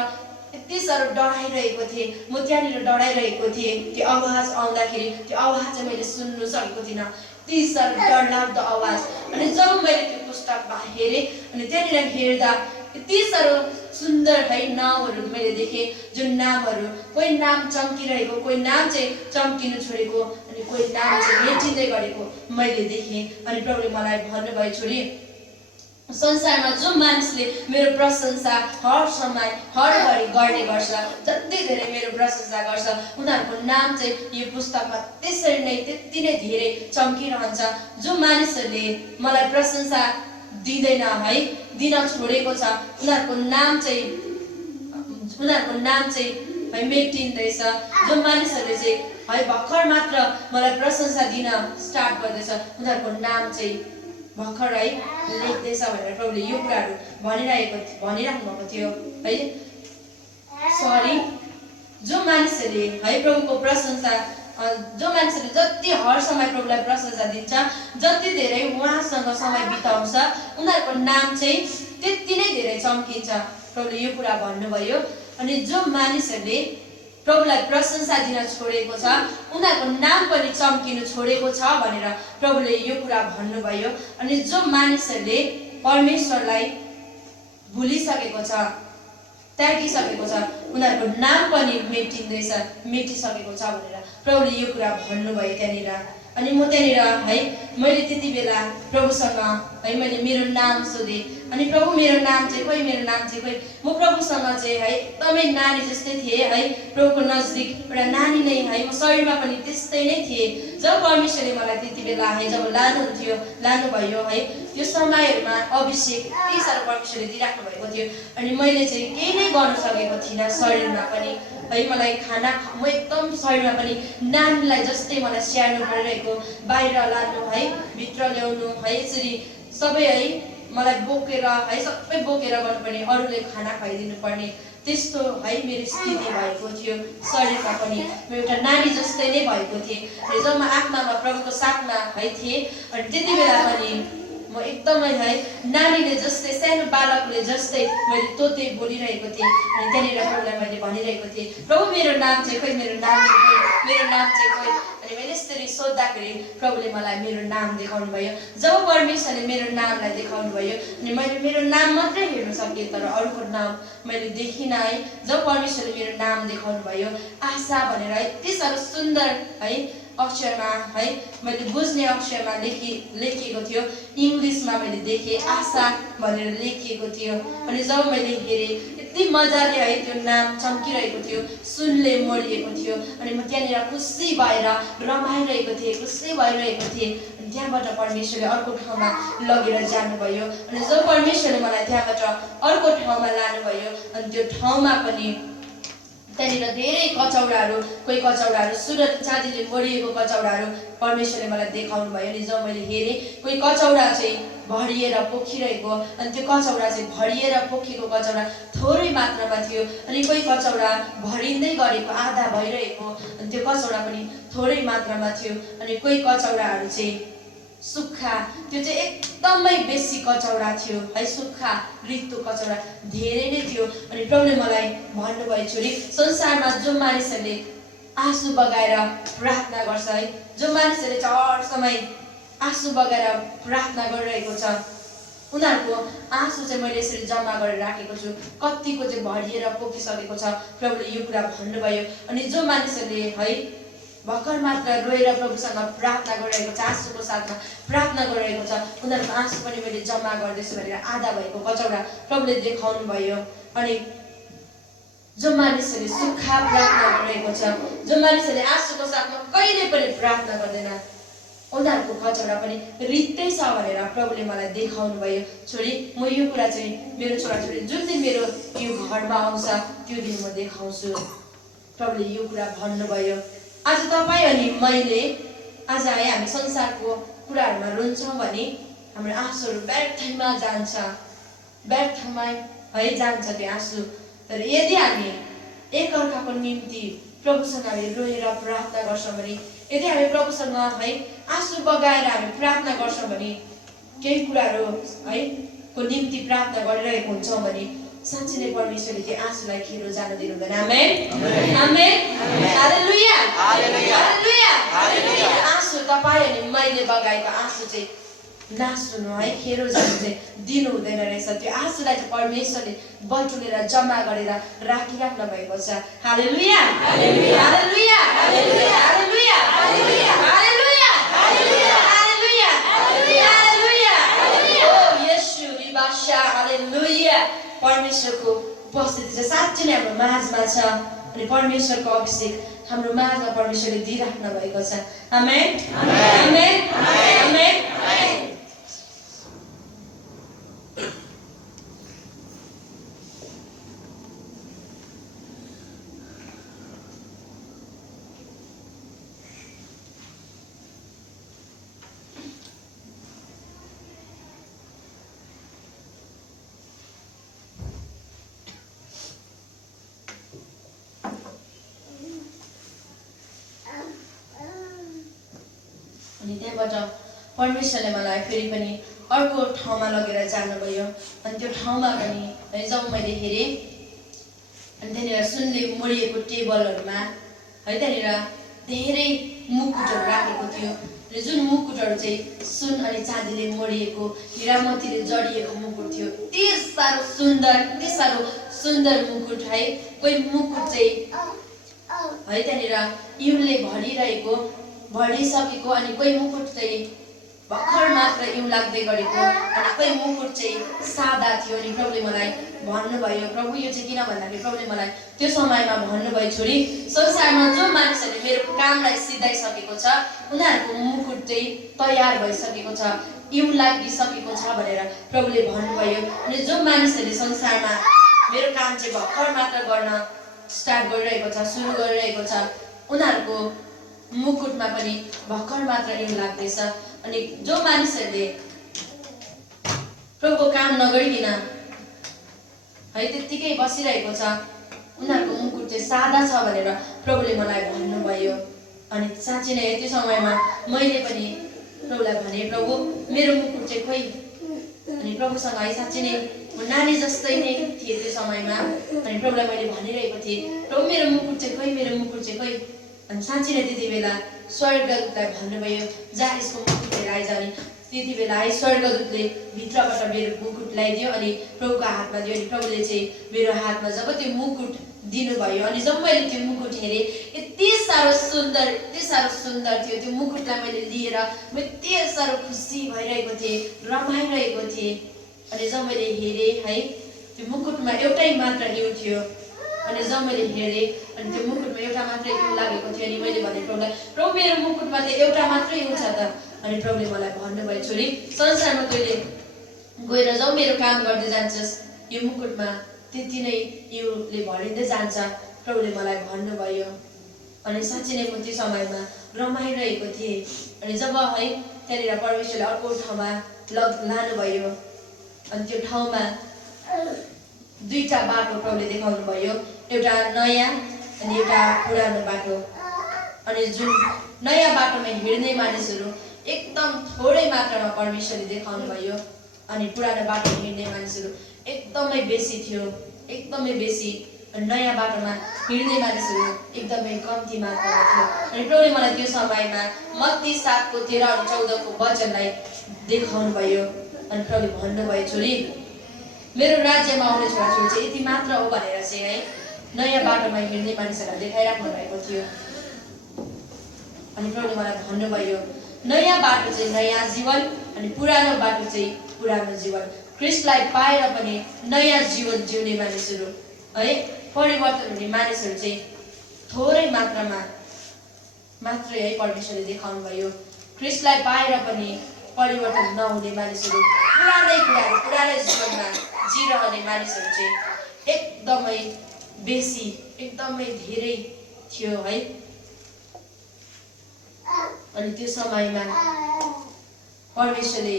यति साह्रो डराइरहेको थिएँ म त्यहाँनिर डराइरहेको थिएँ त्यो आवाज आउँदाखेरि त्यो आवाज चाहिँ मैले सुन्नु सकेको थिइनँ यति साह्रो डरलाग्दो आवाज अनि जब मैले त्यो पुस्तकमा हेरेँ अनि त्यहाँनिर हेर्दा यति साह्रो सुन्दर है नामहरू मैले देखेँ जुन नामहरू कोही नाम चम्किरहेको कोही नाम चाहिँ चम्किनु छोडेको अनि कोही नाम चाहिँ मेटिँदै गरेको मैले देखेँ अनि प्रभुले मलाई भन्नुभयो छोरी संसारमा जो मानिसले मेरो प्रशंसा हर समय हर घडी गर्ने गर्छ जति धेरै मेरो प्रशंसा गर्छ उनीहरूको नाम चाहिँ यो पुस्तकमा त्यसरी नै त्यति नै धेरै चम्किरहन्छ जो मानिसहरूले मलाई प्रशंसा दिँदैन है दिन छोडेको छ उनीहरूको नाम चाहिँ है मेटिँदैछ जो मानिसहरूले चाहिँ है भर्खर मात्र मलाई प्रशंसा दिन स्टार्ट गर्दैछ उनीहरूको नाम चाहिँ भर्खर है लेख्दैछ भनेर प्रभुले यो कुराहरू भनिराख्नु भएको थियो है सरी जो मानिसहरूले है प्रभुको प्रशंसा जो मानिसहरूले जति हर समय प्रभुलाई प्रशंसा दिन्छ जति धेरै उहाँसँग समय बिताउँछ उनीहरूको नाम चाहिँ त्यति नै धेरै चम्किन्छ। प्रभुले यो कुरा भन्नुभयो। अनि जो मानिसहरूले प्रभुलाई प्रशंसा दिन छोडेको छ उनीहरूको नाम पनि चम्किनु छोडेको छ भनेर प्रभुले यो कुरा भन्नुभयो। अनि जो मानिसहरूले परमेश्वरलाई भुलिसकेको छ, त्यागिसकेको छ, उनीहरूको नाम पनि मेटिसकेको छ भनेर प्रभुले यो कुरा भन्नुभयो त्यहाँनिर। अनि म त्यहाँनिर है मैले त्यति बेला प्रभुसँग है मैले मेरो नाम सोधेँ। अनि प्रभु मेरो नाम चाहिँ खोइ, मेरो नाम चाहिँ खोइ। म प्रभुसँग चाहिँ है एकदमै नानी जस्तै थिएँ है, प्रभुको नजिक एउटा नानी नै है, म शरीरमा पनि त्यस्तै नै थिएँ। जब परमेश्वरले मलाई त्यति बेला है जब लानुभयो है त्यो समयहरूमा अभिषेक यति साह्रो परमेश्वरले दिइराख्नु भएको थियो। अनि मैले चाहिँ केही नै गर्न सकेको थिइनँ शरीरमा पनि है, मलाई खाना म एकदम शरीरमा पनि नानीलाई जस्तै मलाई स्याहार्नु परिरहेको, बाहिर लानु है, भित्र ल्याउनु है, यसरी सबै है मलाई बोकेर है सबै बोकेर गर्नुपर्ने, अरूले खाना खुवाइदिनु पर्ने, त्यस्तो है मेरो स्थिति भएको थियो। शरीरमा पनि म एउटा नानी जस्तै नै भएको थिएँ। र जब म आत्मामा प्रभुको साथमा है थिएँ अनि त्यति बेला पनि म एकदमै है नानीले जस्तै, सानो बालकले जस्तै मैले तोते बोलिरहेको थिएँ। अनि त्यहाँनिर प्रभुलाई मैले भनिरहेको थिएँ, प्रभु मेरो नाम चाहिँ खोइ, मेरो नाम चाहिँ खोइ, मेरो नाम चाहिँ खोइ। अनि मैले यसरी सोद्धाखेरि प्रभुले मलाई मेरो नाम देखाउनु भयो। जब परमेश्वरले मेरो नामलाई देखाउनु भयो अनि मैले मेरो नाम मात्रै हेर्न सकेँ, तर अरूको नाम मैले देखिनँ है। जब परमेश्वरले मेरो नाम देखाउनु भयो, आशा भनेर यति साह्रो सुन्दर है अक्षरमा है मैले बुझ्ने अक्षरमा लेखिएको थियो। इङ्ग्लिसमा मैले देखेँ आशा भनेर लेखिएको थियो। अनि जब मैले हेरेँ यति मजाले है त्यो नाम चम्किरहेको थियो, सुनले मोडिएको थियो। अनि म त्यहाँनिर खुसी भएर रमाइरहेको थिएँ, खुसी भइरहेको थिएँ। अनि त्यहाँबाट परमेश्वरले अर्को ठाउँमा लगेर जानुभयो। अनि जब परमेश्वरले मलाई त्यहाँबाट अर्को ठाउँमा लानुभयो अनि त्यो ठाउँमा पनि त्यहाँनिर धेरै कचौडाहरू, कोही कचौडाहरू सुन चाँदीले मोडिएको कचौडाहरू परमेश्वरले मलाई देखाउनु भयो। अनि जब मैले हेरेँ कोही कचौडा चाहिँ भरिएर पोखिरहेको, अनि त्यो कचौडा चाहिँ भरिएर पोखेको कचौडा थोरै मात्रामा थियो। अनि कोही कचौडा भरिँदै गरेको, आधा भइरहेको, अनि त्यो कचौडा पनि थोरै मात्रामा थियो। अनि कोही कचौडाहरू चाहिँ सुक्खा, त्यो चाहिँ एकदमै बेसी कचौडा थियो है, सुक्खा रित्तो कचौडा धेरै नै थियो। अनि प्रभुले मलाई भन्नुभयो, छोरी संसारमा जो मानिसहरूले आँसु बगाएर प्रार्थना गर्छ है, जो मानिसहरूले हर समय आँसु बगाएर प्रार्थना गरिरहेको छ उनीहरूको आँसु चाहिँ मैले यसरी जम्मा गरेर राखेको छु। कतिको चाहिँ भरिएर पोखिसकेको छ प्रभुले यो कुरा भन्नुभयो। अनि जो मानिसहरूले है भर्खर मात्र रोएर प्रभुसँग प्रार्थना गरिरहेको छ, आँसुको साथमा प्रार्थना गरिरहेको छ, उनीहरूको आँसु पनि मैले जम्मा गर्दैछु भनेर आधा भएको कचौडा प्रभुले देखाउनु भयो। अनि जो मानिसहरूले सुक्खा प्रार्थना गरिरहेको छ, जो मानिसहरूले आँसुको साथमा कहिले पनि प्रार्थना गर्दैन, उनीहरूको कचौडा पनि रित्तै छ भनेर प्रभुले मलाई देखाउनु भयो। छोरी म यो कुरा चाहिँ मेरो छोराछोरी जुन दिन मेरो यो घरमा आउँछ त्यो दिन म देखाउँछु, प्रभुले यो कुरा भन्नुभयो। आज तपाईँ अनि मैले आज है हामी संसारको कुराहरूमा रुन्छौँ भने हाम्रो आँसुहरू व्यर्थमा जान्छ, व्यर्थमा है जान्छ त्यो आँसु। तर यदि हामी एकअर्काको निम्ति प्रभुसँग हामी रोएर प्रार्थना गर्छौँ भने, यदि हामी प्रभुसँग है आँसु बगाएर हामी प्रार्थना गर्छौँ भने, केही कुराहरू है को निम्ति प्रार्थना गरिरहेको हुन्छौँ भने साँच्चै नै परमेश्वरले त्यो आँसुलाई खेरो जान दिनुहुँदैन। आमेन आमेन हालेलुया हालेलुया हालेलुया। आँसु तपाईँ अनि मैले बगाएको आँसु चाहिँ नासुनु है, खेरो जानु चाहिँ दिनु हुँदैन रहेछ। त्यो आँसुलाई चाहिँ परमेश्वरले बटुलेर जम्मा गरेर राखिराख्नु भएको छ। हालेलुया हालेलुया हालेलुया हालेलुया हालेलुया हालेलुया हालेलुया हालेलुया हालेलुया हालेलुया। ओ येशू रिबाशा हालेलुया। परमेश्वरको उपस्थिति चाहिँ साँच्चै नै हाम्रो माझमा छ। अनि परमेश्वरको अभिषेक हाम्रो माझमा परमेश्वरले दिइराख्नु भएको छ। आमेन आमेन आमेन। अनि त्यहाँबाट परमेश्वरले मलाई फेरि पनि अर्को ठाउँमा लगेर जानुभयो। अनि त्यो ठाउँमा पनि है जब मैले हेरेँ अनि त्यहाँनिर सुनले मोडिएको टेबलहरूमा है त्यहाँनिर धेरै मुकुटहरू राखेको थियो र जुन मुकुटहरू चाहिँ सुन अनि चाँदीले मोडिएको हिरामतीले जडिएको मुकुट थियो। यति साह्रो सुन्दर मुकुट है। कोही मुकुट चाहिँ है त्यहाँनिर इउनले भरिसकेको अनि कोही मुकुट चाहिँ भर्खर मात्र इउन लाग्दै गरेको अनि कोही मुकुट चाहिँ सादा थियो। अनि प्रभुले मलाई भन्नुभयो, प्रभु यो चाहिँ किन भन्दाखेरि प्रभुले मलाई त्यो समयमा भन्नुभयो, छोरी संसारमा जो मानिसहरूले मेरो कामलाई सिधाइसकेको छ उनीहरूको मुकुट चाहिँ तयार भइसकेको छ, इउन लागिसकेको छ भनेर प्रभुले भन्नुभयो। अनि जो मानिसहरूले संसारमा मेरो काम चाहिँ भर्खर मात्र गर्न स्टार्ट गरिरहेको छ, सुरु गरिरहेको छ, उनीहरूको मुकुटमा पनि भर्खर मात्र इउन लाग्दैछ। अनि जो मानिसहरूले प्रभुको काम नगरिकन है त्यत्तिकै बसिरहेको छ उनीहरूको मुकुट चाहिँ सादा छ भनेर प्रभुले मलाई भन्नुभयो। अनि साँच्चै नै त्यो समयमा मैले पनि प्रभुलाई भने, प्रभु मेरो मुकुट चाहिँ खोइ। अनि प्रभुसँग है साँच्चै नै म नानी जस्तै नै थिएँ त्यो समयमा। अनि प्रभुलाई मैले भनिरहेको थिएँ, प्रभु मेरो मुकुट चाहिँ खोइ, मेरो मुकुट चाहिँ खोइ। अनि साँच्चै नै त्यति बेला स्वर्गदूतलाई भन्नुभयो, जा यसको मुकुट लिएर आइज। अनि त्यति बेला है स्वर्गदूतले भित्रबाट मेरो मुकुट ल्याइदियो अनि प्रभुको हातमा दियो। अनि प्रभुले चाहिँ मेरो हातमा जब त्यो मुकुट दिनुभयो अनि जब मैले त्यो मुकुट हेरेँ यति साह्रो सुन्दर थियो। त्यो मुकुटलाई मैले लिएर म यति साह्रो खुसी भइरहेको थिएँ, रमाइरहेको थिएँ। अनि जब मैले हेरेँ है त्यो मुकुटमा एउटै मात्र इउन थियो। अनि जब मैले हेरेँ अनि त्यो मुकुटमा एउटा मात्रै इउन लागेको थियो। अनि मैले भने प्रभुलाई, प्रभु मेरो मुकुटमा त एउटा मात्रै इउन छ त। अनि प्रभुले मलाई भन्नुभयो, छोरी संसारमा तैँले गएर जाऊ मेरो काम गर्दै जान्छस्, यो मुकुटमा त्यति नै इउनले भरिँदै जान्छ, प्रभुले मलाई भन्नुभयो। अनि साँच्चै नै म त्यो समयमा रमाइरहेको थिएँ। अनि जब है त्यहाँनिर परमेश्वरले अर्को ठाउँमा लानुभयो अनि त्यो ठाउँमा दुईटा बाटो प्रभुले देखाउनु भयो, एउटा नयाँ अनि एउटा पुरानो बाटो। अनि जुन नयाँ बाटोमा हिँड्ने मानिसहरू एकदम थोरै मात्रामा परमेश्वरले देखाउनु भयो अनि पुरानो बाटोमा हिँड्ने मानिसहरू एकदमै बेसी थियो, एकदमै बेसी। अनि नयाँ बाटोमा हिँड्ने मानिसहरू एकदमै कम्ती मात्रामा थियो। अनि प्रभुले मलाई त्यो समयमा मत्ती 7:13 अनि 14 वचनलाई देखाउनु भयो। अनि प्रभुले भन्नुभयो, छोरी मेरो राज्यमा आउने छोराछोरी चाहिँ यति मात्र हो भनेर चाहिँ है नयाँ बाटोमा हिँड्ने मानिसहरूलाई देखाइराख्नु भएको थियो। अनि प्रभुले मलाई भन्नुभयो, नयाँ बाटो चाहिँ नयाँ जीवन अनि पुरानो बाटो चाहिँ पुरानो जीवन। ख्रीष्टलाई पाएर पनि नयाँ जीवन जिउने मानिसहरू है परिवर्तन हुने मानिसहरू चाहिँ थोरै मात्रामा मात्रै है परमेश्वरले देखाउनु भयो। ख्रीष्टलाई पाएर पनि परिवर्तन नहुने मानिसहरू, पुरानै जीवनमा जिरहने मानिसहरू चाहिँ एकदमै बेसी, एकदमै धेरै थियो है। अनि त्यो समयमा परमेश्वरले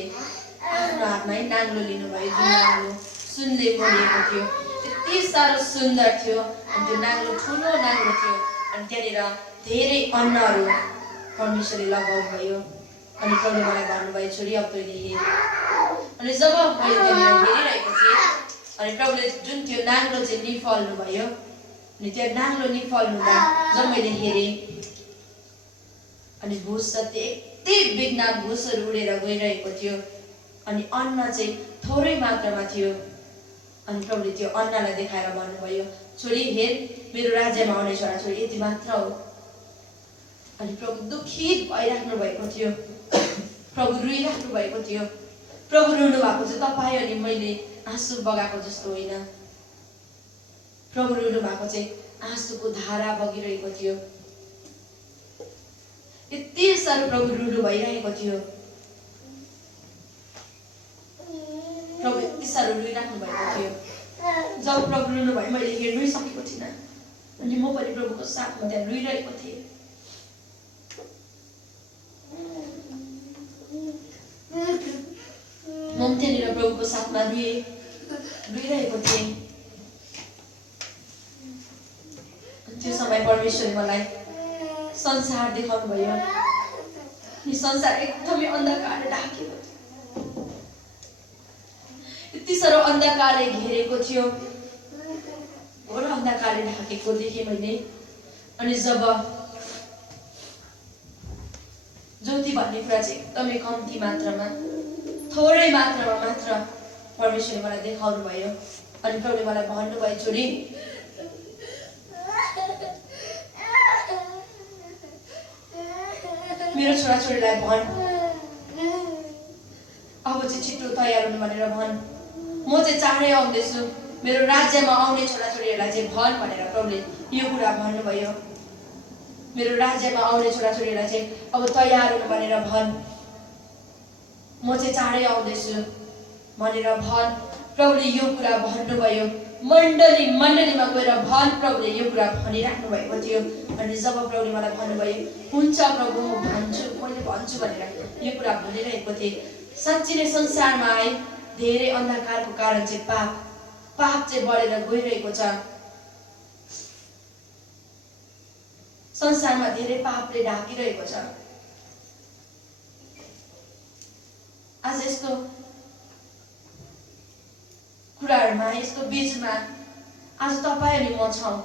आफ्नो हातमा है नाङ्लो लिनुभयो, जुन नाङ्लो सुनले मोडिएको थियो। यति साह्रो सुन्दर थियो। अनि त्यो नाङ्लो ठुलो नाङ्लो थियो। अनि त्यहाँनिर धेरै अन्नहरू परमेश्वरले लगाउनु भयो। अनि प्रभुले मलाई भन्नुभयो, छोरी अब तैँले हेर। अनि जब मैले त्यहाँनिर हेरिरहेको थिएँ अनि प्रभुले जुन त्यो नाङ्लो चाहिँ निफाल्नु भयो अनि त्यो नाङ्लो निफाल्नुमा जब मैले हेरेँ अनि भुस जति यति बिघ्न भुसहरू उडेर गइरहेको थियो। अनि अन्न चाहिँ थोरै मात्रामा थियो। अनि प्रभुले त्यो अन्नलाई देखाएर भन्नुभयो, छोरी हेर मेरो राज्यमा आउने छोराछोरी यति मात्र हो। अनि प्रभु दुखित भइराख्नु भएको थियो, प्रभु रुइराख्नु भएको थियो। प्रभु रुनु भएको चाहिँ तपाईँ अनि मैले आँसु बगाएको जस्तो होइन, प्रभु रुनु भएको चाहिँ आँसुको धारा बगिरहेको थियो। यति साह्रो प्रभु रुनु भइरहेको थियो। प्रभु यति साह्रो रुइराख्नु भएको थियो। जब प्रभु रुनु भयो मैले हेर्नै सकेको थिइनँ। अनि म पनि प्रभुको साथमा त्यहाँ रुइरहेको थिएँ। म त्यहाँनिर प्रभुको साथमा रुइरहेको थिएँ। त्यो समय परमेश्वरले मलाई संसार देखाउनु भयो। यो संसार एकदमै अन्धकारले ढाकिएको थियो। साह्रो अन्धकारले घेरेको थियो, घोर अन्धकारले ढाकेको देखेँ मैले। अनि जब ज्योति भन्ने कुरा चाहिँ एकदमै कम्ती मात्रामा, थोरै मात्रामा मात्र परमेश्वरले मलाई देखाउनु भयो। अनि प्रभुले मलाई भन्नुभयो, छोरी मेरो छोराछोरीलाई भन्, अब चाहिँ छिटो तयार हुनु भनेर भन्, म चाहिँ चाँडै आउँदैछु, मेरो राज्यमा आउने छोराछोरीहरूलाई चाहिँ भन् भनेर प्रभुले यो कुरा भन्नुभयो। मेरो राज्यमा आउने छोराछोरीहरूलाई चाहिँ अब तयार हुनु भनेर भन्, म चाहिँ चाँडै आउँदैछु भनेर भन्। प्रभुले यो कुरा भन्नुभयो। मण्डलीमा गएर भन्, प्रभुले यो कुरा भनिराख्नु भएको थियो। अनि जब प्रभुले मलाई भन्नुभयो, हुन्छ प्रभु म भन्छु, मैले भन्छु भनेर यो कुरा भनिरहेको थिएँ। साँच्ची नै संसारमा है धेरै अन्धकारको कारण चाहिँ पाप चाहिँ बढेर गइरहेको छ। संसारमा धेरै पापले ढाकिरहेको छ। आज यस्तो कुराहरूमा, यस्तो बीचमा आज तपाईँ अनि म छौँ।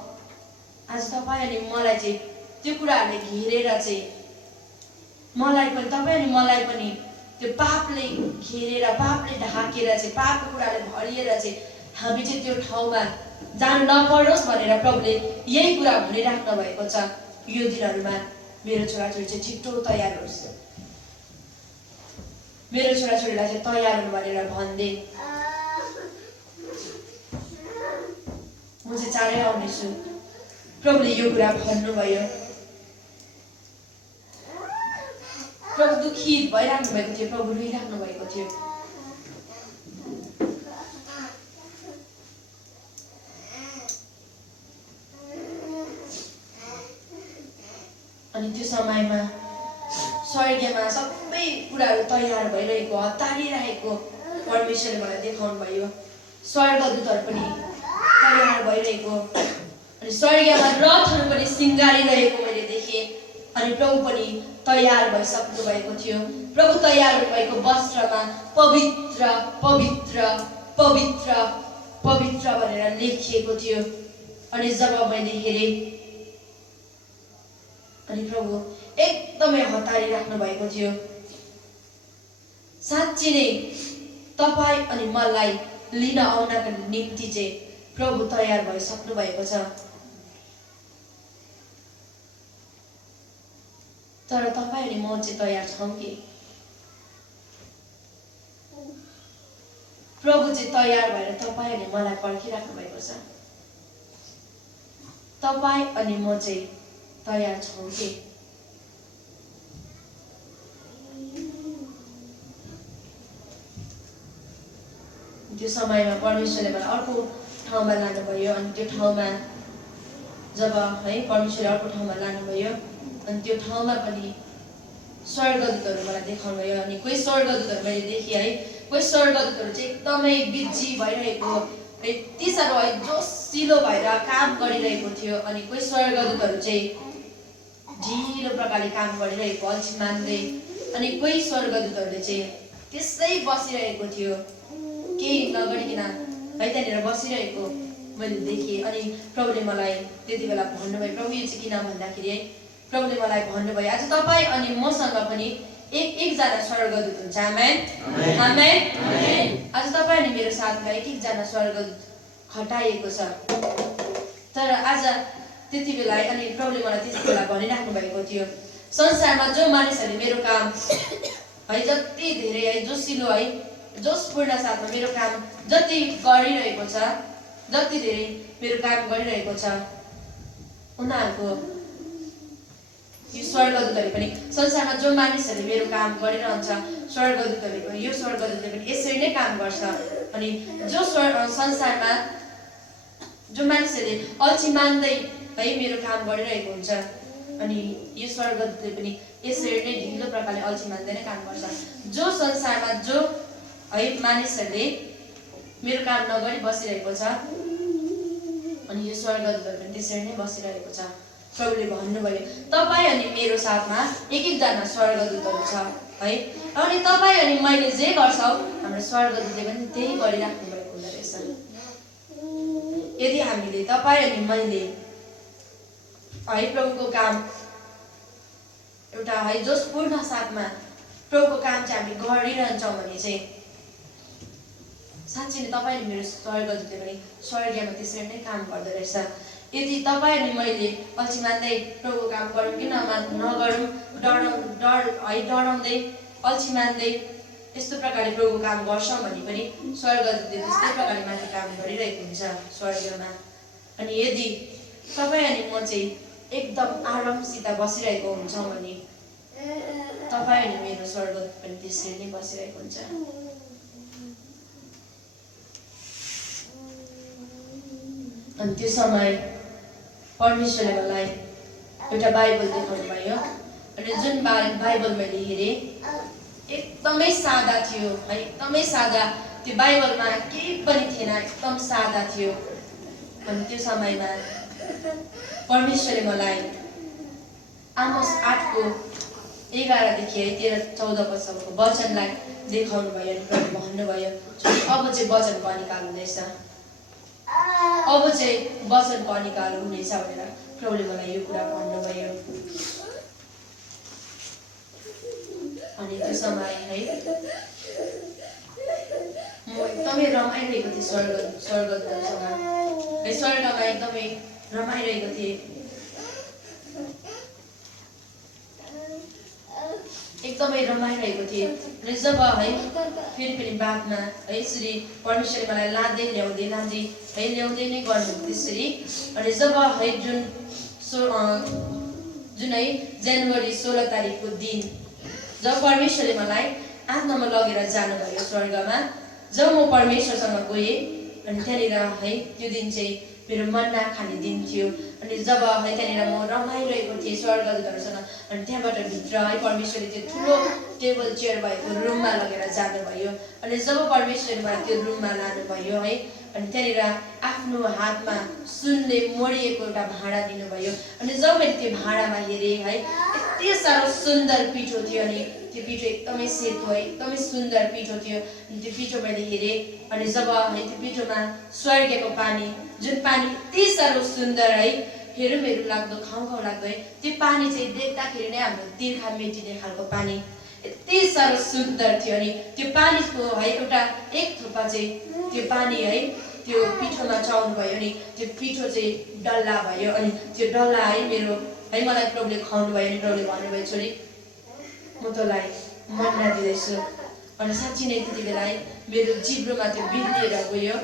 आज तपाईँ अनि मलाई चाहिँ त्यो कुराहरूले घेरेर चाहिँ मलाई पनि, तपाईँ अनि मलाई पनि त्यो पापले घेरेर, पापले ढाकेर चाहिँ, पापको कुराले भरिएर चाहिँ हामी चाहिँ त्यो ठाउँमा जानु नपरोस् भनेर प्रभुले यही कुरा भनिराख्नु भएको छ। यो दिनहरूमा मेरो छोराछोरी चाहिँ छिटो तयार होस्, मेरो छोराछोरीलाई चाहिँ तयार हुनु भनेर भन्दे, म चाहिँ चाँडै आउनेछु। प्रभुले यो कुरा भन्नुभयो। प्रभु दुखी भइराख्नु भएको थियो, प्रभु रोइराख्नु भएको थियो। अनि त्यो समयमा स्वर्गमा सबै कुराहरू तयार भइरहेको, हतारिरहेको परमेश्वरले मलाई देखाउनु भयो। स्वर्गदूतहरू पनि तयार भइरहेको, अनि स्वर्गमा रथहरू पनि सिँगारिरहेको मैले देखेँ। अनि प्रभु पनि तयार भइसक्नु भएको थियो। प्रभु तयार हुनुभएको वस्त्रमा पवित्र पवित्र पवित्र पवित्र भनेर लेखिएको थियो। अनि जब मैले हेरेँ, अनि प्रभु एकदमै हतारिराख्नु भएको थियो। साँच्ची नै तपाईँ अनि मलाई लिन आउनका निम्ति चाहिँ प्रभु तयार भइसक्नु भएको छ। तर तपाईँ अनि म चाहिँ तयार छौँ कि? प्रभु चाहिँ तयार भएर तपाईँ अनि मलाई पर्खिराख्नु भएको छ। तपाईँ अनि म चाहिँ तयार छौँ कि? त्यो समयमा परमेश्वरले मलाई अर्को ठाउँमा लानुभयो। अनि त्यो ठाउँमा जब है परमेश्वरले अर्को ठाउँमा लानुभयो, अनि त्यो ठाउँमा पनि स्वर्गदूतहरू मलाई देखाउनु भयो। अनि कोही स्वर्गदूतहरू मैले देखेँ है, कोही स्वर्गदूतहरू चाहिँ एकदमै बिजी भइरहेको, यति साह्रो है जोसिलो भएर काम गरिरहेको थियो। अनि कोही स्वर्गदूतहरू चाहिँ ढिलो प्रकारले काम गरिरहेको, अल्छी मान्दै। अनि कोही स्वर्गदूतहरूले चाहिँ त्यसै बसिरहेको थियो, केही नगरिकन है त्यहाँनिर बसिरहेको मैले देखेँ। अनि प्रभुले मलाई त्यति बेला भन्नुभयो, प्रभु यो चाहिँ किन भन्दाखेरि है, प्रभुले मलाई भन्नुभयो आज तपाईँ अनि मसँग पनि एकजना स्वर्गदूत हुन्छ। आमेन आमेन। आज तपाईँ अनि मेरो साथमा एकजना स्वर्गदूत खटाइएको छ। तर आज त्यति बेला अनि प्रभुले मलाई त्यति बेला भनिराख्नु भएको थियो, संसारमा जो मानिसहरूले मेरो काम है जति धेरै है जोसिलो है जोसपूर्ण साथमा मेरो काम जति गरिरहेको छ, जति धेरै मेरो काम गरिरहेको छ, उनीहरूको यो स्वर्गदूतले पनि संसारमा जो मानिसहरूले मेरो काम गरिरहन्छ, स्वर्गदूतले पनि, यो स्वर्गदूतले पनि यसरी नै काम गर्छ। अनि जो संसारमा जो मानिसहरूले अल्छी मान्दै है मेरो काम गरिरहेको हुन्छ, अनि यो स्वर्गदूतले पनि यसरी नै ढिलो प्रकारले अल्छी मान्दै नै काम गर्छ। जो संसारमा जो है मानिसहरूले मेरो काम नगरी बसिरहेको छ, अनि यो स्वर्गदूतहरू पनि त्यसरी नै बसिरहेको छ। प्रभुले भन्नुभयो तपाईँ अनि मेरो साथमा एकजना स्वर्गदूतहरू छ है। अनि तपाईँ अनि मैले जे गर्छौँ हाम्रो स्वर्गदूतले पनि त्यही गरिराख्नु भएको यदि हामीले तपाईँ अनि मैले है प्रभुको काम एउटा है जोसपूर्ण साथमा प्रभुको काम चाहिँ हामी गरिरहन्छौँ भने चाहिँ साँच्चै नै तपाईँ अनि मेरो स्वर्गदूतले पनि स्वर्गमा त्यसरी नै काम गर्दो रहेछ। यदि तपाईँ अनि मैले अल्छी मान्दै प्रभुको काम गरौँ कि नगरौँ, डराउँदै अल्छी मान्दै यस्तो प्रकारले प्रभुको काम गर्छौँ भने पनि स्वर्गदूतले त्यस्तै प्रकारले माथि काम गरिरहेको हुन्छ स्वर्गमा। अनि यदि तपाईँ अनि म चाहिँ एकदम आरामसित बसिरहेको हुन्छौँ भने तपाईँ अनि मेरो स्वर्गदूत पनि त्यसरी नै बसिरहेको हुन्छ। अनि त्यो समय परमेश्वरले मलाई एउटा बाइबल देखाउनु भयो। अनि जुन बाइबल मैले हेरेँ एकदमै सादा थियो है, एकदमै सादा। त्यो बाइबलमा केही पनि थिएन, एकदम सादा थियो। अनि त्यो समयमा परमेश्वरले मलाई आमोस 8:11 देखि 13-14 पदसम्मको वचनलाई देखाउनु भयो। अनि प्रभु भन्नुभयो अब चाहिँ वचनको अनिकाल हुनेछ, अब चाहिँ वचनको अनिकाल हुनेछ भनेर प्रभुले मलाई यो कुरा भन्नुभयो। अनि त्यो समय है म एकदमै रमाइरहेको थिएँ स्वर्गदूतसँग है, स्वर्गमा एकदमै रमाइरहेको थिएँ, एकदमै रमाइरहेको थिएँ। अनि जब है फेरि पनि बादमा है यसरी परमेश्वरले मलाई लाँदै ल्याउँदै है ल्याउँदै नै गर्नु त्यसरी। अनि जब है जुन है जनवरी 16 तारिकको दिन जब परमेश्वरले मलाई आत्मामा लगेर जानुभयो स्वर्गमा, जब म परमेश्वरसँग गएँ अनि त्यहाँनिर है त्यो दिन चाहिँ मेरो मन्ना खाने दिन थियो। अनि जब है त्यहाँनिर म रमाइरहेको थिएँ स्वर्गदूतहरूसँग, अनि त्यहाँबाट भित्र है परमेश्वरले त्यो ठुलो टेबल चेयर भएको रुममा लगेर जानुभयो। अनि जब परमेश्वरले मलाई त्यो रुममा लानुभयो है, अनि त्यहाँनिर आफ्नो हातमा सुनले मोडिएको एउटा भाँडा दिनुभयो। अनि जब मैले त्यो भाँडामा हेरेँ है यति साह्रो सुन्दर पिठो थियो। अनि त्यो पिठो एकदमै सेतो है, एकदमै सुन्दर पिठो थियो। अनि त्यो पिठो मैले हेरेँ। अनि जब है त्यो पिठोमा स्वर्गको पानी, जुन पानी यति साह्रो सुन्दर है, हेरौँ लाग्दो, खाउँ लाग्दो है, त्यो पानी चाहिँ देख्दाखेरि नै हाम्रो तिर्खा मेटिने खालको पानी यति साह्रो सुन्दर थियो। अनि त्यो पानीको है एउटा एक थोपा चाहिँ त्यो पानी है त्यो पिठोमा चढाउनु भयो। अनि त्यो पिठो चाहिँ डल्ला भयो। अनि त्यो डल्ला है मेरो है मलाई प्रभुले खुवाउनु भयो। अनि प्रभुले भन्नुभयो छोरी म तँलाई मन्ना दिँदैछु। अनि साँच्ची नै त्यति बेला है मेरो जिब्रोमा त्यो बिग्रिएर गयो।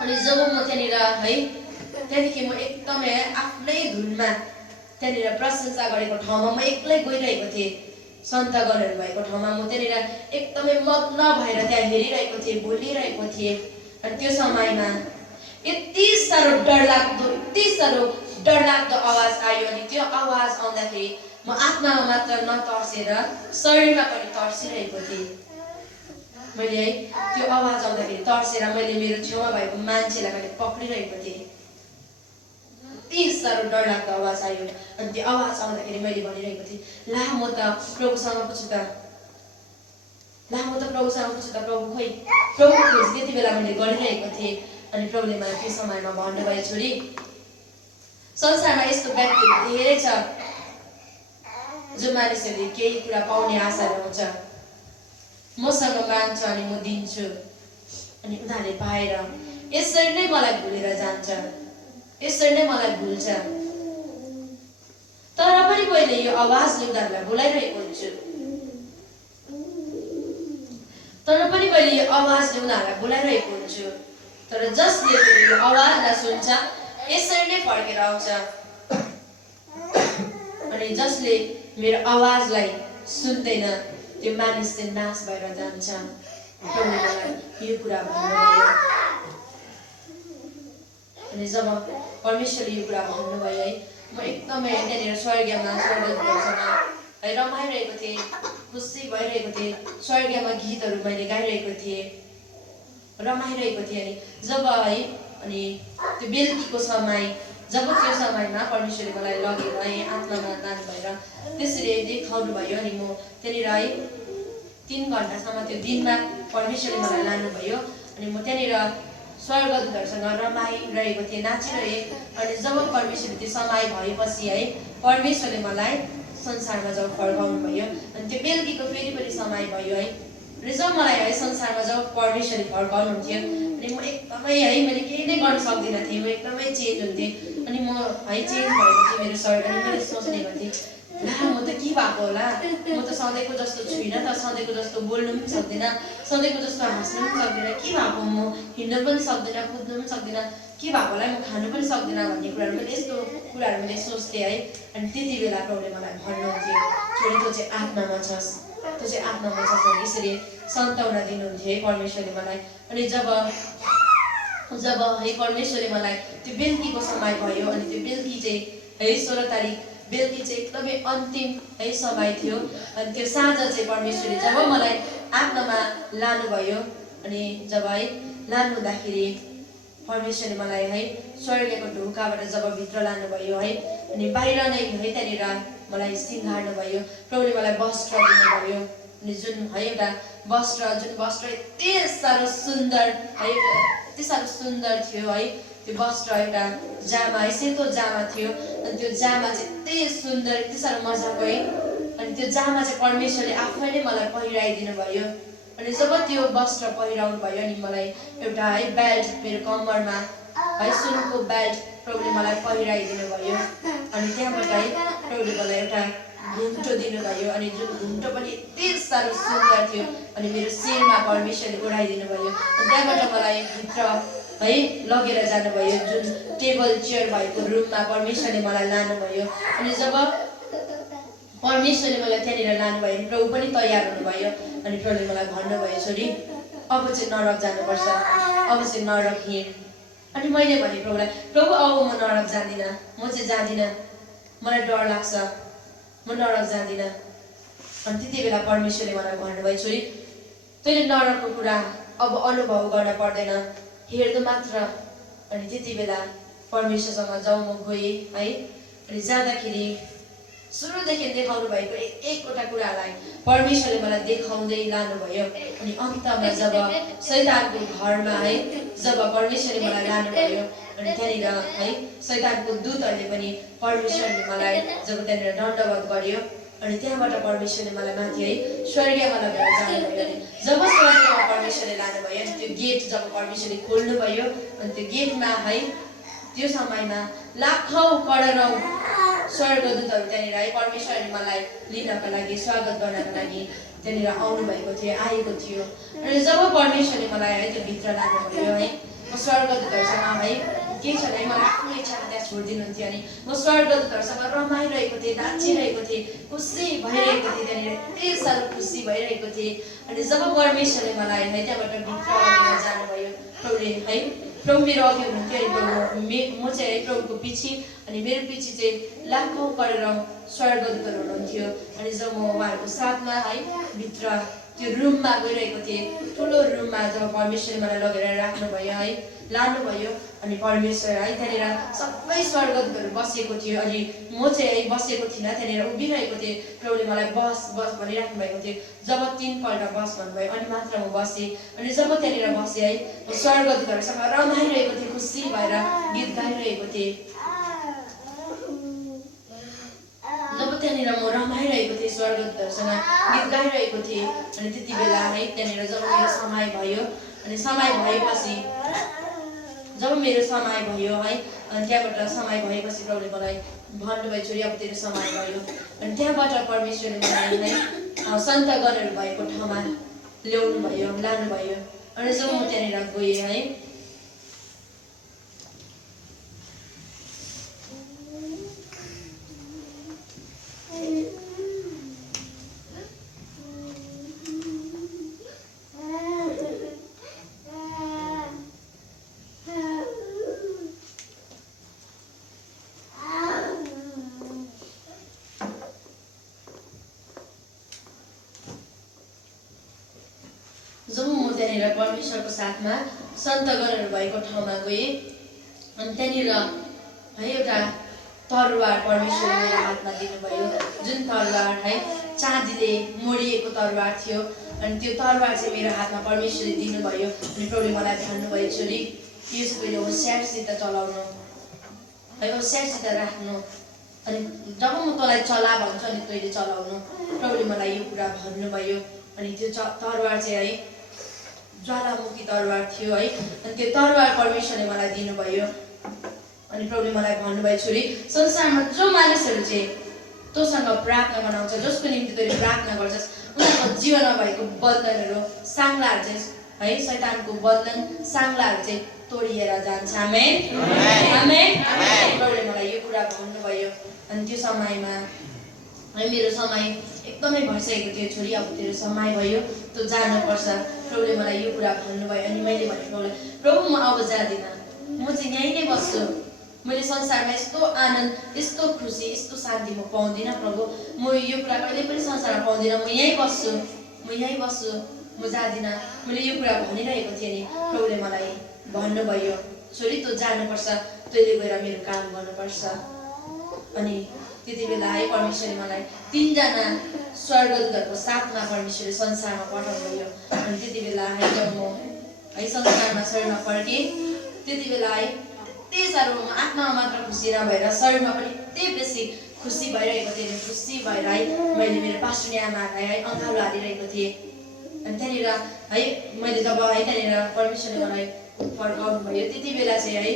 अनि जब म त्यहाँनिर है त्यहाँदेखि म एकदमै आफ्नै धुनमा त्यहाँनिर प्रशंसा गरेको ठाउँमा म एक्लै गइरहेको थिएँ। सन्तगणहरू भएको ठाउँमा म त्यहाँनिर एकदमै मग्न भएर त्यहाँ हेरिरहेको थिएँ, बोलिरहेको थिएँ। अनि त्यो समयमा यति साह्रो डरलाग्दो आवाज आयो। अनि त्यो आवाज आउँदाखेरि म आत्मामा मात्र नतर्सेर शरीरमा पनि तर्सिरहेको थिएँ। मैले है त्यो आवाज आउँदाखेरि तर्सेर मैले मेरो छेउमा भएको मान्छेलाई मैले पक्रिरहेको थिएँ। यति साह्रो डरलाग्दो आवाज आयो। अनि त्यो आवाज आउँदाखेरि मैले भनिरहेको थिएँ ला म त प्रभुसँग पुग्छु त, प्रभु खोइ, प्रभुको खोज त्यति बेला मैले गरिरहेको थिएँ। अनि प्रभुले मलाई त्यो समयमा भन्नुभयो छोरी संसारमा यस्तो व्यक्तिहरू धेरै छ जो मानिसहरूले केही कुरा पाउने आशा हुन्छ, मसँग माग्छ अनि म दिन्छु। अनि उनीहरूले पाएर यसरी नै मलाई भुलेर जान्छ, यसरी नै मलाई भुल्छ। तर पनि मैले यो आवाजले उनीहरूलाई बोलाइरहेको हुन्छु, तर जसले यो आवाजलाई सुन्छ यसरी नै फर्केर आउँछ। अनि जसले मेरो आवाजलाई सुन्दैन त्यो मानिस चाहिँ नाश भएर जान्छ। प्रभुले मलाई यो कुरा भन्नुभयो। अनि जब परमेश्वरले यो कुरा भन्नुभयो है म एकदमै त्यहाँनिर स्वर्गमा स्वर्गदूतहरूसँग है रमाइरहेको थिएँ, खुसी भइरहेको थिएँ। स्वर्गमा गीतहरू मैले गाइरहेको थिएँ, रमाइरहेको थिएँ। अनि जब है अनि त्यो बेलुकीको समय, जब त्यो समयमा परमेश्वरले मलाई लगेर है आत्मामा लानु भएर त्यसरी देखाउनु भयो। अनि म त्यहाँनिर है 3 घन्टासम्म त्यो दिनमा परमेश्वरले मलाई लानुभयो। अनि म त्यहाँनिर स्वर्गदूतहरूसँग रमाइरहेको थिएँ, नाचिरहेँ। अनि जब परमेश्वरले त्यो समय भएपछि है परमेश्वरले मलाई संसारमा जब फर्काउनु भयो, अनि त्यो बेलुकीको फेरि पनि समय भयो है। र जब मलाई है संसारमा जब परमेश्वरले फर्काउनुहुन्थ्यो अनि म एकदमै है मैले केही नै गर्न सक्दिनँ थिएँ, म एकदमै चेन्ज हुन्थेँ। अनि म है चेन्ज भएपछि मेरो शरीर अनि मैले सोच्ने गर्थेँ, ला म त के भएको होला, म त सधैँको जस्तो छुइनँ त, सधैँको जस्तो बोल्नु पनि सक्दिनँ, सधैँको जस्तो हाँस्नु पनि सक्दिनँ, के भएको म हिँड्नु पनि सक्दिनँ, कुद्नु पनि सक्दिनँ, के भएको होला, म खानु पनि सक्दिनँ भन्ने कुराहरू मैले यस्तो कुराहरू मैले सोच्थेँ है। अनि त्यति बेला प्रभुले मलाई भन्नुहुन्थ्यो, छोरी तँ चाहिँ आत्मामा छस्, तँ चाहिँ आत्मामा छस् भने यसरी सन्ताउना दिनुहुन्थ्यो है परमेश्वरले मलाई। अनि जब है परमेश्वरले मलाई त्यो बेलुकीको समय भयो, अनि त्यो बेलुकी चाहिँ है 16 तारिक बेलुकी चाहिँ एकदमै अन्तिम है समय थियो। अनि त्यो साँझ चाहिँ परमेश्वरले जब मलाई आत्मामा लानुभयो, अनि जब है लानु हुँदाखेरि परमेश्वरले मलाई है स्वर्गको ढोकाबाट जब भित्र लानुभयो है, अनि बाहिर नै है त्यहाँनिर मलाई सिँगार्नुभयो, प्रभुले मलाई वस्त्र दिनुभयो। अनि जुन है एउटा वस्त्र, जुन वस्त्र यति साह्रो सुन्दर है, यति साह्रो सुन्दर थियो है त्यो वस्त्र, एउटा जामा है सेतो जामा थियो। अनि त्यो जामा चाहिँ यति सुन्दर, यति साह्रो मजाको है। अनि त्यो जामा चाहिँ परमेश्वरले आफैले मलाई पहिराइदिनु भयो। अनि जब त्यो वस्त्र पहिराउनु भयो अनि मलाई एउटा है बेल्ट मेरो कम्मरमा है सुनको बेल्ट प्रभुले मलाई पहिराइदिनु भयो। अनि त्यहाँबाट है प्रभुले मलाई एउटा घुम्टो दिनुभयो, अनि जुन घुम्टो पनि यति साह्रो सुन्दर थियो। अनि मेरो शिरमा परमेश्वरले ओढाइदिनु भयो। अनि त्यहाँबाट मलाई भित्र है लगेर जानुभयो, जुन टेबल चेयर भएको रुममा परमेश्वरले मलाई लानुभयो। अनि जब परमेश्वरले मलाई त्यहाँनिर लानुभयो अनि प्रभु पनि तयार हुनुभयो। अनि प्रभुले मलाई भन्नुभयो, छोरी अब चाहिँ नरक जानुपर्छ, अब चाहिँ नरक हिँड। अनि मैले भने प्रभुलाई, प्रभु अब म नरक जाँदिनँ, म चाहिँ जाँदिनँ, मलाई डर लाग्छ, म नरक जाँदिनँ। अनि त्यति बेला परमेश्वरले मलाई भन्नुभयो, छोरी तैँले नरकको कुरा अब अनुभव गर्न पर्दैन, हेर्नु मात्र। अनि त्यति बेला परमेश्वरसँग जब म गएँ है, अनि जाँदाखेरि सुरुदेखि देखाउनु भएको एकवटा कुरालाई परमेश्वरले मलाई देखाउँदै लानुभयो। अनि अन्तमा जब शैतानको घरमा है जब परमेश्वरले मलाई लानुभयो, अनि त्यहाँनिर है शैतानको दूतहरूले पनि परमेश्वरले मलाई जब त्यहाँनिर दण्डवत गर्यो, अनि त्यहाँबाट परमेश्वरले मलाई माथि है स्वर्गीयमा लगेर जानुभयो। अनि जब स्वर्गीयमा परमेश्वरले लानुभयो, अनि त्यो गेट जब परमेश्वरले खोल्नुभयो, अनि त्यो गेटमा है त्यो समयमा लाखौं करोडौं स्वर्गदूतहरू त्यहाँनिर है परमेश्वरले मलाई लिनका लागि, स्वागत गर्नका लागि त्यहाँनिर आउनुभएको थियो, आएको थियो। अनि जब परमेश्वरले मलाई है त्यो भित्र लानुभयो है, म स्वर्गदूतहरूसँग है के छ है मलाई आफ्नो इच्छामा त्यहाँ छोडिदिनुहुन्थ्यो। अनि म स्वर्गदूतहरूसँग रमाइरहेको थिएँ, नाचिरहेको थिएँ, खुसी भइरहेको थिएँ, त्यहाँनिर यति साह्रो खुसी भइरहेको थिएँ। अनि जब परमेश्वरले मलाई है त्यहाँबाट भित्र लगेर जानुभयो, प्रभुले है प्रभु मेरो अघि हुनुहुन्थ्यो, अनि प्रभु म चाहिँ है प्रभुको पछि, अनि मेरो पछि चाहिँ लाखौं करोडौं स्वर्गदूतहरू हुनुहुन्थ्यो। अनि जब म उहाँहरूको साथमा है भित्र त्यो रुममा गइरहेको थिएँ, ठुलो रुममा जब परमेश्वरले मलाई लगेर राख्नुभयो है लानुभयो, अनि परमेश्वर है त्यहाँनिर सबै स्वर्गदूतहरू बसेको थियो। अनि म चाहिँ है बसेको थिइनँ, त्यहाँनिर उभिरहेको थिएँ। प्रभुले मलाई बस बस भनिराख्नु भएको थियो। जब 3 पल्ट बस भन्नुभयो अनि मात्र म बसेँ। अनि जब त्यहाँनिर बसेँ है म स्वर्गदूतहरूसँग रमाइरहेको थिएँ, खुसी भएर गीत गाइरहेको थिएँ। जब त्यहाँनिर म रमाइरहेको थिएँ, स्वर्गदूतहरूसँग गीत गाइरहेको थिएँ, अनि त्यति बेला है त्यहाँनिर जब मेरो समय भयो, अनि समय भएपछि जब मेरो समय भयो है, अनि त्यहाँबाट समय भएपछि प्रभुले मलाई भन्नुभयो, छोरी अब तेरो समय भयो। अनि त्यहाँबाट परमेश्वरले मलाई है सन्तगणहरू भएको ठाउँमा ल्याउनु भयो, लानुभयो। अनि जब म त्यहाँनिर गएँ है परमेश्वरको साथमा सन्तगणहरू भएको ठाउँमा गएँ। अनि त्यहाँनिर है एउटा तरवार परमेश्वरले मेरो हातमा दिनुभयो, जुन तरवार है चाँदीले मोडिएको तरवार थियो। अनि त्यो तरबार चाहिँ मेरो हातमा परमेश्वरले दिनुभयो अनि प्रभुले मलाई भन्नुभयो छोरी यो चाहिँ तैँले होसियारसित चलाउनु है होसियारसित राख्नु अनि जब म तँलाई चला भन्छु अनि तैँले चलाउनु प्रभुले मलाई यो कुरा भन्नुभयो अनि त्यो तरबार चाहिँ है ज्वालामुखी तरबार थियो है अनि त्यो तरबार परमेश्वरले मलाई दिनुभयो अनि प्रभुले मलाई भन्नुभयो छोरी संसारमा जो मानिसहरू चाहिँ तँसँग प्रार्थना गराउँछ जसको निम्ति तैँले प्रार्थना गर्छस् उनीहरूको जीवनमा भएको बन्धनहरू साङ्लाहरू चाहिँ है शैतानको बन्धन साङ्लाहरू चाहिँ तोडिएर जान्छ आमेन आमेन प्रभुले मलाई यो कुरा भन्नुभयो अनि त्यो समयमा है मेरो समय एकदमै भइसकेको थियो छोरी अब तेरो समय भयो तँ जानुपर्छ प्रभुले मलाई यो कुरा भन्नुभयो अनि मैले भने प्रभु म अब जाँदिनँ म चाहिँ यहीँ नै बस्छु मैले संसारमा यस्तो आनन्द यस्तो खुसी यस्तो शान्ति म पाउँदिनँ प्रभु म यो कुरा कहिले पनि संसारमा पाउँदिनँ म यहीँ बस्छु म जाँदिनँ मैले यो कुरा भनिरहेको थिएँ नि प्रभुले मलाई भन्नुभयो छोरी तँ जानुपर्छ तैँले गएर मेरो काम गर्नुपर्छ अनि त्यति बेला है परमेश्वरले मलाई 3 जना स्वर्गदूतहरूको साथमा परमेश्वरले संसारमा पठाउनुभयो अनि त्यति बेला है जब म है संसारमा शरीरमा फर्केँ त्यति बेला है त्यति साह्रो म आत्मामा मात्र खुसी नभएर शरीरमा पनि त्यति बेसी खुसी भइरहेको थिएँ खुसी भएर है मैले मेरो पास्टरनी आमालाई है अँगालो हालिरहेको थिएँ अनि त्यहाँनिर है मैले जब है त्यहाँनिर परमेश्वरले मलाई फर्काउनु भयो त्यति बेला चाहिँ है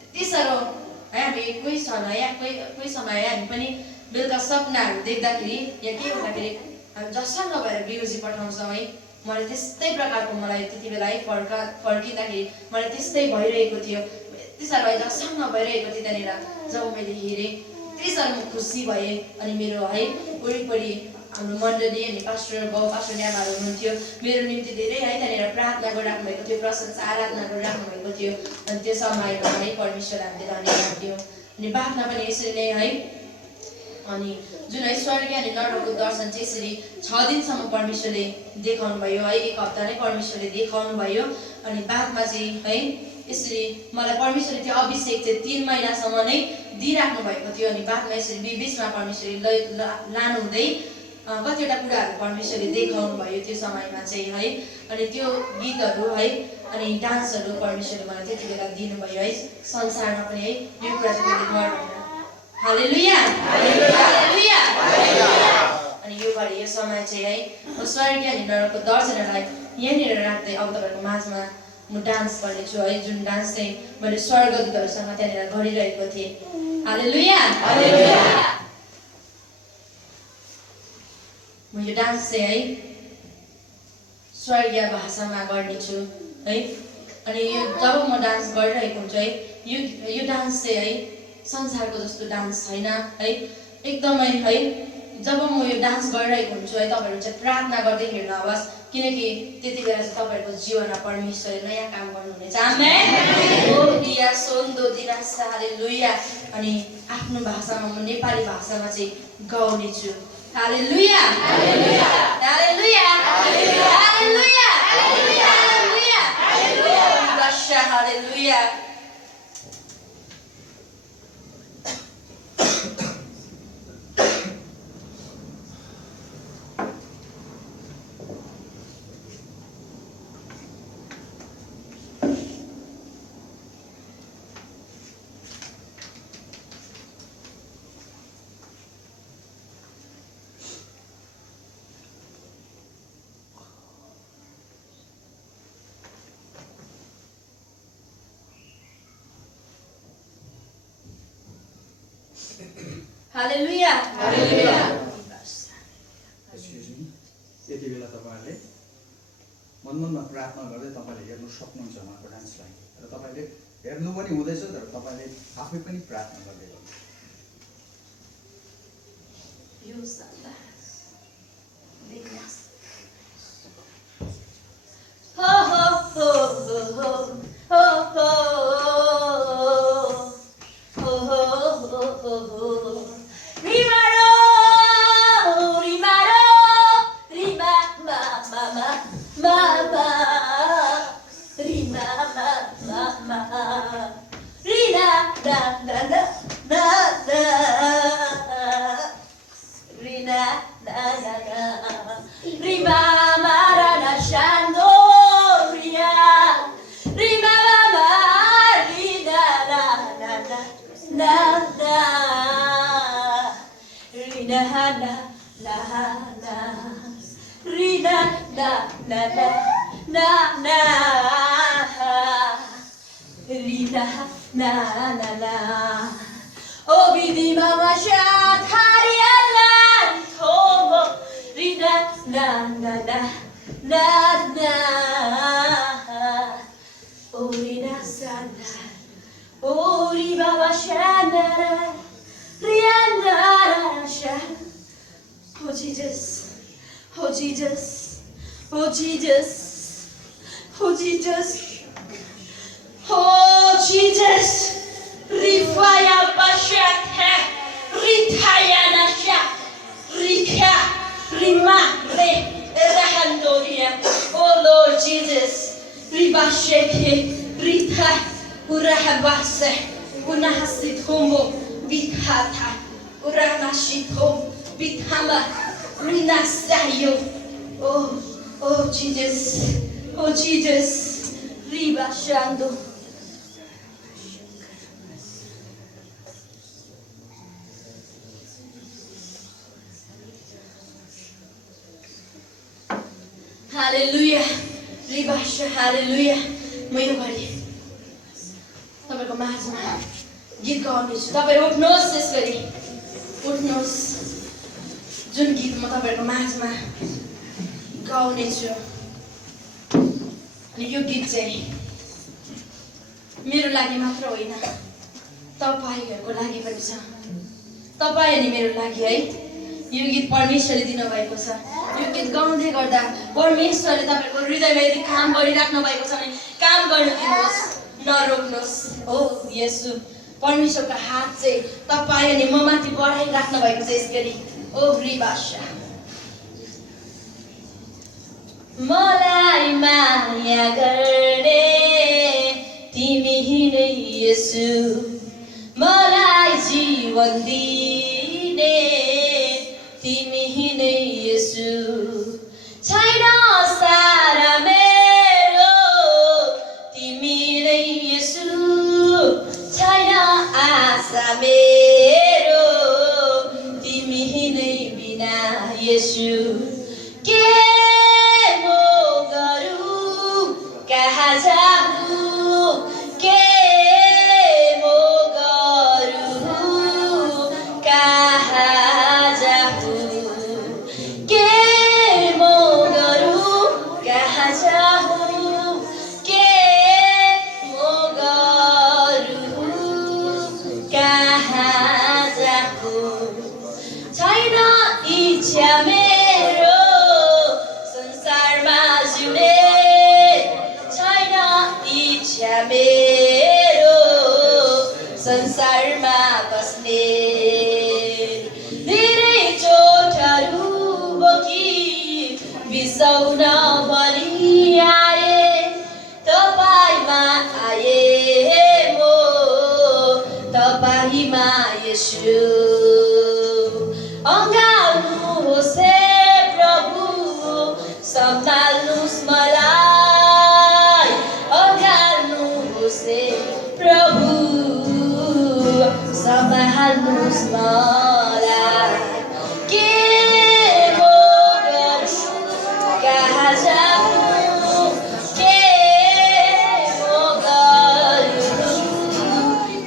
त्यति साह्रो है हामी कोही समय कोही समय हामी पनि बेलुका सपनाहरू देख्दाखेरि या के हुँदाखेरि हामी जसँग भएर बिउजी पठाउँछौँ है मलाई त्यस्तै प्रकारको मलाई त्यति बेला है फर्किँदाखेरि मलाई त्यस्तै भइरहेको थियो यति साह्रो है जसँग भइरहेको थियो त्यहाँनिर जब मैले हेरेँ त्यति साह्रो म खुसी भएँ अनि मेरो है वरिपरि हाम्रो मण्डली अनि पास्टर पास्टरनी आमाहरू हुनुहुन्थ्यो मेरो निम्ति धेरै है त्यहाँनिर प्रार्थना गरिराख्नु भएको थियो प्रशंसा आराधना गरिराख्नु भएको थियो अनि त्यो समयमा है परमेश्वर हामीले धन्यवाद दियौँ अनि बादमा पनि यसरी नै है अनि जुन है स्वर्गीय अनि नरकको दर्शन चाहिँ यसरी 6 दिनसम्म परमेश्वरले देखाउनु भयो है 1 हप्ता नै परमेश्वरले देखाउनु भयो अनि बादमा चाहिँ है यसरी मलाई परमेश्वरले त्यो अभिषेक चाहिँ 3 महिनासम्म नै दिइराख्नु भएको थियो अनि बादमा यसरी बिचमा परमेश्वरले लानु हुँदै कतिवटा कुराहरू परमेश्वरले देखाउनु भयो त्यो समयमा चाहिँ है अनि त्यो गीतहरू है अनि डान्सहरू परमेश्वरले मलाई त्यति बेला दिनुभयो है संसारमा पनि है यो कुरा चाहिँ त्यसले गर्नु हालेलुया हालेलुया अनि यो घडी यो समय चाहिँ है स्वर्गीय अनि नरकको दर्शनहरूलाई यहाँनिर राख्दै अब तपाईँहरूको माझमा म डान्स गर्नेछु है जुन डान्स चाहिँ मैले स्वर्गदूतहरूसँग त्यहाँनिर गरिरहेको थिएँ हालेलुया हालेलुया म यो डान्स चाहिँ है स्वर्गीय भाषामा गर्नेछु है अनि यो जब म डान्स गरिरहेको हुन्छु है यो डान्स चाहिँ है संसारको जस्तो डान्स छैन है एकदमै है जब म यो डान्स गरिरहेको हुन्छु है तपाईँहरू चाहिँ प्रार्थना गर्दै हेर्नुहोस् किनकि त्यति बेला चाहिँ तपाईँहरूको जीवनमा परमेश्वरले नयाँ काम गर्नुहुनेछ आमेन ओ दिया सोन्दो दिना हालेलुया अनि आफ्नो भाषामा म नेपाली भाषामा चाहिँ गाउनेछु हालेलुया हालेलुया हालेलुया हालेलुया हालेलुया हालेलुया हालेलुया हालेलुया हालेलुया हालेलुया यति बेला तपाईहरुले मनमनमा प्रार्थना गर्दै तपाईले हेर्नु सक्नुहुन्छ उहाँको डान्सलाई र तपाईले हेर्नु पनि हुँदैछ तर तपाईले आफै पनि प्रार्थना गर्दै गर्नु यो सन्दास देखिस हो हो हो हो हो हो हो हो हो Rimaro, Rimaro, Rima, Mama, Mama, Rima, Mama, Rina, da, da, da, da, da, Rina, da, da, da, Rima, Mama. na na na na Rina na na na O bidi mama shat harialan thomo Rina na na na na na O Rina sana O ri baba shana Rihanna shan Oh Jesus Oh Jesus Oh Jesus Oh Jesus Oh Jesus Rifaya Bashat Ritaya Nasha Rika Rima Re Rahandoria Oh Lord Jesus Ribasheke Rita Urahabase Unahasit Bithata Uramashito Bithama Rinasayo Oh Jesus Oh Jesus Ribashando Hallelujah Ribasha Hallelujah म यो घडी तपाईको माझमा गीत गाउनेछु तपाईहरु उठ्नुहोस् यसरी उठ्नुहोस् जुन गीत म तपाईहरुको माझमा गाउनेछु अनि यो गीत चाहिँ मेरो लागि मात्र होइन तपाईहरुको लागि पनि छ तपाई अनि मेरो लागि है यो गीत परमेश्वरले दिनुभएको छ यो गीत गाउँदै गर्दा परमेश्वरले तपाईहरुको हृदयमा यदि काम गरिराख्नु भएको छ भने काम गर्न दिनुहोस् नरोक्नुहोस् हो येशू परमेश्वरको हात चाहिँ तपाई अनि म माथि बढाइराख्नु भएको छ यसरी ओ रिबाशा मलाई माया गर्ने तिमी नै येशू मलाई जीवन दिने तिमी नै येशू छैन सारा मेरो तिमी नै येशू छैन आशा मेरो तिमी नै बिना येशू के म गरौँ कहाँ जाऊँ के म गरौँ कहाँ जाऊँ के म गरौँ कहाँ जाऊँ के म गरौँ कहाँ जाऊँ छैन इच्छा मेरो संसारमा जिउने छैन इच्छा मेरो संसारमा बस्ने धेरै चोटहरू बोकी बिसाउन भनी आए तपाईमा आए म तपाईमा येशू अँगाल्नुहोस् हे प्रभु सम्हाल्नुहोस् मलाई अँगाल्नुहोस् हे प्रभु सम्हाल्नुहोस् मलाई के म गरौँ कहाँ जाऊँ के म गरौँ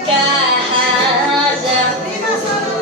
कहाँ जाऊँ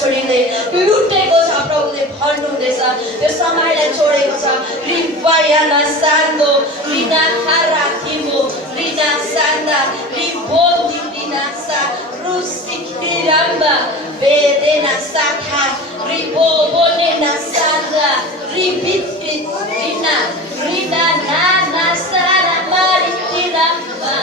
छोरीले लुटेको छ प्रभुले भन्नुहुँदैछ त्यो समयलाई छोडेको छ रिवायाना सान्दो लिना खारा थिमो लिना सान्दा लिबोन्दी लिना सा रुसी किराम्बा बेदेना साथा रिबो बोनेना सान्दा रिबित्रित लिना रिना नाना सारा मारी किराम्बा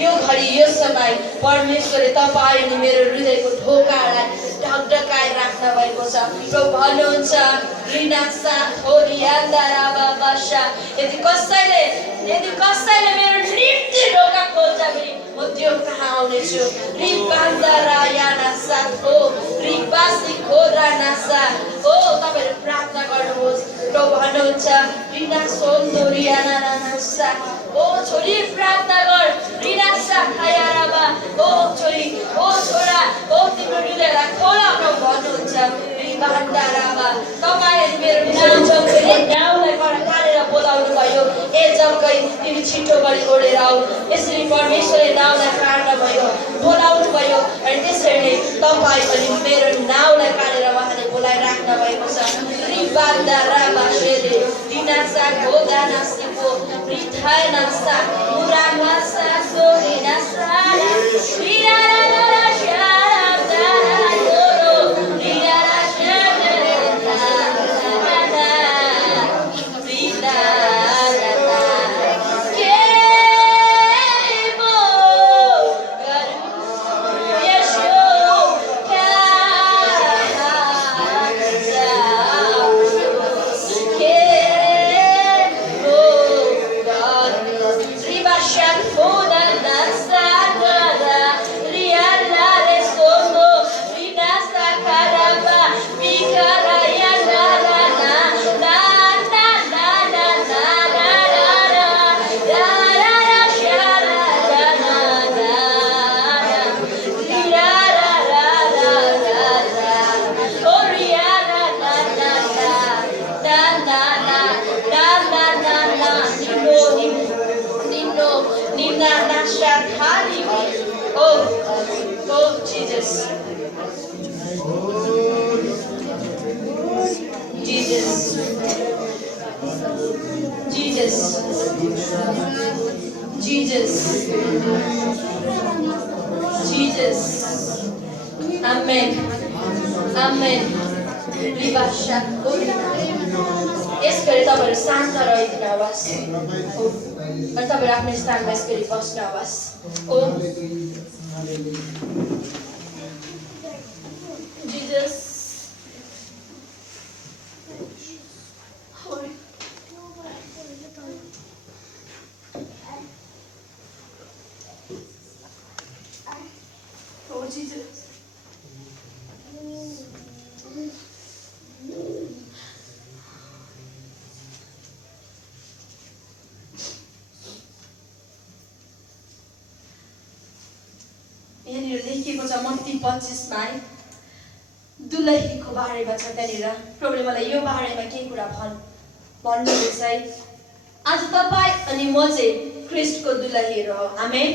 यो घडी यो समय परमेश्वरले तपाईँ अनि मेरो हृदयको ढोकालाई ढकढकाइ राख्न भएको छ। प्रभु भन्नुहुन्छ रिनासा थोरियान्दारा बाबाशा यदि कसैले मेरो निम्ति ढोका खोल्छ भने म त्यो कहाँ आउनेछु। रिबान्दारा याना साथो रिबासी खोरा नासा ओ तपाईहरु प्रार्थना गर्नुहोस्। प्रभु भन्नुहुन्छ रिना सोन्दोरियाना नासा ओ छोरी प्रार्थना गर रिनासा खायाराबा ओ छोरी ओ छोरा ओ तिम्रो हृदयलाई खोल प्रभु भन्नुहुन्छ। रिबान्दाराबा तपाईहरु मेरो नाउँलाई काटेर बोलाउनु भयो ए जग्गै तिमी छिटो गरी ओडेर आऊ। यसरी परमेश्वरले नाउँलाई काट्न भयो बोलाउनु भयो अनि त्यसरी नै तपाईँ पनि मेरो नाउँलाई काटेर उहाँले बोलाइराख्न भएको छ। रिबान्दाराबा शेले दिनासा गोदाना सिपो रिथायनासा मुरामासा सोरिनासा रिरारारा शारा दारा योरो रिरारा शारा Jesus. Jesus. Jesus. Jesus. Jesus. Amen. Amen. Libasha. यसगरी तपाईहरु शान्त रहिदिनु होस् अनि तपाईहरु आफ्नो स्थानमा यसगरी बस्नु होस् ओ Jesus. Oh Jesus. यहाँनिर लेखिएको छ मत्ती 25 मा दुलहीको बारेमा छ त्यहाँनिर प्रभुले मलाई यो बारेमा केही कुरा भन्नुहुँदैछ है आज तपाईँ अनि म चाहिँ ख्रीष्टको दुलहीहरू हौ आमेन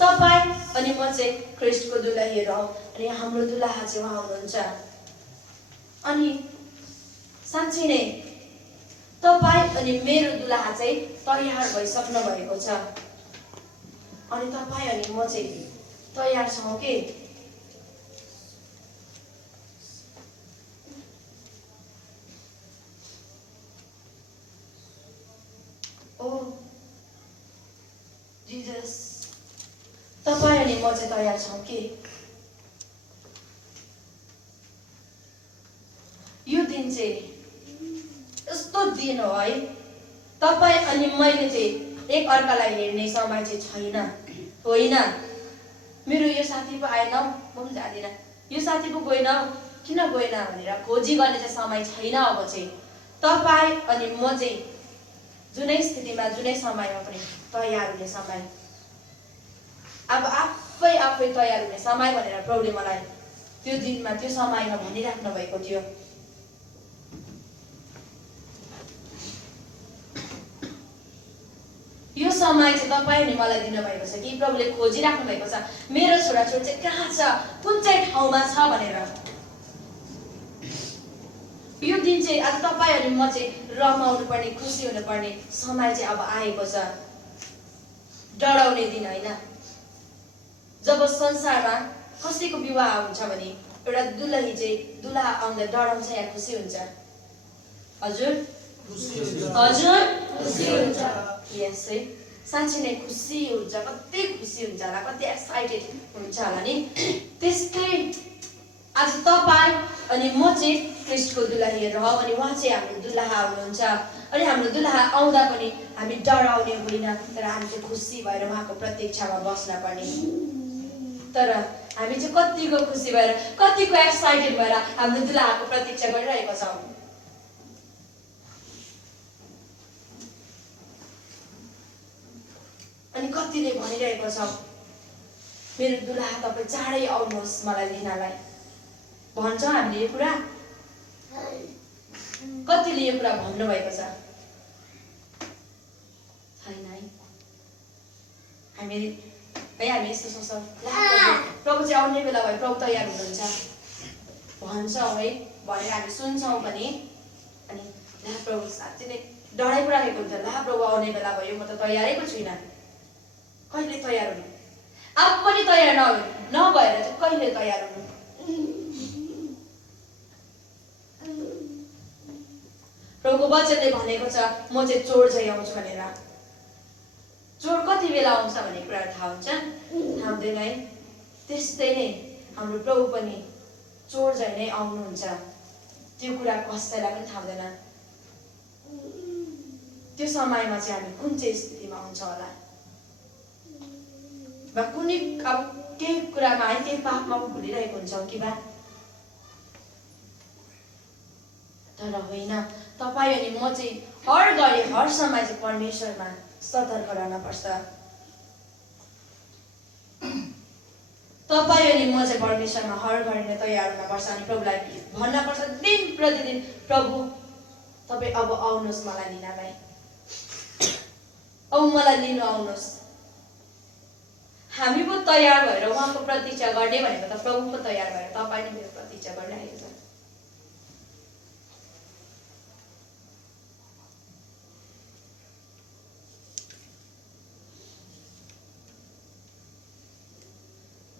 तपाईँ अनि म चाहिँ ख्रीष्टको दुलहीहरू हौ अनि हाम्रो दुलहा चाहिँ उहाँ हुनुहुन्छ अनि साँच्चै नै तपाईँ अनि मेरो दुलहा चाहिँ तयार भइसक्नु भएको छ अनि तपाईँ अनि म चाहिँ तयार छौँ के ओ जिजस तपाईँ अनि म चाहिँ तयार छौँ के यो दिन चाहिँ यस्तो दिन हो है तपाईँ अनि मैले चाहिँ एक अर्कालाई हेर्ने समय चाहिँ छैन होइन मेरो यो साथी पो आएन म पनि जाँदिनँ यो साथी पो गएन किन गएन भनेर खोजी गर्ने चाहिँ समय छैन अब चाहिँ तपाईँ अनि म चाहिँ जुनै स्थितिमा जुनै समयमा पनि तयार हुने समय अब आफै तयार हुने समय भनेर प्रभुले मलाई त्यो दिनमा त्यो समयमा भनिराख्नु भएको थियो यो समय चाहिँ तपाईँ अनि मलाई दिनुभएको छ कि प्रभुले खोजिराख्नु भएको छ मेरो छोराछोरी चाहिँ कहाँ छ कुन चाहिँ ठाउँमा छ भनेर यो दिन चाहिँ आज तपाईँ अनि म चाहिँ रमाउनु पर्ने खुसी हुनुपर्ने समय चाहिँ अब आएको छ डराउने दिन होइन जब संसारमा कसैको विवाह हुन्छ भने एउटा दुलही चाहिँ दुलहा आउँदा डराउँछ या खुसी हुन्छ हजुर हजुर खुसी हुन्छ यस है साँच्चै नै खुसी हुन्छ कति खुसी हुन्छ होला कति एक्साइटेड हुन्छ होला नि त्यस्तै आज तपाईँ अनि म चाहिँ ख्रीष्टको दुलहीहरू हौ अनि उहाँ चाहिँ हाम्रो दुलहा हुनुहुन्छ अनि हाम्रो दुलहा आउँदा पनि हामी डराउने होइन तर हामी चाहिँ खुसी भएर उहाँको प्रतीक्षामा बस्न पर्ने तर हामी चाहिँ कतिको खुसी भएर कतिको एक्साइटेड भएर हाम्रो दुलहाको प्रतीक्षा गरिरहेको छौँ अनि कतिले भनिरहेको छ मेरो दुलहा तपाईँ चाँडै आउनुहोस् मलाई लिनलाई भन्छौँ हामीले यो कुरा कतिले यो कुरा भन्नुभएको छ छैन है हामी यस्तो सोच्छौँ प्रभु चाहिँ आउने बेला भयो प्रभु तयार हुनुहुन्छ भन्छौँ है भनेर हामी सुन्छौँ पनि अनि ला प्रभु साँच्चै नै डराइ पो राखेको हुन्छ ला प्रभु आउने बेला भयो म त तयारै पो छुइनँ कहिले तयार हुनु अब पनि तयार नभएर चाहिँ कहिले तयार हुनु प्रभुको वचनले भनेको छ म चाहिँ चोर चाहिँ आउँछु भनेर चोर कति बेला आउँछ भन्ने कुरा थाहा हुन्छ थाहा हुँदैन है त्यस्तै नै हाम्रो प्रभु पनि चोर झै नै आउनुहुन्छ त्यो कुरा कसैलाई पनि थाहा हुँदैन त्यो समयमा चाहिँ हामी कुन चाहिँ स्थितिमा हुन्छ होला कुनै अब केही कुरामा है केही पापमा भुलिरहेको हुन्छौँ कि बा तर होइन तपाईँ अनि म चाहिँ हर घडी हर समय चाहिँ परमेश्वरमा सतर्क रहन पर्छ तपाईँ अनि म चाहिँ परमेश्वरमा हर घडी नै तयार हुन पर्छ अनि प्रभुलाई भन्न पर्छ दिन प्रतिदिन प्रभु तपाईँ अब आउनुहोस् मलाई लिनलाई अब मलाई लिनु आउनुहोस् हामी पो तयार भएर उहाँको प्रतीक्षा गर्ने भनेको त प्रभु पो तयार भएर तपाईँ नै मेरो प्रतीक्षा गरिरहेको छ।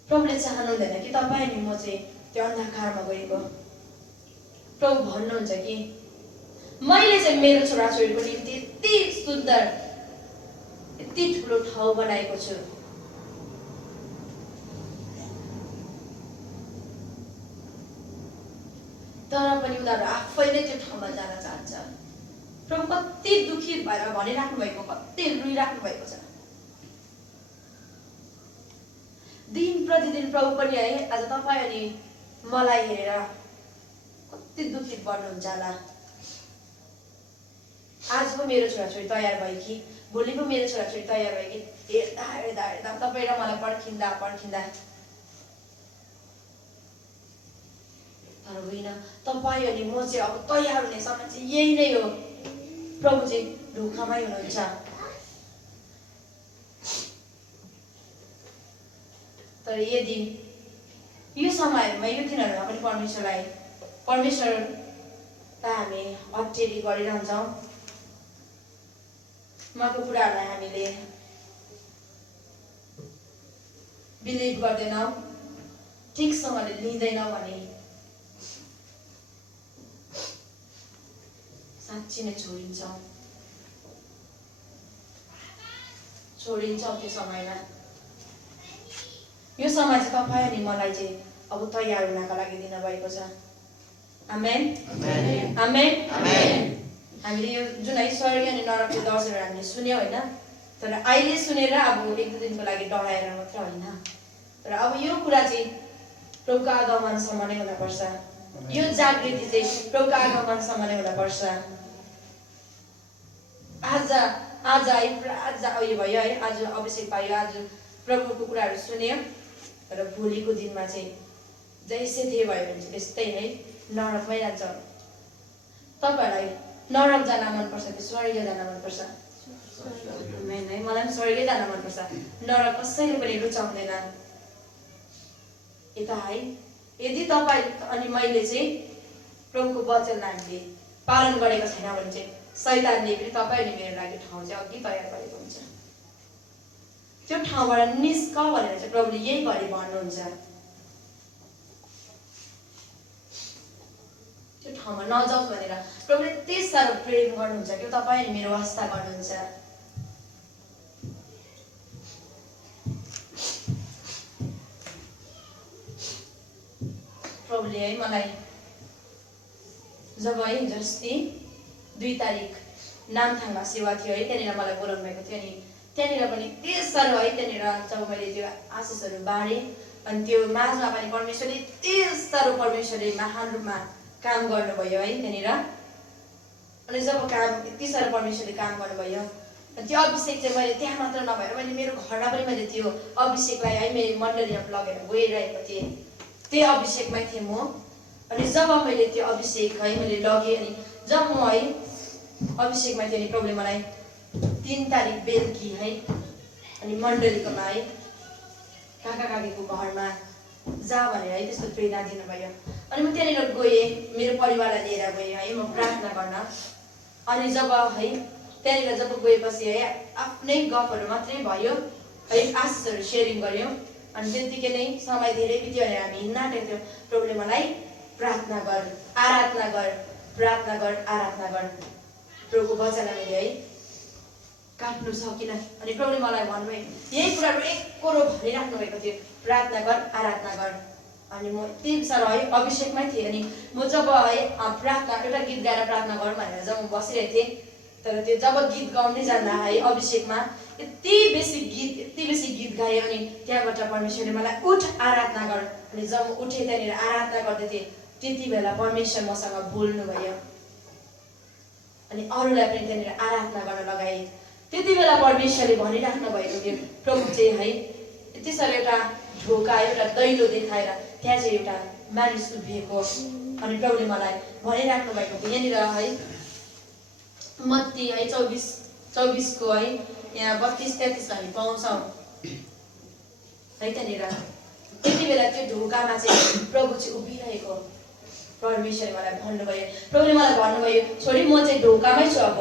प्रभुले चाहनुहुँदैन कि तपाईँ अनि म चाहिँ त्यो अन्धकारमा गएको। प्रभु भन्नुहुन्छ कि मैले चाहिँ मेरो छोराछोरीको निम्ति यति सुन्दर यति ठुलो ठाउँ बनाएको छु। तर पनि उनीहरू आफैले त्यो ठाउँमा जान चाहन्छ। प्रभु कति दुखित भएर भनिराख्नु भएको, कति रुइराख्नु भएको छ। दिन प्रतिदिन प्रभु पनि है आज तपाईँ अनि मलाई हेरेर कति दुखित बन्नुहुन्छ होला। आज पो मेरो छोराछोरी तयार भयो कि, भोलि पो मेरो छोराछोरी तयार भयो कि, हेर्दा हेर्दा हेर्दा तपाईँ र मलाई पर्खिँदा पर्खिँदा। तर होइन, तपाईँ अनि म चाहिँ अब तयार हुने समय चाहिँ यही नै हो। प्रभु चाहिँ ढोकामै हुनुहुन्छ। तर यदि यो समयमा यो दिनहरूमा पनि परमेश्वरलाई हामी अटेरी गरिरहन्छौँ, उहाँको कुराहरूलाई हामीले बिलिभ गर्दैनौँ, ठिकसँगले लिँदैनौँ भने साँच्ची नै छोडिन्छौँ त्यो समयमा। यो समय चाहिँ तपाईँ अनि मलाई चाहिँ अब तयार हुनका लागि दिनुभएको छ। आमेन आमेन आमेन। हामीले यो जुन है स्वर्ग अनि नरकको दर्शनहरू हामीले सुन्यौँ होइन, तर अहिले सुनेर अब एक दुई दिनको लागि डराएर मात्र होइन, तर अब यो कुरा चाहिँ प्रभुको आगमनसम्म नै हुनपर्छ। यो जागृति चाहिँ प्रभुको आगमनसम्म नै हुनपर्छ। आज उयो भयो है, आज अभिषेक पायो, आज प्रभुको कुराहरू सुन्यो, तर भोलिको दिनमा चाहिँ जैसे थिए भयो भने चाहिँ त्यस्तै है नरकमै जान्छ। तपाईँहरूलाई नरक जान मनपर्छ कि स्वर्ग जान मनपर्छ? है मलाई पनि स्वर्गै जान मनपर्छ। नरक कसैले पनि रुचाउँदैन। यता है यदि तपाईँ अनि मैले चाहिँ प्रभुको वचनलाई हामीले पालन गरेको छैन भने चाहिँ शैतानले पनि तपाईँ अनि मेरो लागि ठाउँ चाहिँ अघि तयार गरेको हुन्छ। त्यो ठाउँबाट निस्क भनेर चाहिँ प्रभुले यही गरी भन्नुहुन्छ। त्यो ठाउँमा नजाओस् भनेर प्रभुले त्यति साह्रो प्रेम गर्नुहुन्छ कि तपाईँ अनि मेरो वास्ता गर्नुहुन्छ। प्रभुले है मलाई जब है जस्ती 2 तारिक नामथाङमा सेवा थियो है, त्यहाँनिर मलाई बोलाउनु भएको थियो। अनि त्यहाँनिर पनि त्यति साह्रो है, त्यहाँनिर जब मैले त्यो आशिषहरू बाँडेँ अनि त्यो माझमा पनि परमेश्वरले त्यति साह्रो परमेश्वरले महान रूपमा काम गर्नुभयो है त्यहाँनिर। अनि जब यति साह्रो परमेश्वरले काम गर्नुभयो, अनि त्यो अभिषेक चाहिँ मैले त्यहाँ मात्र नभएर मैले मेरो घरमा पनि मैले त्यो अभिषेकलाई है मेरो मण्डलीमा लगेर गइरहेको थिएँ। त्यो अभिषेकमै थिएँ म। अनि जब मैले त्यो अभिषेक है मैले लगेँ, अनि जब म है अभिषेकमा थिएँ, अनि प्रभुले मलाई 3 तारिक बेलुकी है अनि मण्डलीकोमा है काका काकीको घरमा जा भनेर है त्यस्तो प्रेरणा दिनुभयो। अनि म त्यहाँनिर गएँ, मेरो परिवारलाई लिएर गएँ है म प्रार्थना गर्न। अनि जब है त्यहाँनिर जब गएपछि है आफ्नै गफहरू मात्रै भयो है, आशिषहरू सेयरिङ गऱ्यौँ। अनि त्यतिकै नै समय धेरै बित्यो भनेर हामी हिँड्न आँटेको थियौँ। प्रभुले मलाई प्रार्थना गर, आराधना गर, प्रार्थना गर, आराधना गर। प्रभुको वचनलाई मैले है काट्नु सकिनँ। अनि प्रभुले मलाई भन्नुभयो यही कुराहरू एकरो भनिराख्नु भएको थियो, प्रार्थना गर, आराधना गर। अनि म यति साह्रो है अभिषेकमै थिएँ। अनि म जब है प्रार्थना एउटा गीत गाएर प्रार्थना गरौँ भनेर जब म बसिरहेको थिएँ, तर त्यो जब गीत गाउँदै जाँदा है अभिषेकमा यति बेसी गीत गाएँ। अनि त्यहाँबाट परमेश्वरले मलाई उठ आराधना गर। अनि जब म उठेँ त्यहाँनिर आराधना गर्दै थिएँ, त्यति बेला परमेश्वर मसँग बोल्नुभयो। अनि अरूलाई पनि त्यहाँनिर आराधना गर्न लगाएँ। त्यति बेला परमेश्वरले भनिराख्नु भएको थियो, प्रभु चाहिँ है यति साह्रो एउटा ढोका एउटा दैलो देखाएर त्यहाँ चाहिँ एउटा मानिस उभिएको। अनि प्रभुले मलाई भनिराख्नु भएको थियो यहाँनिर है मत्ती है 24 को है यहाँ 32-33 हामी पाउँछौँ। है त्यहाँनिर त्यति बेला त्यो ढोकामा चाहिँ प्रभु चाहिँ उभिरहेको परमेश्वरले मलाई भन्नुभयो। प्रभुले मलाई भन्नुभयो, छोरी म चाहिँ ढोकामै छु। अब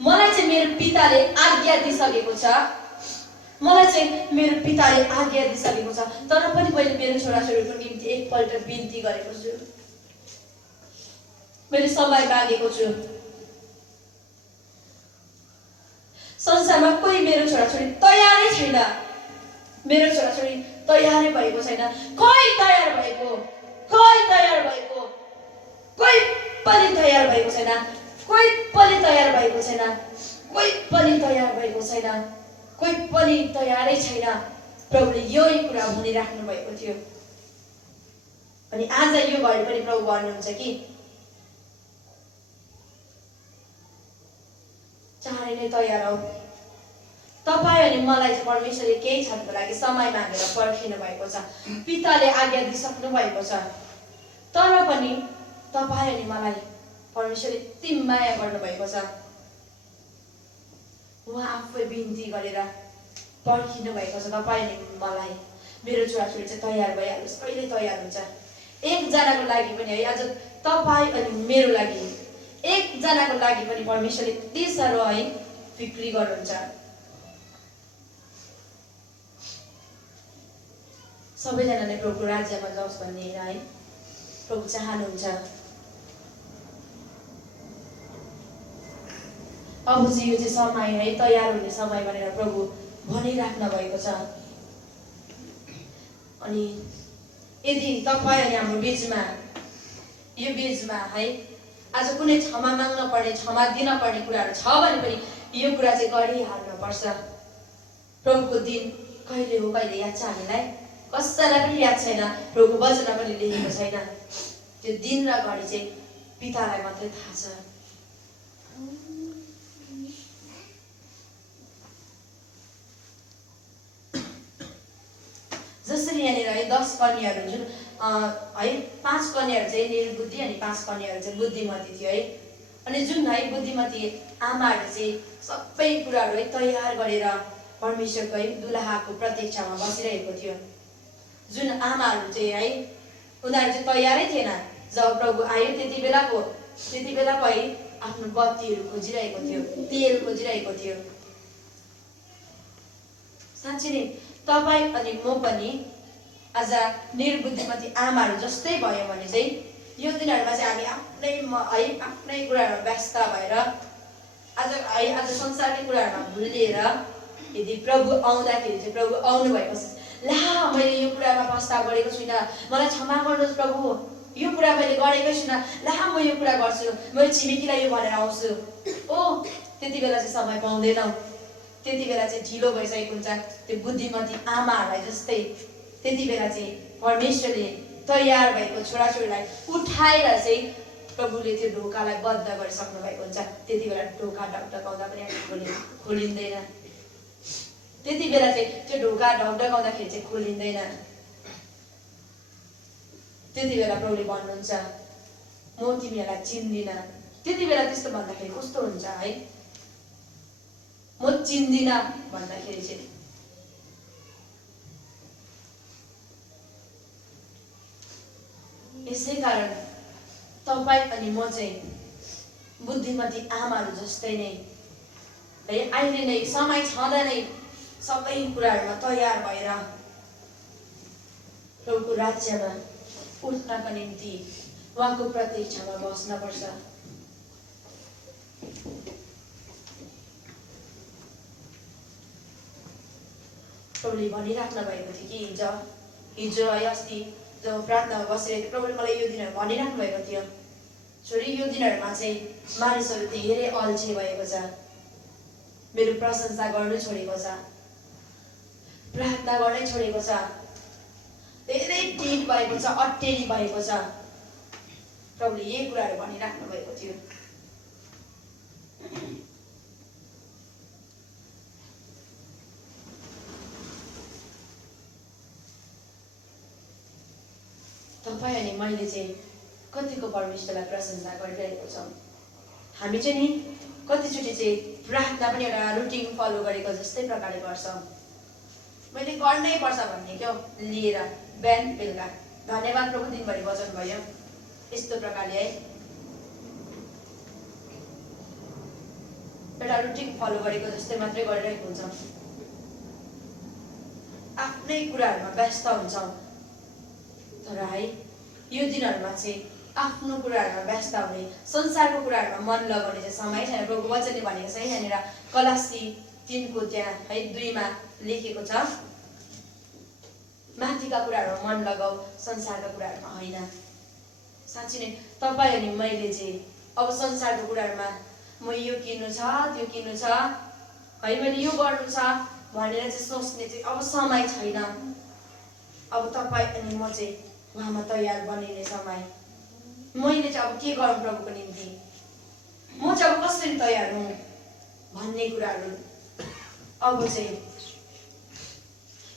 मलाई चाहिँ मेरो पिताले आज्ञा दिइसकेको छ, मलाई चाहिँ मेरो पिताले आज्ञा दिइसकेको छ। तर पनि मैले मेरो छोराछोरीको निम्ति एकपल्ट बिन्ती गरेको छु, मैले समय मागेको छु। संसारमा कोही मेरो छोराछोरी तयारै छैन, मेरो छोराछोरी तयारै भएको छैन। कोही तयार भएको, कोही तयार भएको, कोही पनि तयार भएको छैन, कोही पनि तयार भएको छैन, कोही पनि तयार भएको छैन, कोही पनि तयारै छैन। प्रभुले यही कुरा भनिराख्नु भएको थियो। अनि आज यो घडी पनि प्रभु भन्नुहुन्छ कि चाँडै नै तयार हौ। तपाईँ अनि मलाई चाहिँ परमेश्वरले केही क्षणको लागि समय मागेर पर्खिनु भएको छ, पिताले आज्ञा दिइसक्नु भएको छ। तर पनि तपाईँ अनि मलाई परमेश्वरले यति माया गर्नुभएको छ, उहाँ आफै बिन्ती गरेर पर्खिनु भएको छ। तपाईँ अनि मलाई, मेरो छोराछोरी चाहिँ तयार भइहालोस्, कहिले तयार हुन्छ। एकजनाको लागि पनि है, आज तपाईँ अनि मेरो लागि, एकजनाको लागि पनि परमेश्वरले यति साह्रो है फिक्री गर्नुहुन्छ। सबैजनाले प्रभुको राज्यमा जाओस् भन्ने है प्रभु चाहनुहुन्छ। अब चाहिँ यो चाहिँ समय है, तयार हुने समय भनेर प्रभु भनिराख्नु भएको छ। अनि यदि तपाईँ अनि हाम्रो बिचमा, यो बिचमा है आज कुनै क्षमा माग्न पर्ने, क्षमा दिन पर्ने कुराहरू छ भने पनि यो कुरा चाहिँ गरिहाल्नुपर्छ। प्रभुको दिन कहिले हो, कहिले याद छ हामीलाई? कसैलाई पनि याद छैन, प्रभुको वचनमा पनि लेखेको छैन। त्यो दिन र घडी चाहिँ पितालाई मात्रै थाहा छ। जसरी यहाँनिर है 10 कन्याहरू, जुन है 5 कन्याहरू चाहिँ निर्बुद्धि अनि 5 कन्याहरू चाहिँ बुद्धिमती थियो है। अनि जुन है बुद्धिमती आमाहरू चाहिँ सबै कुराहरू है तयार गरेर परमेश्वरको है दुलहाको प्रतीक्षामा बसिरहेको थियो। जुन आमाहरू चाहिँ है उनीहरू चाहिँ तयारै थिएन। जब प्रभु आयो त्यति बेलाको है आफ्नो बत्तीहरू खोजिरहेको थियो, तेल खोजिरहेको थियो। साँच्चै नै तपाईँ अनि म पनि आज निर्बुद्धिमती आमाहरू जस्तै भयो भने चाहिँ यो दिनहरूमा चाहिँ हामी आफ्नै कुराहरूमा व्यस्त भएर आज संसारकै कुराहरूमा भुलिएर यदि प्रभु आउँदाखेरि चाहिँ प्रभु आउनु भएको छ, ला मैले यो कुरामा प्रस्ताव गरेको छुइनँ, मलाई क्षमा गर्नुहोस् प्रभु, यो कुरा मैले गरेकै छुइनँ, ला म यो कुरा गर्छु, मेरो छिमेकीलाई यो भनेर आउँछु। ओ त्यति बेला चाहिँ समय पाउँदैनौ, त्यति बेला चाहिँ ढिलो भइसकेको हुन्छ। त्यो बुद्धिमती आमाहरूलाई जस्तै त्यति बेला चाहिँ परमेश्वरले तयार भएको छोराछोरीलाई उठाएर चाहिँ प्रभुले त्यो ढोकालाई बन्द गरिसक्नु भएको हुन्छ। त्यति बेला ढोका ढकढकाउँदा पनि खोलिँदैन, त्यति बेला चाहिँ त्यो ढोका ढकढकाउँदाखेरि चाहिँ खोलिँदैन। त्यति बेला प्रभुले भन्नुहुन्छ, म तिमीहरूलाई चिन्दिनँ। त्यति बेला त्यस्तो भन्दाखेरि कस्तो हुन्छ है, म चिन्दिनँ भन्दाखेरि चाहिँ यसै कारण तपाईँ अनि म चाहिँ बुद्धिमती आमाहरू जस्तै नै है अहिले नै समय छँदा नै सबै कुराहरूमा तयार भएर प्रभुको राज्यमा उठ्नका निम्ति उहाँको प्रतीक्षामा बस्नुपर्छ। प्रभुले भनिराख्नु भएको थियो कि हिजो है अस्ति जब प्रार्थनामा बसिरहेको प्रभुले मलाई यो दिनहरू भनिराख्नु भएको थियो, छोरी यो दिनहरूमा चाहिँ मानिसहरू धेरै अल्छे भएको छ, मेरो प्रशंसा गर्नु छोडेको छ, प्रार्थना गर्नै छोडेको छ, धेरै ढिल भएको छ, अटेरी भएको छ। प्रभुले यही कुराहरू भनिराख्नु भएको थियो। तपाईँ अनि मैले चाहिँ कतिको परमेश्वरलाई प्रशंसा गरिरहेको छौँ। हामी चाहिँ नि कतिचोटि चाहिँ प्रार्थना पनि एउटा रुटिन फलो गरेको जस्तै प्रकारले गर्छौँ। मैले गर्नै पर्छ भन्ने क्या लिएर बिहान बेलुका धन्यवाद प्रभु दिनभरि वचन भयो यस्तो प्रकारले है एउटा रुटिन फलो गरेको जस्तै मात्रै गरिरहेको हुन्छ आफ्नै कुराहरूमा व्यस्त हुन्छ तर है यो दिनहरूमा चाहिँ आफ्नो कुराहरूमा व्यस्त हुने संसारको कुराहरूमा मन लगाउने चाहिँ समय छैन प्रभुको वचनले भनेको छ यहाँनिर कलासी 3 को त्यहाँ है 2 मा लेखेको छ माथिका कुराहरूमा मन लगाऊ संसारका कुराहरूमा होइन साँच्चै नै तपाईँ अनि मैले चाहिँ अब संसारको कुराहरूमा म यो किन्नु छ त्यो किन्नु छ है मैले यो गर्नु छ भनेर चाहिँ सोच्ने चाहिँ अब समय छैन अब तपाईँ अनि म चाहिँ उहाँमा तयार बनिने समय मैले चाहिँ अब के गरौँ प्रभुको निम्ति म चाहिँ अब कसरी तयार हुँ भन्ने कुराहरू अब चाहिँ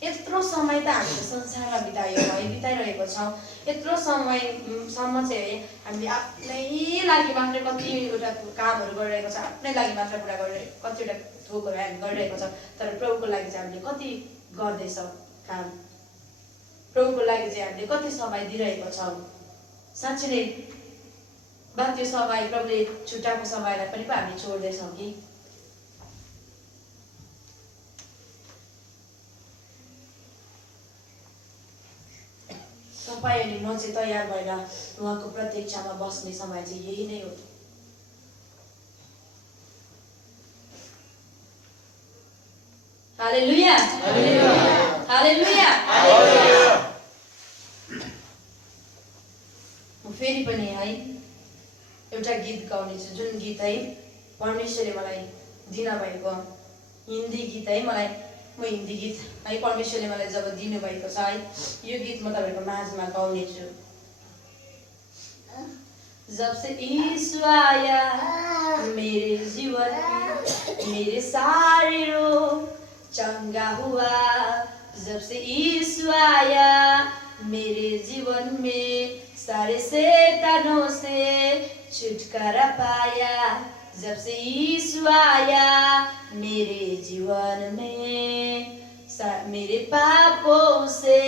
यत्रो समय त हामीले संसारमा बिताइरहेको छौँ यत्रो समयसम्म चाहिँ हामीले आफ्नै लागि मात्रै कतिवटा कामहरू गरिरहेको छ आफ्नै लागि मात्र कुरा गरिरहेको कतिवटा थोकहरू हामी गरिरहेको छ तर प्रभुको लागि चाहिँ हामीले कति गर्दैछौँ काम प्रभुको लागि चाहिँ हामीले कति समय दिइरहेको छौँ साँच्चै नै बा त्यो समय प्रभुले छुट्टाएको समयलाई पनि हामीले छोड्दैछौँ कि तपाईँ अनि म चाहिँ तयार भएर उहाँको प्रत्यक्षमा बस्ने समय चाहिँ यही नै हो हालेलुया हालेलुया म फेरि पनि है एउटा गीत गाउने छु जुन गीत है परमेश्वरले मलाई दिन भएको हिन्दी गीत है मलाई म हिन्दी गीत है परमेश्वरले मलाई जब दिनुभएको छ है यो गीत म तपाईहरुको माझमा गाउने छु जब से यीशु आया मेरे जीवन में मेरे सारे रोग चंगा हुआ जब से यीशु आया मेरे जीवन में सारे शैतानों से छुटकारा पाया जब से यीशु आया मेरे जीवन में मेरे पापों से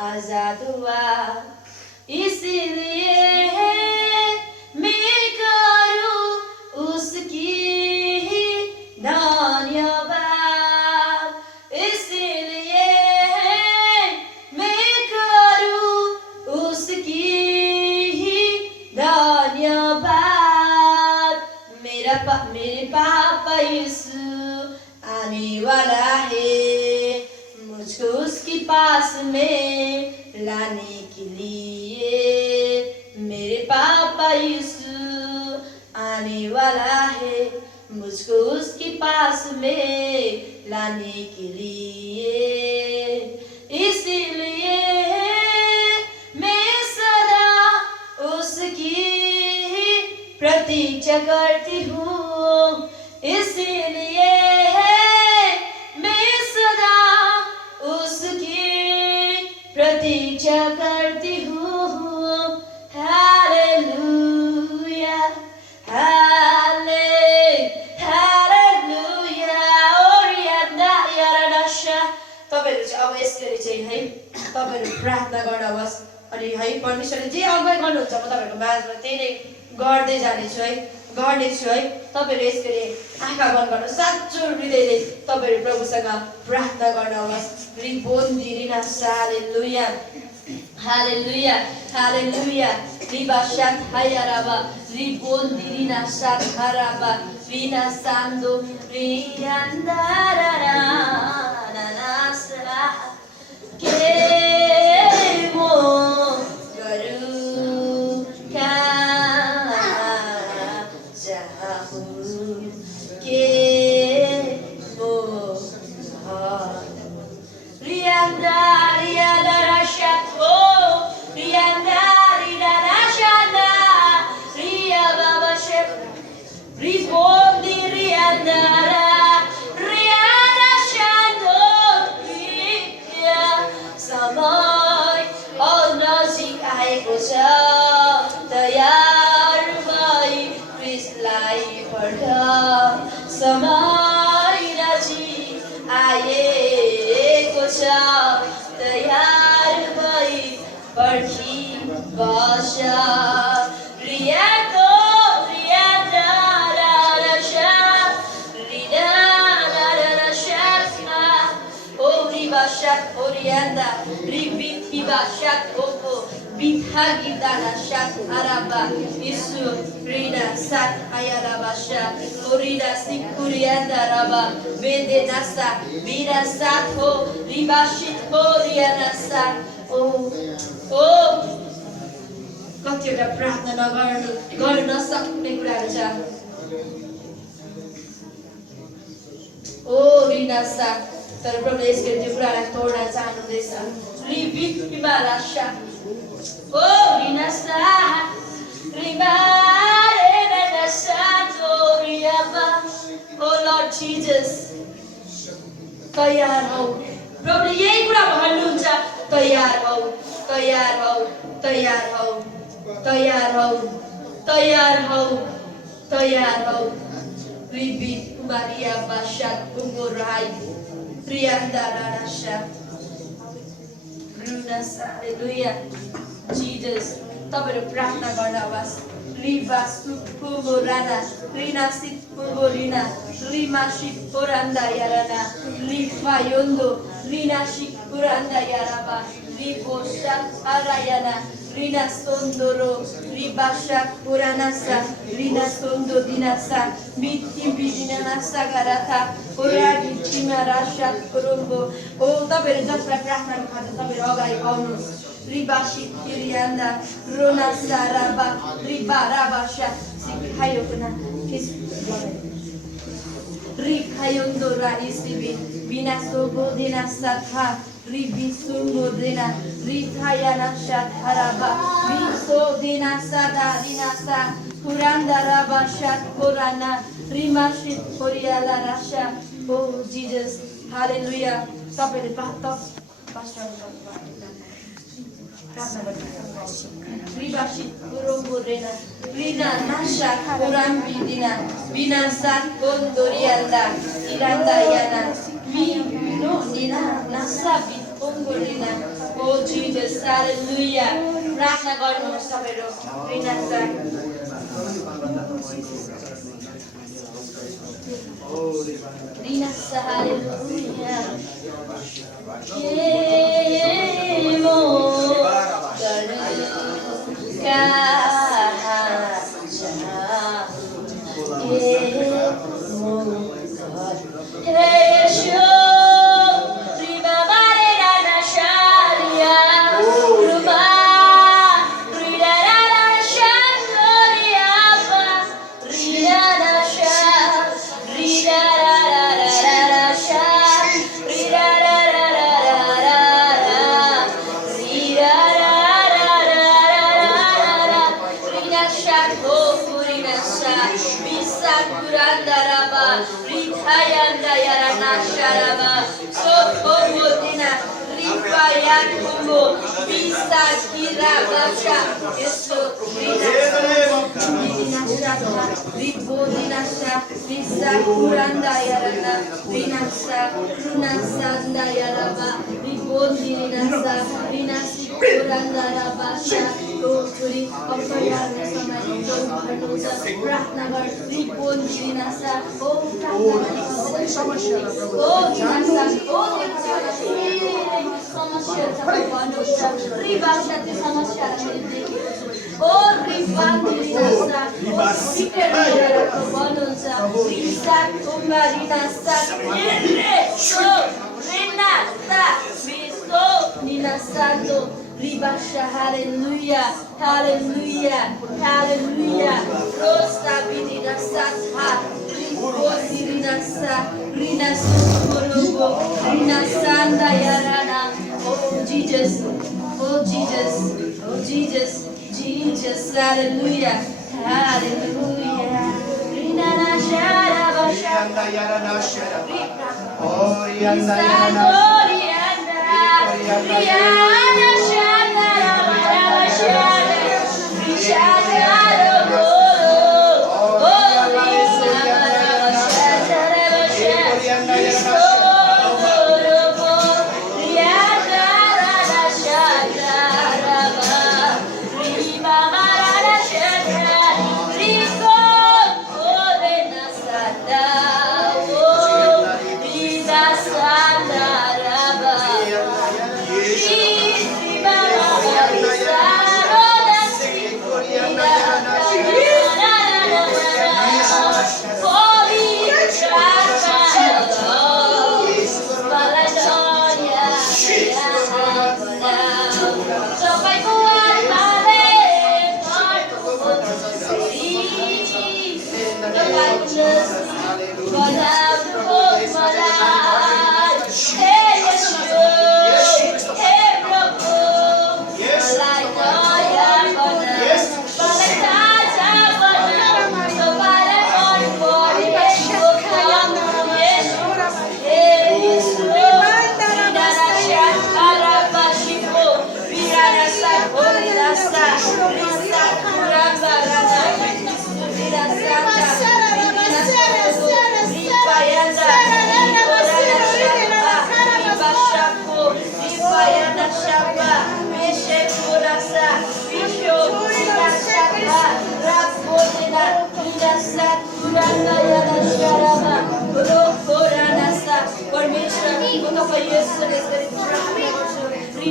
आजाद हुआ इसलिए मैं करूं उसकी धन्यवाद इसलिए मैं करूं उसकी धन्यवाद मेरे पापा यीशु आने वाला है मुझको उसके पास में लाने के लिए मेरे पापा यीशु आने वाला है मुझको उसके पास में लाने के लिए इसलिए मैं सदा उसकी प्रतीक्षा करती हूँ इसलिए मैं सदा उसकी प्रतीक्षा करती हूँ हालेलुया हालेलुया ओरियान्दा यारानाशा तपाईहरु चाहिँ अब यसरी चाहिँ है तपाईहरु प्रार्थना गर्नुहोस् अनि है परमेश्वरले जे अगुवाई गर्नुहुन्छ म तपाईहरुको माझमा त्यही नै गर्दै जानेछु है गर्नेछु है तपाईहरु यसरी आँखा बन्द गर्नु साच्चो हृदयले तपाईहरु प्रभुसँग प्रार्थना गर्नुहोस् रिबोन दिरिना हालेलुया हालेलुया हालेलुया रिबा शात हायराबा रिबोन दिरिना शात हाराबा रिना सान्दो रियान्दारारा नानासरा के मो समय नजिक आए तयार भई पर्खी बस्छ रियाको रिया रशा रिदा रशा ori bashat orianda ribiti bashat oko bithagi dana shat araba isu rida sat ayara bashat orida sikurianda raba bede nasa bida sat ho ribashit oriana sat oh कतिवटा प्रार्थना गर्न सक्ने कुराहरू छ ओ रिनासा तर प्रभुले यसरी त्यो कुरालाई तोड्न चाहनुहुँदैछ रिबिमा राशा ओ रिनासा रिमारे नसा तोरियाबा ओ लर्ड जीसस तयार हौ प्रभुले यही कुरा भन्नुहुन्छ तयार हौ तयार हौ तयार हौ तयार हौ तयार हौ तयार हौ रिबि Maria Bashat Ungorai Trianda Ranasha Runas Hallelujah Jesus तपाईहरु प्रार्थना गर्नुहोस् Rivas Pugorana Rinasit Pugorina Rimashik Puranda Yarana Rifayondo Rinashik Puranda Yaraba Riboshat Arayana Rina Sondoro, Ribasha Puranasa, Rina Sondo Dinasa, Biti Bidinasa Garata, Uragi Chimarasha Purumbo, O Tabere Jatra Prahman Kata Tabere Ogai Onus, Ribashi Kirianda, Rona Saraba, Ribarabasha, Sikayokuna, Rikayondora Isibi, Binasogo Dinasatha. Ribisu modena ritayana shatharaba biso dinasa dinasa kuranda raba shat korana rimashit koriala rasha oh Jesus hallelujah तपाईले pastor Ribashi Kuromborena Rina Nasha Kurambidina Bina Sat Kondorianda Iranda Yana Vino Nina Nasa Bitongorina Oh Jesus Hallelujah Prana Gorno Sabero Rina Sat Rina Sat Hallelujah Kemo Bisa kira baca Yesu Ribu dinasa Bisa kuranda yarana Dinasa Runasa dayaraba Ribu dinasa Dinasi kuranda rabasha Turi Opayana sama itu Prahnagar Ribu dinasa Oh Prahnagar Samasya Oh dinasa Oh dinasa Samasya Ribasha te samasya Oh ribandi dinasa Oh sikere bononsa Risa kumbari nasa Yere So Renata Visto Ninasando Ribasha hallelujah Hallelujah Hallelujah Rosta bidinasa Ribodi dinasa Rinasu Korogo Rinasanda yarana Oh Jesus, oh Jesus, oh Jesus, Jesus, hallelujah, hallelujah. Rinana shara bashanda yarana shara. Oh yanda yarana. Riana shanda yarana shara. Rishara oh Riana shara bashanda.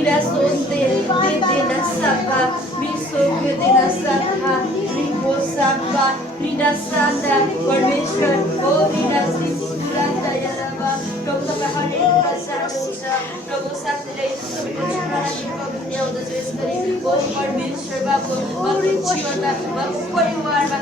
Rida sonde Rida sapa Miso Rida sapa Ribo sapa Rida sanda परमेश्वर ओ Rida Siranda Yaraba प्रभु तपाईँ हरेक प्रचारनुहुन्छ प्रभु साथीले तपाईँको जीवनलाई पवित्र ल्याउँदछ यसरी ओ परमेश्वर बाबु उहाँको जीवनमा उहाँको परिवारमा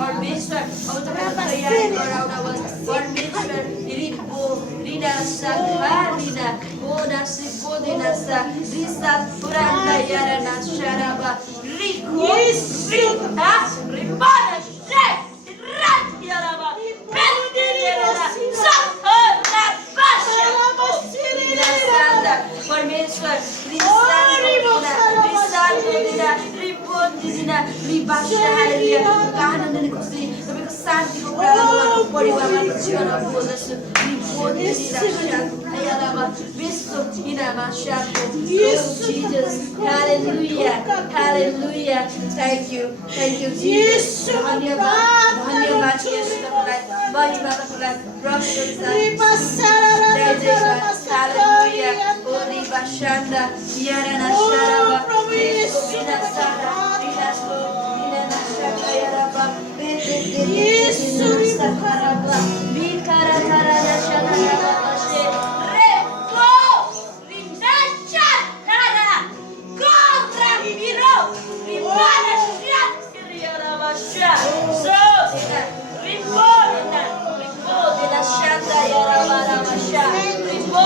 परमेश्वर अब तपाईँको तयारी गराउनुहोस् परमेश्वर रिपो रिना साखा रिना बोना सिपो देना सा रिसा पुराना यारना शराबा रिको रिका रिपाना शे rat yaraba pendiriera sakha pasha परमेश्वर शान्तिको परिवारमा जीवनमा बोल्दछु Jesus, hallelujah, hallelujah. Thank you, Jesus. धन्यवाद यसलाई महिमा तपाईँलाई प्रशंसा hallelujah. Ori bashanda yarana sharaba bina sara bina so bina shaka yaraba Yesu sakaraba bikara tarana sharaba she repo vindacha tara kontra biro vimana shat yaraba sha so repo dina shanda yaraba ramasha repo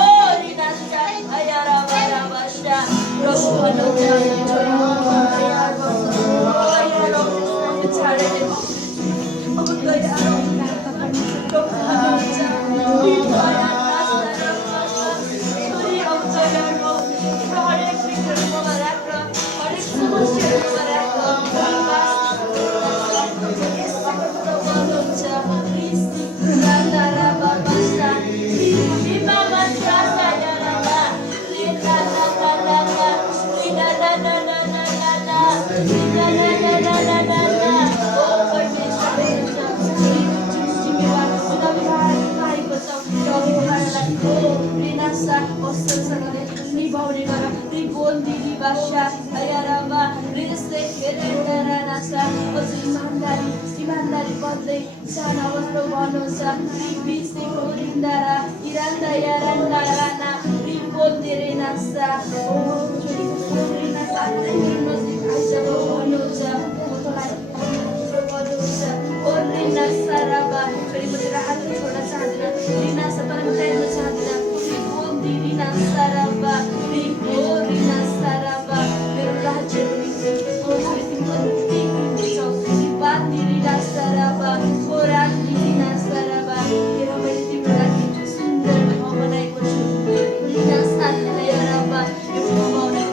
Imandari botde sana wasro bonosa ribisi korindara iranda yaranda rana ribondere nasa oh korina sate kirmosi aja bonosa motolai bonosa korina saraba छोरी मेरा हाथ छोड़ा चाहना रीना सपना में चाहना ribondere nasa raba ribondere saraba मेरो राज्य Saraba, Koran Dina Saraba, Yerometi Braki, Sundar, Momanai Koshu, Dina Saraba, Yomona,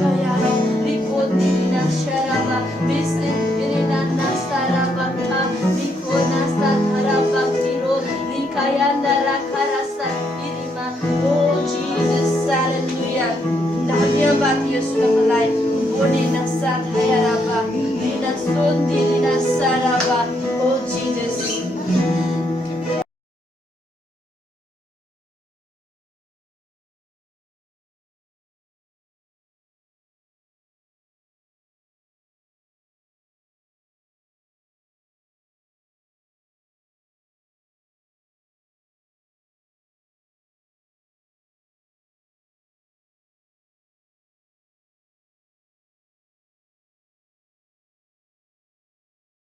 Kayara, Riko Dina Sharaba, Bisne, Irina Nasaraba, Riko Nasaraba, Tiro, Rikayanda Rakarasa, Irima, oh Jesus, hallelujah. Dhanyavad Yesus mulai, Boni Nasar Hayaraba. Saraba, oh Jesus.